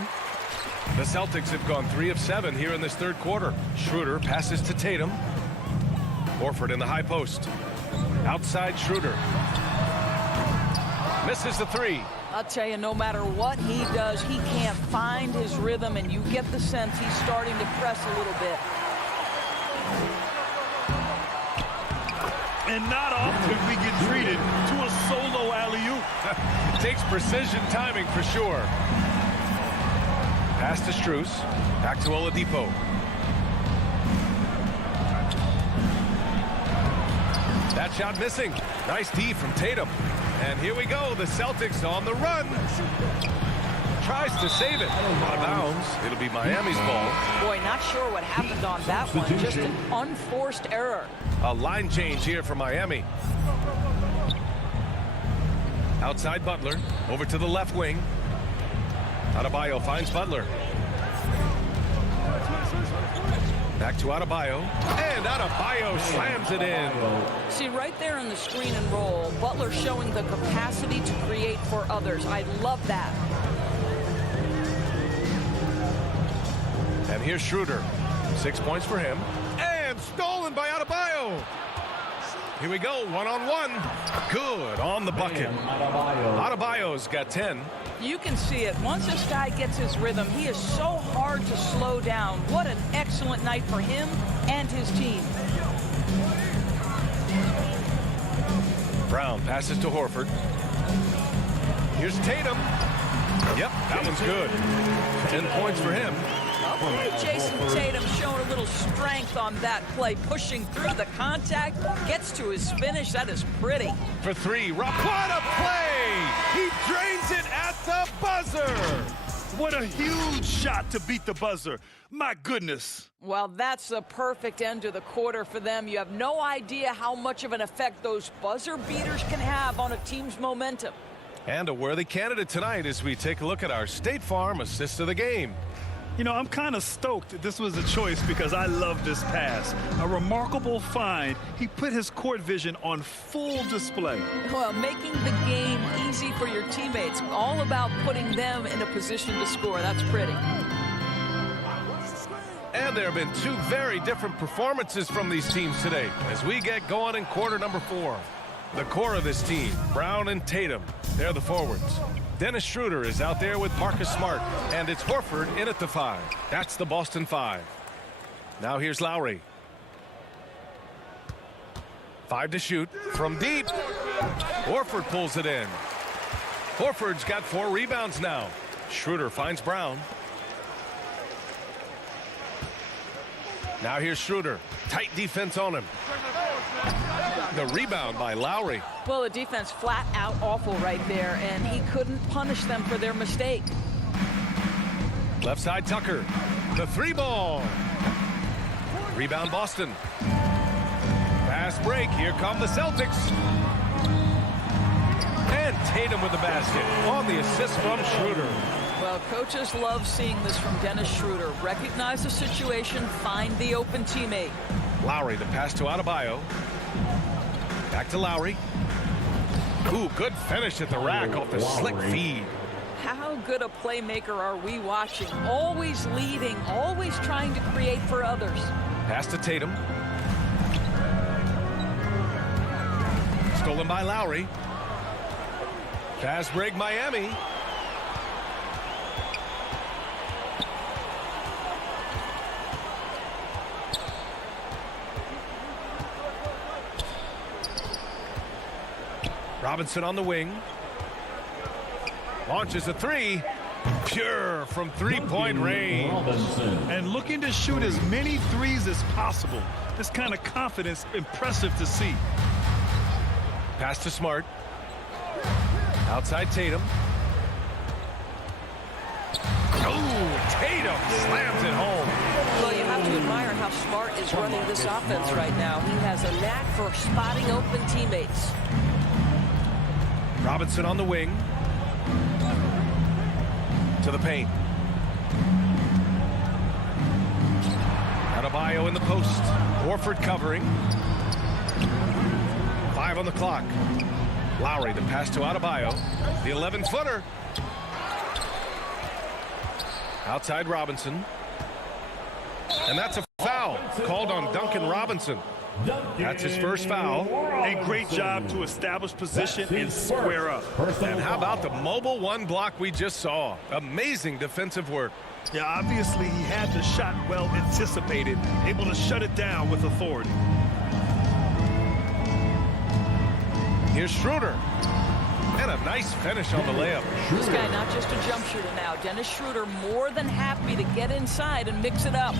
The Celtics have gone 3 of 7 here in this third quarter. Schroeder passes to Tatum. Horford in the high post. Outside Schroeder. Misses the three. I'll tell you, no matter what he does, he can't find his rhythm, and you get the sense he's starting to press a little bit. And not often we get treated to a solo alley-oop. Takes precision timing for sure. Pass to Strus. Back to Oladipo. That shot missing. Nice D from Tatum. And here we go. The Celtics on the run. Tries to save it. Out of bounds. It'll be Miami's ball. Boy, not sure what happened on that one. Just an unforced error. A line change here for Miami. Outside Butler. Over to the left wing. Adebayo finds Butler. Back to Adebayo. And Adebayo slams it in. See, right there in the screen and roll, Butler showing the capacity to create for others. I love that. And here's Schroeder. 6 points for him. And stolen by Adebayo. Here we go, one-on-one. Good on the bucket. Adebayo's got 10. You can see it. Once this guy gets his rhythm, he is so hard to slow down. What an excellent night for him and his team. Brown passes to Horford. Here's Tatum. Yep, that one's good. 10 points for him. Okay, Jason Tatum showing a little strength on that play, pushing through the contact, gets to his finish. That is pretty. For three, what a play! He drains it at the buzzer! What a huge shot to beat the buzzer. My goodness. Well, that's the perfect end to the quarter for them. You have no idea how much of an effect those buzzer beaters can have on a team's momentum. And a worthy candidate tonight as we take a look at our State Farm assist of the game. You know, I'm kind of stoked this was a choice because I love this pass. A remarkable find. He put his court vision on full display. Well, making the game easy for your teammates. All about putting them in a position to score. That's pretty. And there have been two very different performances from these teams today as we get going in quarter number 4. The core of this team, Brown and Tatum, they're the forwards. Dennis Schroeder is out there with Marcus Smart, and it's Horford in at the 5. That's the Boston 5. Now here's Lowry. 5 to shoot from deep. Horford pulls it in. Horford's got 4 rebounds now. Schroeder finds Brown. Now here's Schroeder. Tight defense on him. The rebound by Lowry. Well, the defense flat out awful right there, and he couldn't punish them for their mistake. Left side Tucker. The 3-ball. Rebound Boston. Fast break. Here come the Celtics. And Tatum with the basket on the assist from Schroeder. Well, coaches love seeing this from Dennis Schroeder. Recognize the situation, find the open teammate. Lowry, the pass to Adebayo. Back to Lowry. Ooh, good finish at the rack off the slick feed. How good a playmaker are we watching? Always leading, always trying to create for others. Pass to Tatum. Stolen by Lowry. Fast break Miami. Robinson on the wing. Launches a 3. Pure from 3-point range. And looking to shoot as many threes as possible. This kind of confidence, impressive to see. Pass to Smart. Outside Tatum. Oh, Tatum slams it home. Well, you have to admire how Smart is running this offense right now. He has a knack for spotting open teammates. Robinson on the wing. To the paint. Adebayo in the post. Horford covering. 5 on the clock. Lowry, the pass to Adebayo. The 11-footer. Outside Robinson. And that's a foul called on Duncan Robinson. That's his first foul. A great job to establish position and square up. And how about the mobile 1 block we just saw? Amazing defensive work. Yeah, obviously he had the shot well anticipated, able to shut it down with authority. Here's Schroeder. And a nice finish on the layup. This guy not just a jump shooter now. Dennis Schroeder more than happy to get inside and mix it up.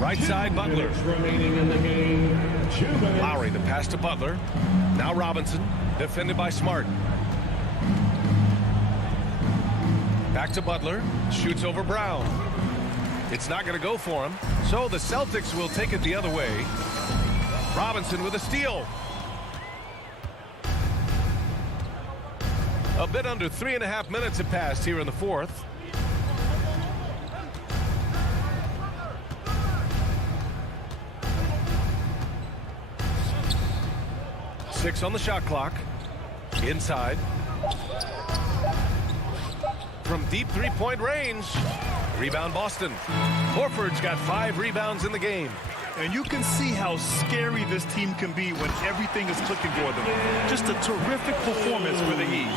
Right side, Butler. Lowry, the pass to Butler. Now Robinson, defended by Smart. Back to Butler, shoots over Brown. It's not going to go for him, so the Celtics will take it the other way. Robinson with a steal. A bit under 3.5 minutes have passed here in the fourth. Six on the shot clock. Inside. From deep 3-point range. Rebound Boston. Horford's got 5 rebounds in the game. And you can see how scary this team can be when everything is clicking for them. Just a terrific performance for the Heat.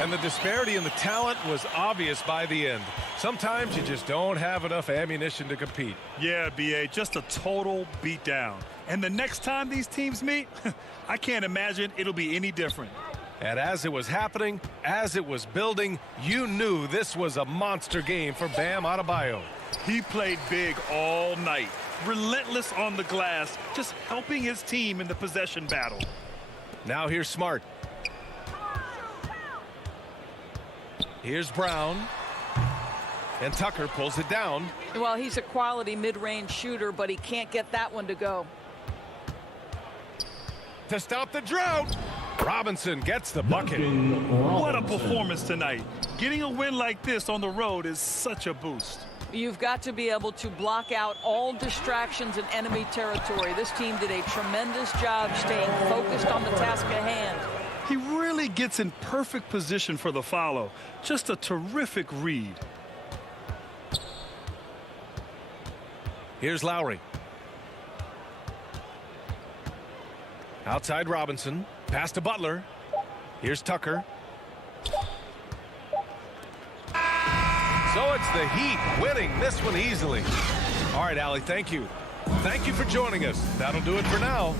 And the disparity in the talent was obvious by the end. Sometimes you just don't have enough ammunition to compete. Yeah, B.A., just a total beatdown. And the next time these teams meet, I can't imagine it'll be any different. And as it was happening, as it was building, you knew this was a monster game for Bam Adebayo. He played big all night, relentless on the glass, just helping his team in the possession battle. Now here's Smart. Here's Brown. And Tucker pulls it down. Well, he's a quality mid-range shooter, but he can't get that one to go. To stop the drought, Robinson gets the bucket. What a performance tonight. Getting a win like this on the road is such a boost. You've got to be able to block out all distractions in enemy territory. This team did a tremendous job staying focused on the task at hand. He really gets in perfect position for the follow. Just a terrific read. Here's Lowry. Outside Robinson. Pass to Butler. Here's Tucker. So it's the Heat winning this one easily. All right, Allie, thank you. Thank you for joining us. That'll do it for now.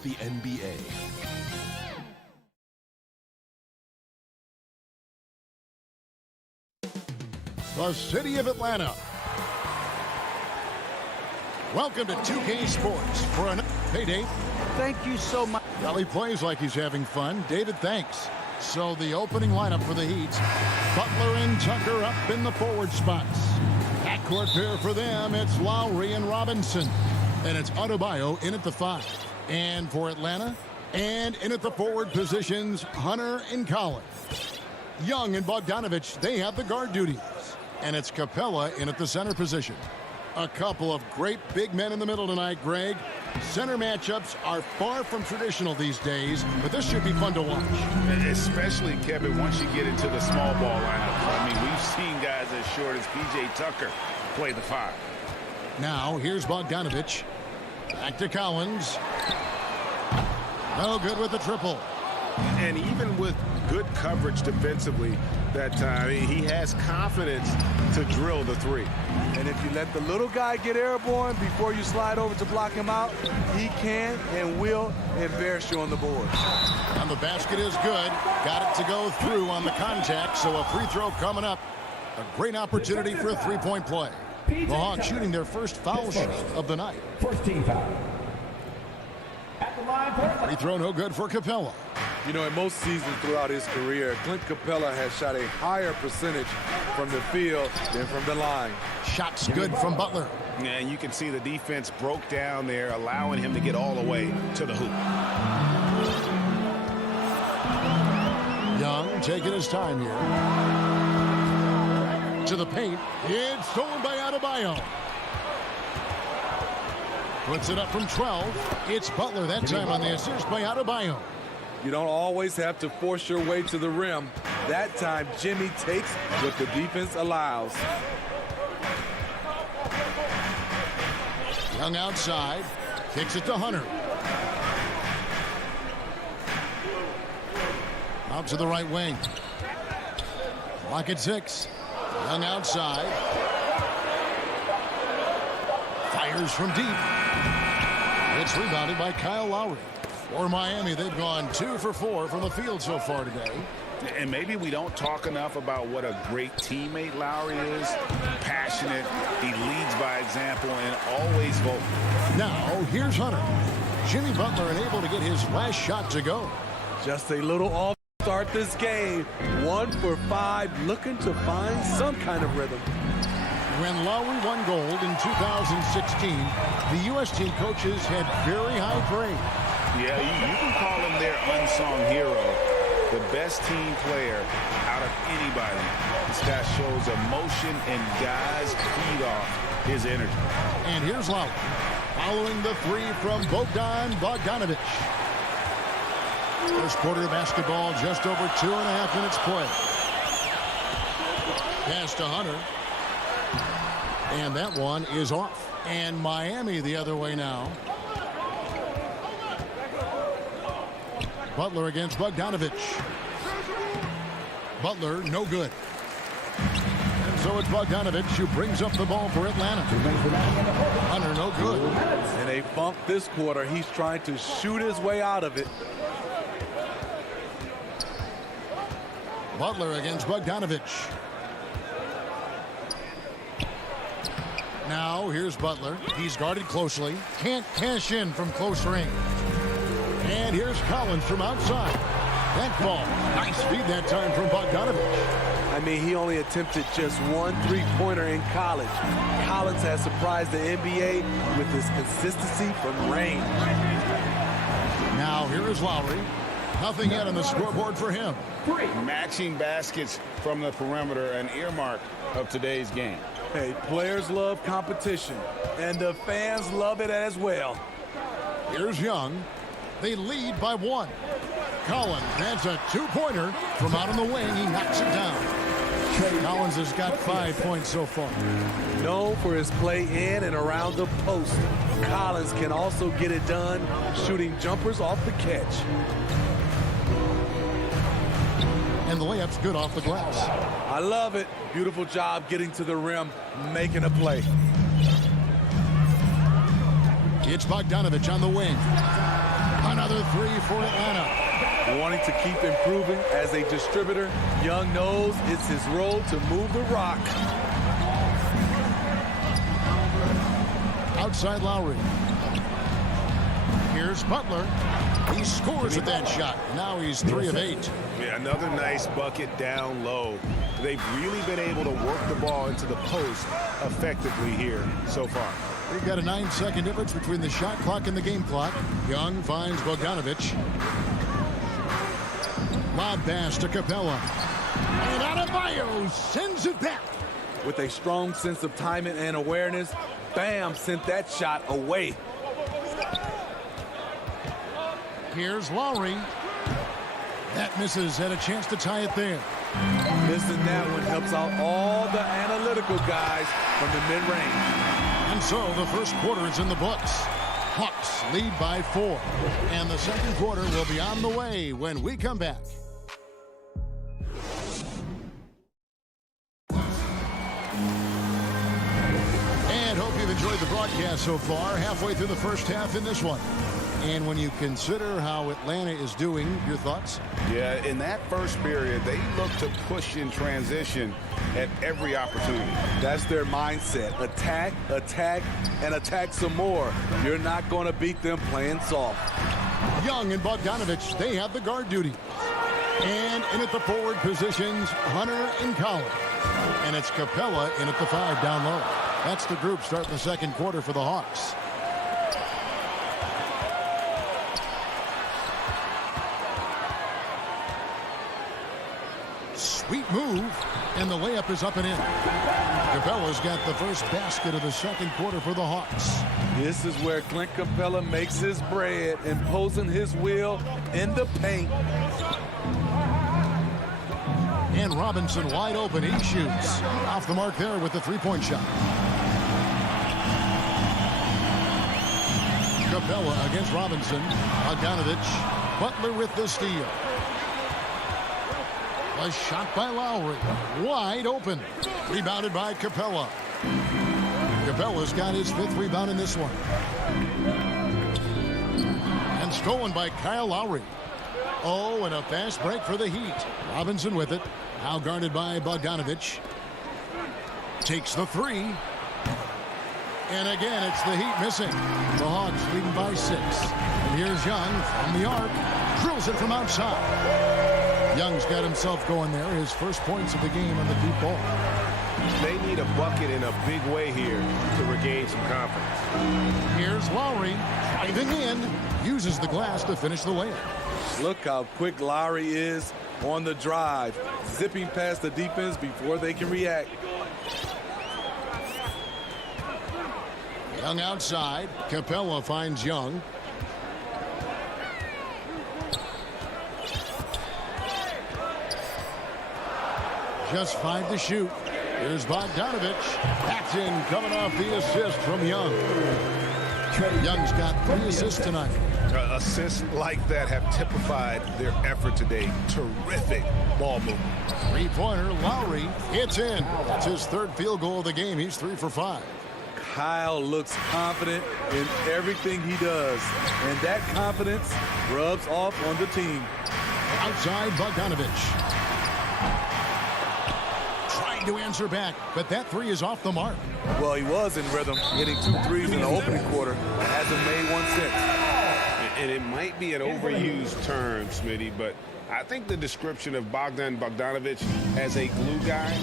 of the NBA. The city of Atlanta. Welcome to 2K Sports for an payday. Thank you so much. Well, he plays like he's having fun. David, thanks. So the opening lineup for the Heat, Butler and Tucker up in the forward spots. Backcourt pair for them, it's Lowry and Robinson. And it's Adebayo in at the 5. And for Atlanta, and in at the forward positions, Hunter and Collins. Young and Bogdanovich, they have the guard duties. And it's Capella in at the center position. A couple of great big men in the middle tonight, Greg. Center matchups are far from traditional these days, but this should be fun to watch. Especially, Kevin, once you get into the small ball lineup. I mean, we've seen guys as short as P.J. Tucker play the 5. Now, here's Bogdanovich. Back to Collins. No good with the triple. And even with good coverage defensively that time, he has confidence to drill the 3. And if you let the little guy get airborne before you slide over to block him out, he can and will embarrass you on the board. And the basket is good. Got it to go through on the contact, so a free throw coming up. A great opportunity for a three-point play. The Hawks shooting their first foul shot of the night. First team foul. Free throw no good for Capella. You know, in most seasons throughout his career, Clint Capella has shot a higher percentage from the field than from the line. Shots good from Butler. And you can see the defense broke down there, allowing him to get all the way to the hoop. Young taking his time here. To the paint. It's stolen by Adebayo. Puts it up from 12. It's Butler that time on the assist by Adebayo. You don't always have to force your way to the rim. That time, Jimmy takes what the defense allows. Young outside. Kicks it to Hunter. Out to the right wing. Clock at 6. Young outside. Fires from deep. It's rebounded by Kyle Lowry. For Miami, they've gone 2 for 4 from the field so far today. And maybe we don't talk enough about what a great teammate Lowry is. Passionate, he leads by example, and always vocal. Now, here's Hunter. Jimmy Butler unable to get his last shot to go. Just a little off start this game. 1 for 5, looking to find some kind of rhythm. When Lowry won gold in 2016, the U.S. team coaches had very high praise. Yeah, you can call him their unsung hero, the best team player out of anybody. This guy shows emotion, and guys feed off his energy. And here's Lowry, following the 3 from Bogdanovich. First quarter of basketball, just over 2.5 minutes play. Pass to Hunter. And that one is off. And Miami the other way now. Butler against Bogdanovich. Butler, no good. And so it's Bogdanovich who brings up the ball for Atlanta. Hunter, no good. And they bump this quarter. He's trying to shoot his way out of it. Butler against Bogdanovich. Now, here's Butler. He's guarded closely. Can't cash in from close range. And here's Collins from outside. That ball. Nice feed that time from Bogdanovich. I mean, he only attempted just 1 3-pointer in college. Collins has surprised the NBA with his consistency from range. Now, here is Lowry. Nothing yet on the scoreboard for him. Matching baskets from the perimeter, an earmark of today's game. Hey, players love competition, and the fans love it as well. Here's Young. They lead by 1. Collins, that's a 2-pointer from out on the wing. He knocks it down. Collins has got 5 points so far. Known for his play in and around the post, Collins can also get it done shooting jumpers off the catch. And the layup's good off the glass. I love it. Beautiful job getting to the rim, making a play. It's Bogdanovich on the wing. Another three for Atlanta. Wanting to keep improving as a distributor, Young knows it's his role to move the rock. Outside Lowry. Here's Butler. He scores with that shot. Now he's 3 of 8. Yeah, another nice bucket down low. They've really been able to work the ball into the post effectively here so far. We've got a 9-second difference between the shot clock and the game clock. Young finds Bogdanovic. Lob pass to Capella. And Adebayo sends it back. With a strong sense of timing and awareness, Bam sent that shot away. Here's Lowry. That misses. Had a chance to tie it there. Missing that one helps out all the analytical guys from the mid-range. And so the first quarter is in the books. Hawks lead by 4. And the second quarter will be on the way when we come back. And hope you've enjoyed the broadcast so far. Halfway through the first half in this one. And when you consider how Atlanta is doing, your thoughts? Yeah, in that first period, they look to push in transition at every opportunity. That's their mindset. Attack, attack, and attack some more. You're not going to beat them playing soft. Young and Bogdanovic, they have the guard duty. And in at the forward positions, Hunter and Collins. And it's Capella in at the 5 down low. That's the group starting the second quarter for the Hawks. Sweet move, and the layup is up and in. Capella's got the first basket of the second quarter for the Hawks. This is where Clint Capella makes his bread, imposing his will in the paint. And Robinson wide open. He shoots. Off the mark there with the three-point shot. Capella against Robinson. Bogdanovic. Butler with the steal. A shot by Lowry. Wide open. Rebounded by Capella. Capella's got his 5th rebound in this one. And stolen by Kyle Lowry. Oh, and a fast break for the Heat. Robinson with it. Now guarded by Bogdanovic. Takes the 3. And again, it's the Heat missing. The Hawks leading by 6. And here's Young from the arc. Drills it from outside. Young's got himself going there. His first points of the game on the deep ball. They need a bucket in a big way here to regain some confidence. Here's Lowry. Driving in. Uses the glass to finish the layup. Look how quick Lowry is on the drive. Zipping past the defense before they can react. Young outside. Capella finds Young. Just 5 to shoot. Here's Bogdanovic. That's in, coming off the assist from Young. Young's got 3 assists tonight. Assists like that have typified their effort today. Terrific ball movement. 3-pointer, Lowry. It's in. That's his 3rd field goal of the game. He's 3 for 5. Kyle looks confident in everything he does. And that confidence rubs off on the team. Outside Bogdanovic. To answer back, but that 3 is off the mark. Well, he was in rhythm, hitting 2 threes in the opening quarter, but hasn't made one since. And it might be an overused term, Smitty, but I think the description of Bogdanovic as a glue guy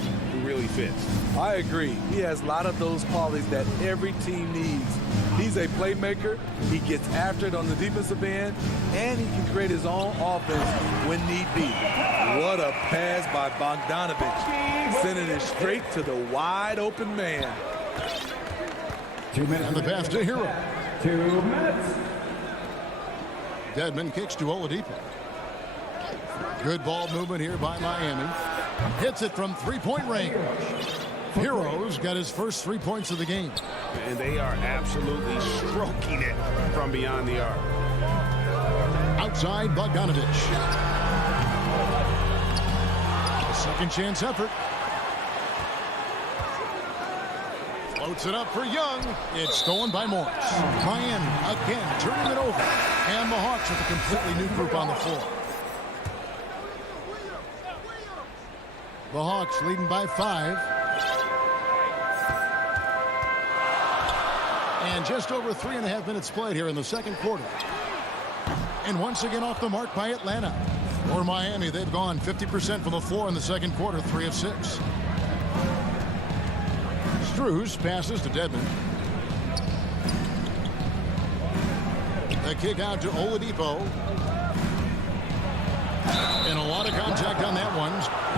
really fits. I agree. He has a lot of those qualities that every team needs. He's a playmaker. He gets after it on the defensive end, and he can create his own offense when need be. What a pass by Bogdanovic, sending it straight to the wide open man. 2 minutes. And the pass to Hero. 2 minutes. Dedmon kicks to Oladipo. Good ball movement here by Miami. Hits it from 3-point range. Hero's got his first 3 points of the game. And they are absolutely stroking it from beyond the arc. Outside Bogdanovic. A second chance effort. Floats it up for Young. It's stolen by Morris. Miami again turning it over. And the Hawks with a completely new group on the floor. The Hawks leading by 5. And just over 3.5 minutes played here in the second quarter. And once again off the mark by Atlanta. For Miami, they've gone 50% from the floor in the second quarter, 3 of 6. Strus passes to Dedmon. The kick out to Oladipo. And a lot of contact on that one.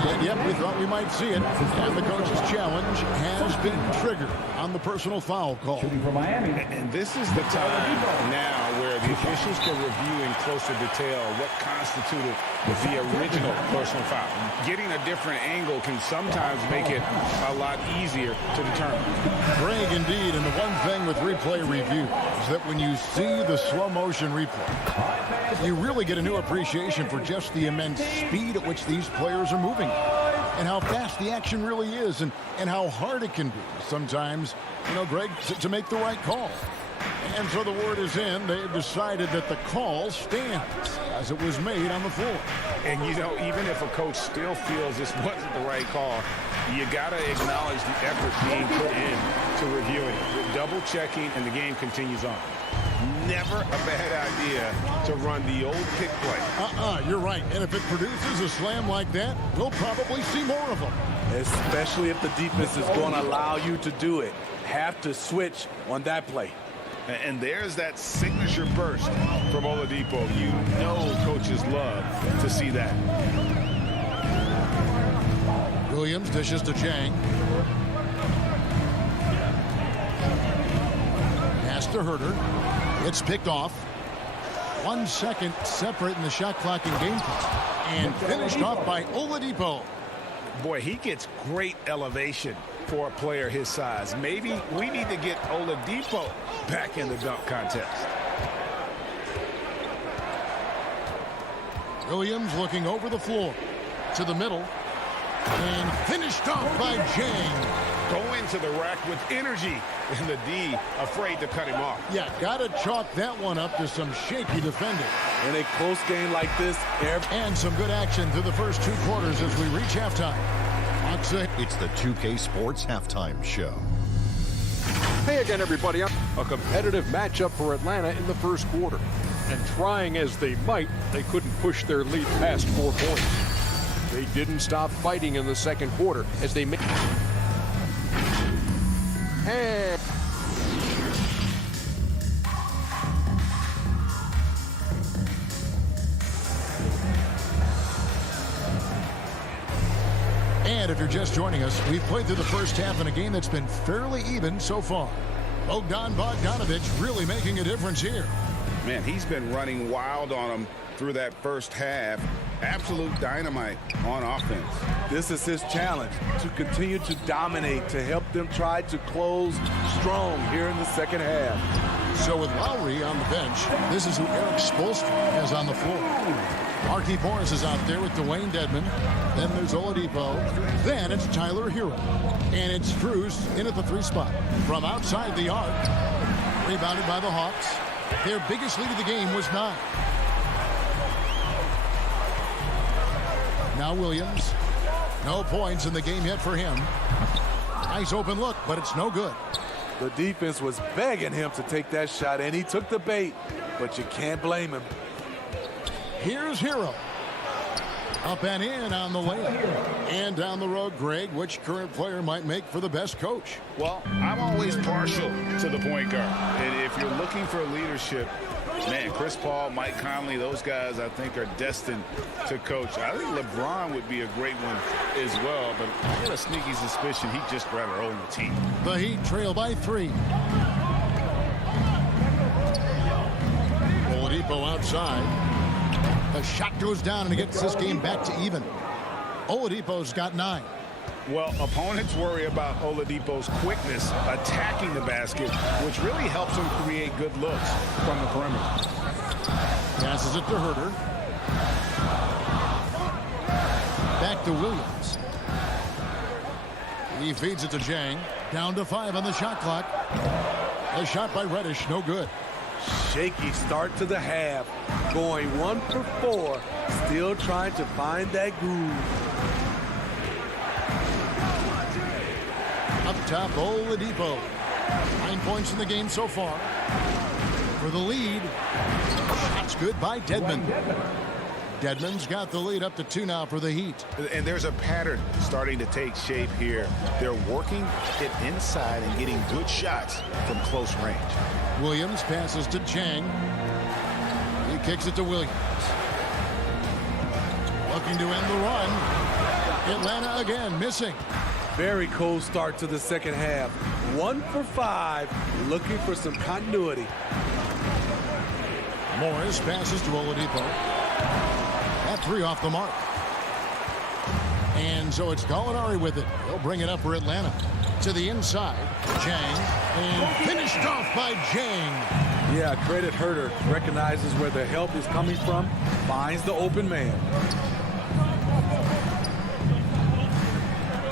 And yep, we thought we might see it. And the coach's challenge has been triggered on the personal foul call. And this is the time now where the officials can review in closer detail what constituted the original personal foul. Getting a different angle can sometimes make it a lot easier to determine. Greg, indeed, and the one thing with replay review is that when you see the slow motion replay, you really get a new appreciation for just the immense speed at which these players are moving and how fast the action really is and how hard it can be sometimes, Greg, to make the right call. And so the word is in. They've decided that the call stands as it was made on the floor. And, even if a coach still feels this wasn't the right call, you got to acknowledge the effort being put in to reviewing it. Double checking, and the game continues on. Never a bad idea to run the old pick play. You're right. And if it produces a slam like that, we'll probably see more of them. Especially if the defense is going to allow you to do it. Have to switch on that play. And there's that signature burst from Oladipo. Coaches love to see that. Williams dishes to Chang. Pass to Herter. It's picked off. 1 second separating the shot clock and game clock. And finished off by Oladipo. Boy, he gets great elevation for a player his size. Maybe we need to get Oladipo back in the dunk contest. Williams looking over the floor to the middle. And finished off by Chang. Going to the rack with energy. And the D afraid to cut him off. Yeah, got to chalk that one up to some shaky defending. In a close game like this. And some good action through the first 2 quarters as we reach halftime. It's the 2K Sports Halftime Show. Hey again, everybody. A competitive matchup for Atlanta in the first quarter. And trying as they might, they couldn't push their lead past 4 points. They didn't stop fighting in the second quarter as they made. And if you're just joining us, we've played through the first half in a game that's been fairly even so far. Bogdanovic really making a difference here. Man, he's been running wild on him through that first half. Absolute dynamite on offense. This is his challenge, to continue to dominate, to help them try to close strong here in the second half. So with Lowry on the bench, this is who Eric Spoelstra has on the floor. Markieff Morris is out there with Dwayne Dedmon. Then there's Oladipo. Then it's Tyler Hero. And it's Strus in at the 3 spot. From outside the arc. Rebounded by the Hawks. Their biggest lead of the game was 9. Now Williams. No points in the game yet for him. Nice open look, but it's no good. The defense was begging him to take that shot, and he took the bait, but you can't blame him. Here's Hero. Up and in on the layup. And down the road, Greg, which current player might make for the best coach? Well, I'm always partial to the point guard. And if you're looking for leadership, man, Chris Paul, Mike Conley, those guys I think are destined to coach. I think LeBron would be a great one as well, but I get a sneaky suspicion he'd just rather own the team. The Heat trail by 3. Oladipo outside. The shot goes down and it gets this game back to even. Oladipo's got 9. Well, opponents worry about Oladipo's quickness attacking the basket, which really helps him create good looks from the perimeter. Passes it to Herter. Back to Williams. He feeds it to Jang. Down to 5 on the shot clock. A shot by Reddish, no good. Shaky start to the half. Going 1 for 4. Still trying to find that groove. Up top, Oladipo. 9 points in the game so far. For the lead. Shots good by Dedmon. Dedmon's got the lead up to 2 now for the Heat. And there's a pattern starting to take shape here. They're working it inside and getting good shots from close range. Williams passes to Jang. He kicks it to Williams. Looking to end the run. Atlanta again missing. Very cold start to the second half. 1 for 5. Looking for some continuity. Morris passes to Oladipo. That 3 off the mark. And so it's Gallinari with it. He'll bring it up for Atlanta. To the inside. Jang. And finished off by Jang. Yeah, credit Herter. Recognizes where the help is coming from. Finds the open man.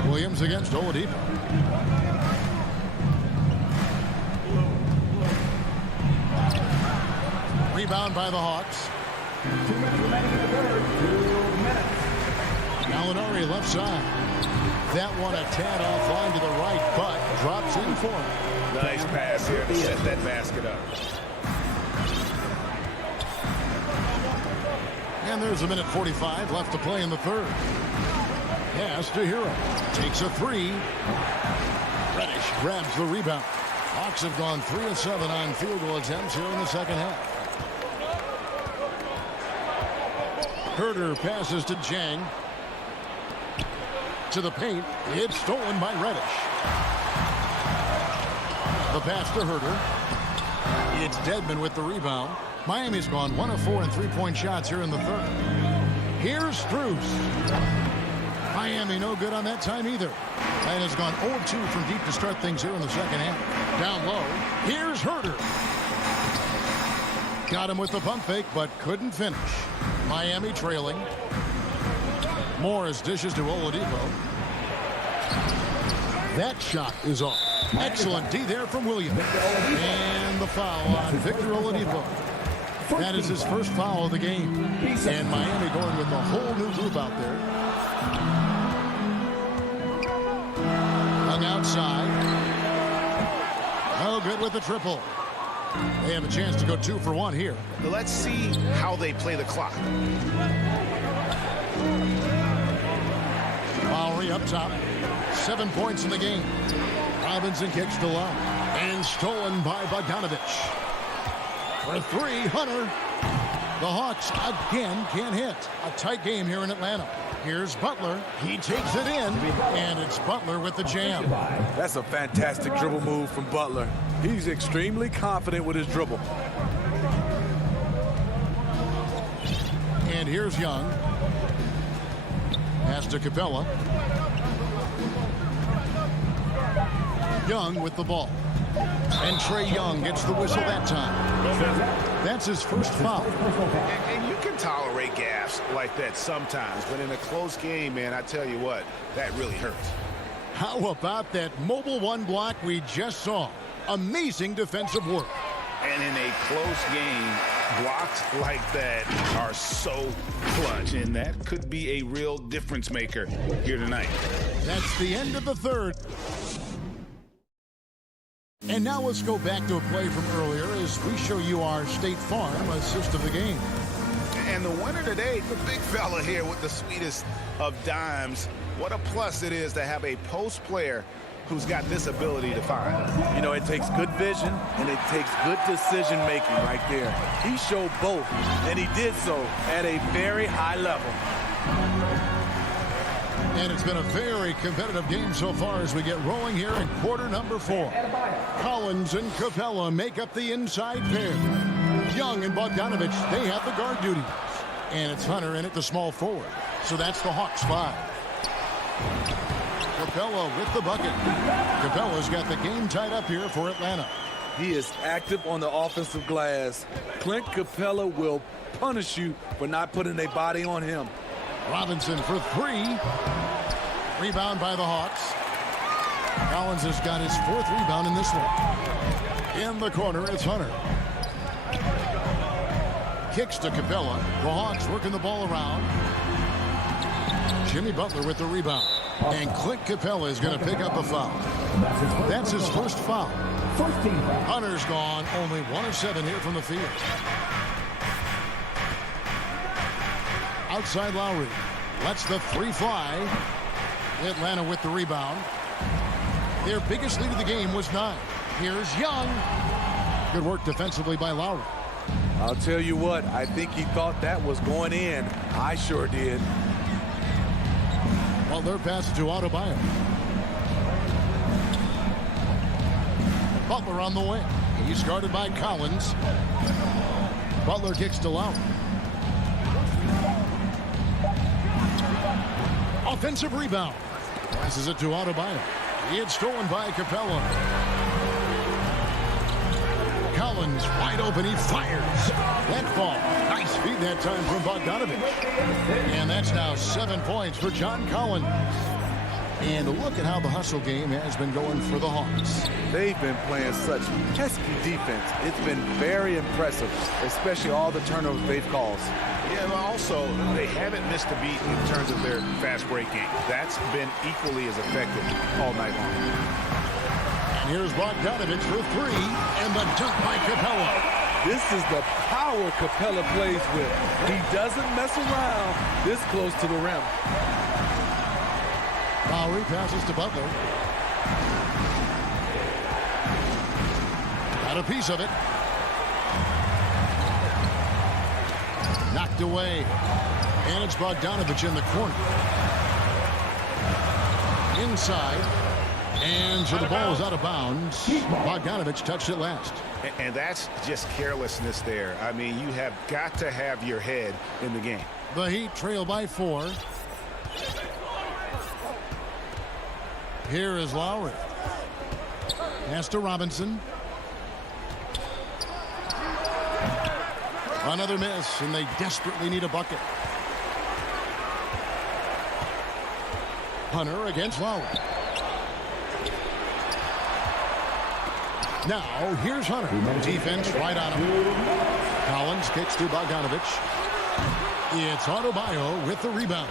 Williams against Oladipo. Rebound by the Hawks. 2 minutes remaining in the third. 2 minutes. Gallinari left side. That one a tad offline to the right, but drops in for him. Nice pass here to set that basket up. And there's 1:45 left to play in the third. Pass to Hero. Takes a 3. Reddish grabs the rebound. Hawks have gone 3 of 7 on field goal attempts here in the second half. Herter passes to Jang. To the paint. It's stolen by Reddish. The pass to Herter. It's Dedmon with the rebound. Miami's gone 1 of 4 in 3-point shots here in the third. Here's Strus. Miami no good on that time either. And has gone 0-2 from deep to start things here in the second half. Down low. Here's Herter. Got him with the pump fake, but couldn't finish. Miami trailing. Morris dishes to Oladipo. That shot is off. Excellent D there from Williams. And the foul on Victor Oladipo. That is his first foul of the game. And Miami going with a whole new group out there. Hung outside. No good with the triple. They have a chance to go 2 for 1 here. Let's see how they play the clock. Lowry up top. 7 points in the game. Robinson kicks to low. And stolen by Bogdanovich. For 3, Hunter. The Hawks again can't hit. A tight game here in Atlanta. Here's Butler. He takes it in. And it's Butler with the jam. That's a fantastic dribble move from Butler. He's extremely confident with his dribble. And here's Young. Pass to Capella. Young with the ball. And Trae Young gets the whistle that time. That's his first foul. And you can tolerate gaffes like that sometimes, but in a close game, man, I tell you what, that really hurts. How about that mobile 1 block we just saw? Amazing defensive work. And in a close game, blocks like that are so clutch, and that could be a real difference maker here tonight. That's the end of the third. And now let's go back to a play from earlier as we show you our State Farm assist of the game. And the winner today, the big fella here with the sweetest of dimes. What a plus it is to have a post player who's got this ability to find. You know, it takes good vision and it takes good decision making right there. He showed both, and he did so at a very high level. And it's been a very competitive game so far as we get rolling here in quarter number 4. Collins and Capella make up the inside pair. Young and Bogdanovich, they have the guard duties. And it's Hunter in at the small forward. So that's the Hawks 5. Capella with the bucket. Capella's got the game tied up here for Atlanta. He is active on the offensive glass. Clint Capella will punish you for not putting a body on him. Robinson for 3. Rebound by the Hawks. Collins has got his 4th rebound in this one. In the corner, it's Hunter. Kicks to Capella. The Hawks working the ball around. Jimmy Butler with the rebound. And Clint Capella is going to pick up a foul. That's his first foul. Hunter's gone. Only 1 of 7 here from the field. Outside Lowry. Lets the 3 fly. Atlanta with the rebound. Their biggest lead of the game was 9. Here's Young. Good work defensively by Lowry. I'll tell you what, I think he thought that was going in. I sure did. Butler passes to Adebayo. Butler on the wing. He's guarded by Collins. Butler kicks to Lowry. Offensive rebound. Passes it to Adebayo. It's stolen by Capella. Collins wide open. He fires. That ball. Nice feed that time from Bogdanovich. And that's now 7 points for John Collins. And look at how the hustle game has been going for the Hawks. They've been playing such pesky defense. It's been very impressive, especially all the turnovers they've caused. Yeah, but also, they haven't missed a beat in terms of their fast break game. That's been equally as effective all night long. And here's Bogdanovich for 3, and the dunk by Capella. This is the power Capella plays with. He doesn't mess around this close to the rim. Lowry passes to Butler. Got a piece of it. Knocked away. And it's Bogdanovich in the corner. Inside. And so the ball is out of bounds. Bogdanovich touched it last. And that's just carelessness there. I mean, you have got to have your head in the game. The Heat trail by 4. Here is Lowry. Pass to Robinson. Another miss, and they desperately need a bucket. Hunter against Lowry. Now, here's Hunter. Defense right on him. Collins kicks to Bogdanovich. It's Adebayo with the rebound.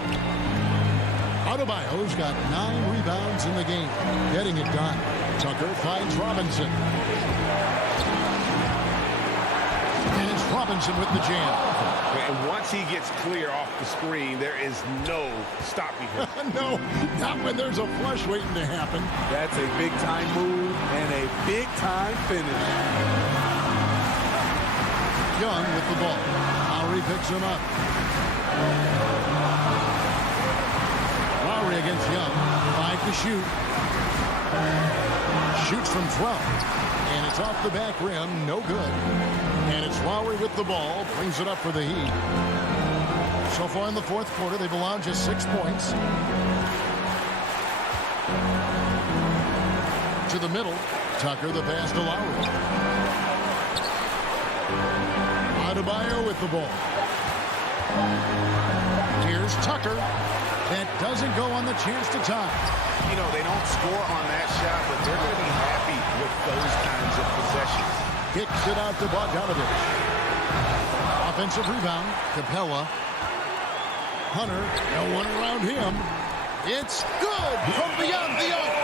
Adebayo's got 9 rebounds in the game. Getting it done. Tucker finds Robinson. And it's Robinson with the jam. And once he gets clear off the screen, there is no stopping him. No, not when there's a flush waiting to happen. That's a big-time move and a big-time finish. Young with the ball. Lowry picks him up. Lowry against Young. 5 to shoot. Shoots from 12. And it's off the back rim. No good. And it's Lowry with the ball. Brings it up for the Heat. So far in the 4th quarter, they've allowed just 6 points. To the middle. Tucker, the pass to Lowry. Adebayo with the ball. Here's Tucker. That doesn't go on the chance to tie. You know, they don't score on that shot, but they're going to be happy with those kinds of possessions. Kicks it out to Bogdanovich. Offensive rebound. Capella. Hunter. No one around him. It's good from beyond the arc.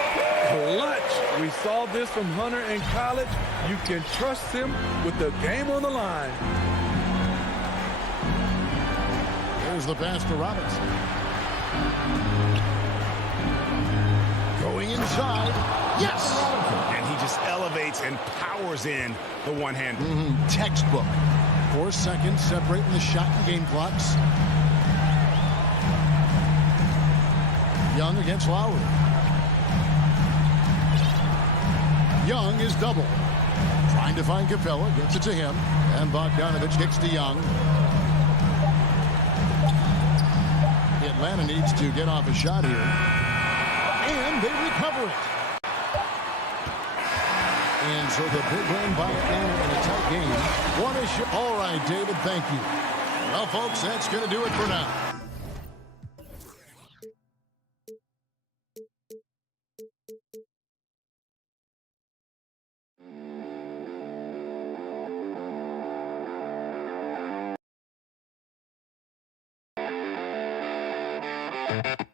Clutch. We saw this from Hunter in college. You can trust him with the game on the line. There's the pass to Robinson. Going inside. Yes! And he just elevates and powers in the one-hand. Textbook. 4 seconds separating the shot and game clocks. Young against Lowry. Young is double. Trying to find Capella. Gets it to him. And Bogdanovich kicks to Young. Atlanta needs to get off a shot here. And they recover it. And so the big win by Atlanta in a tight game. What a shot. All right, David, thank you. Well, folks, that's going to do it for now. it.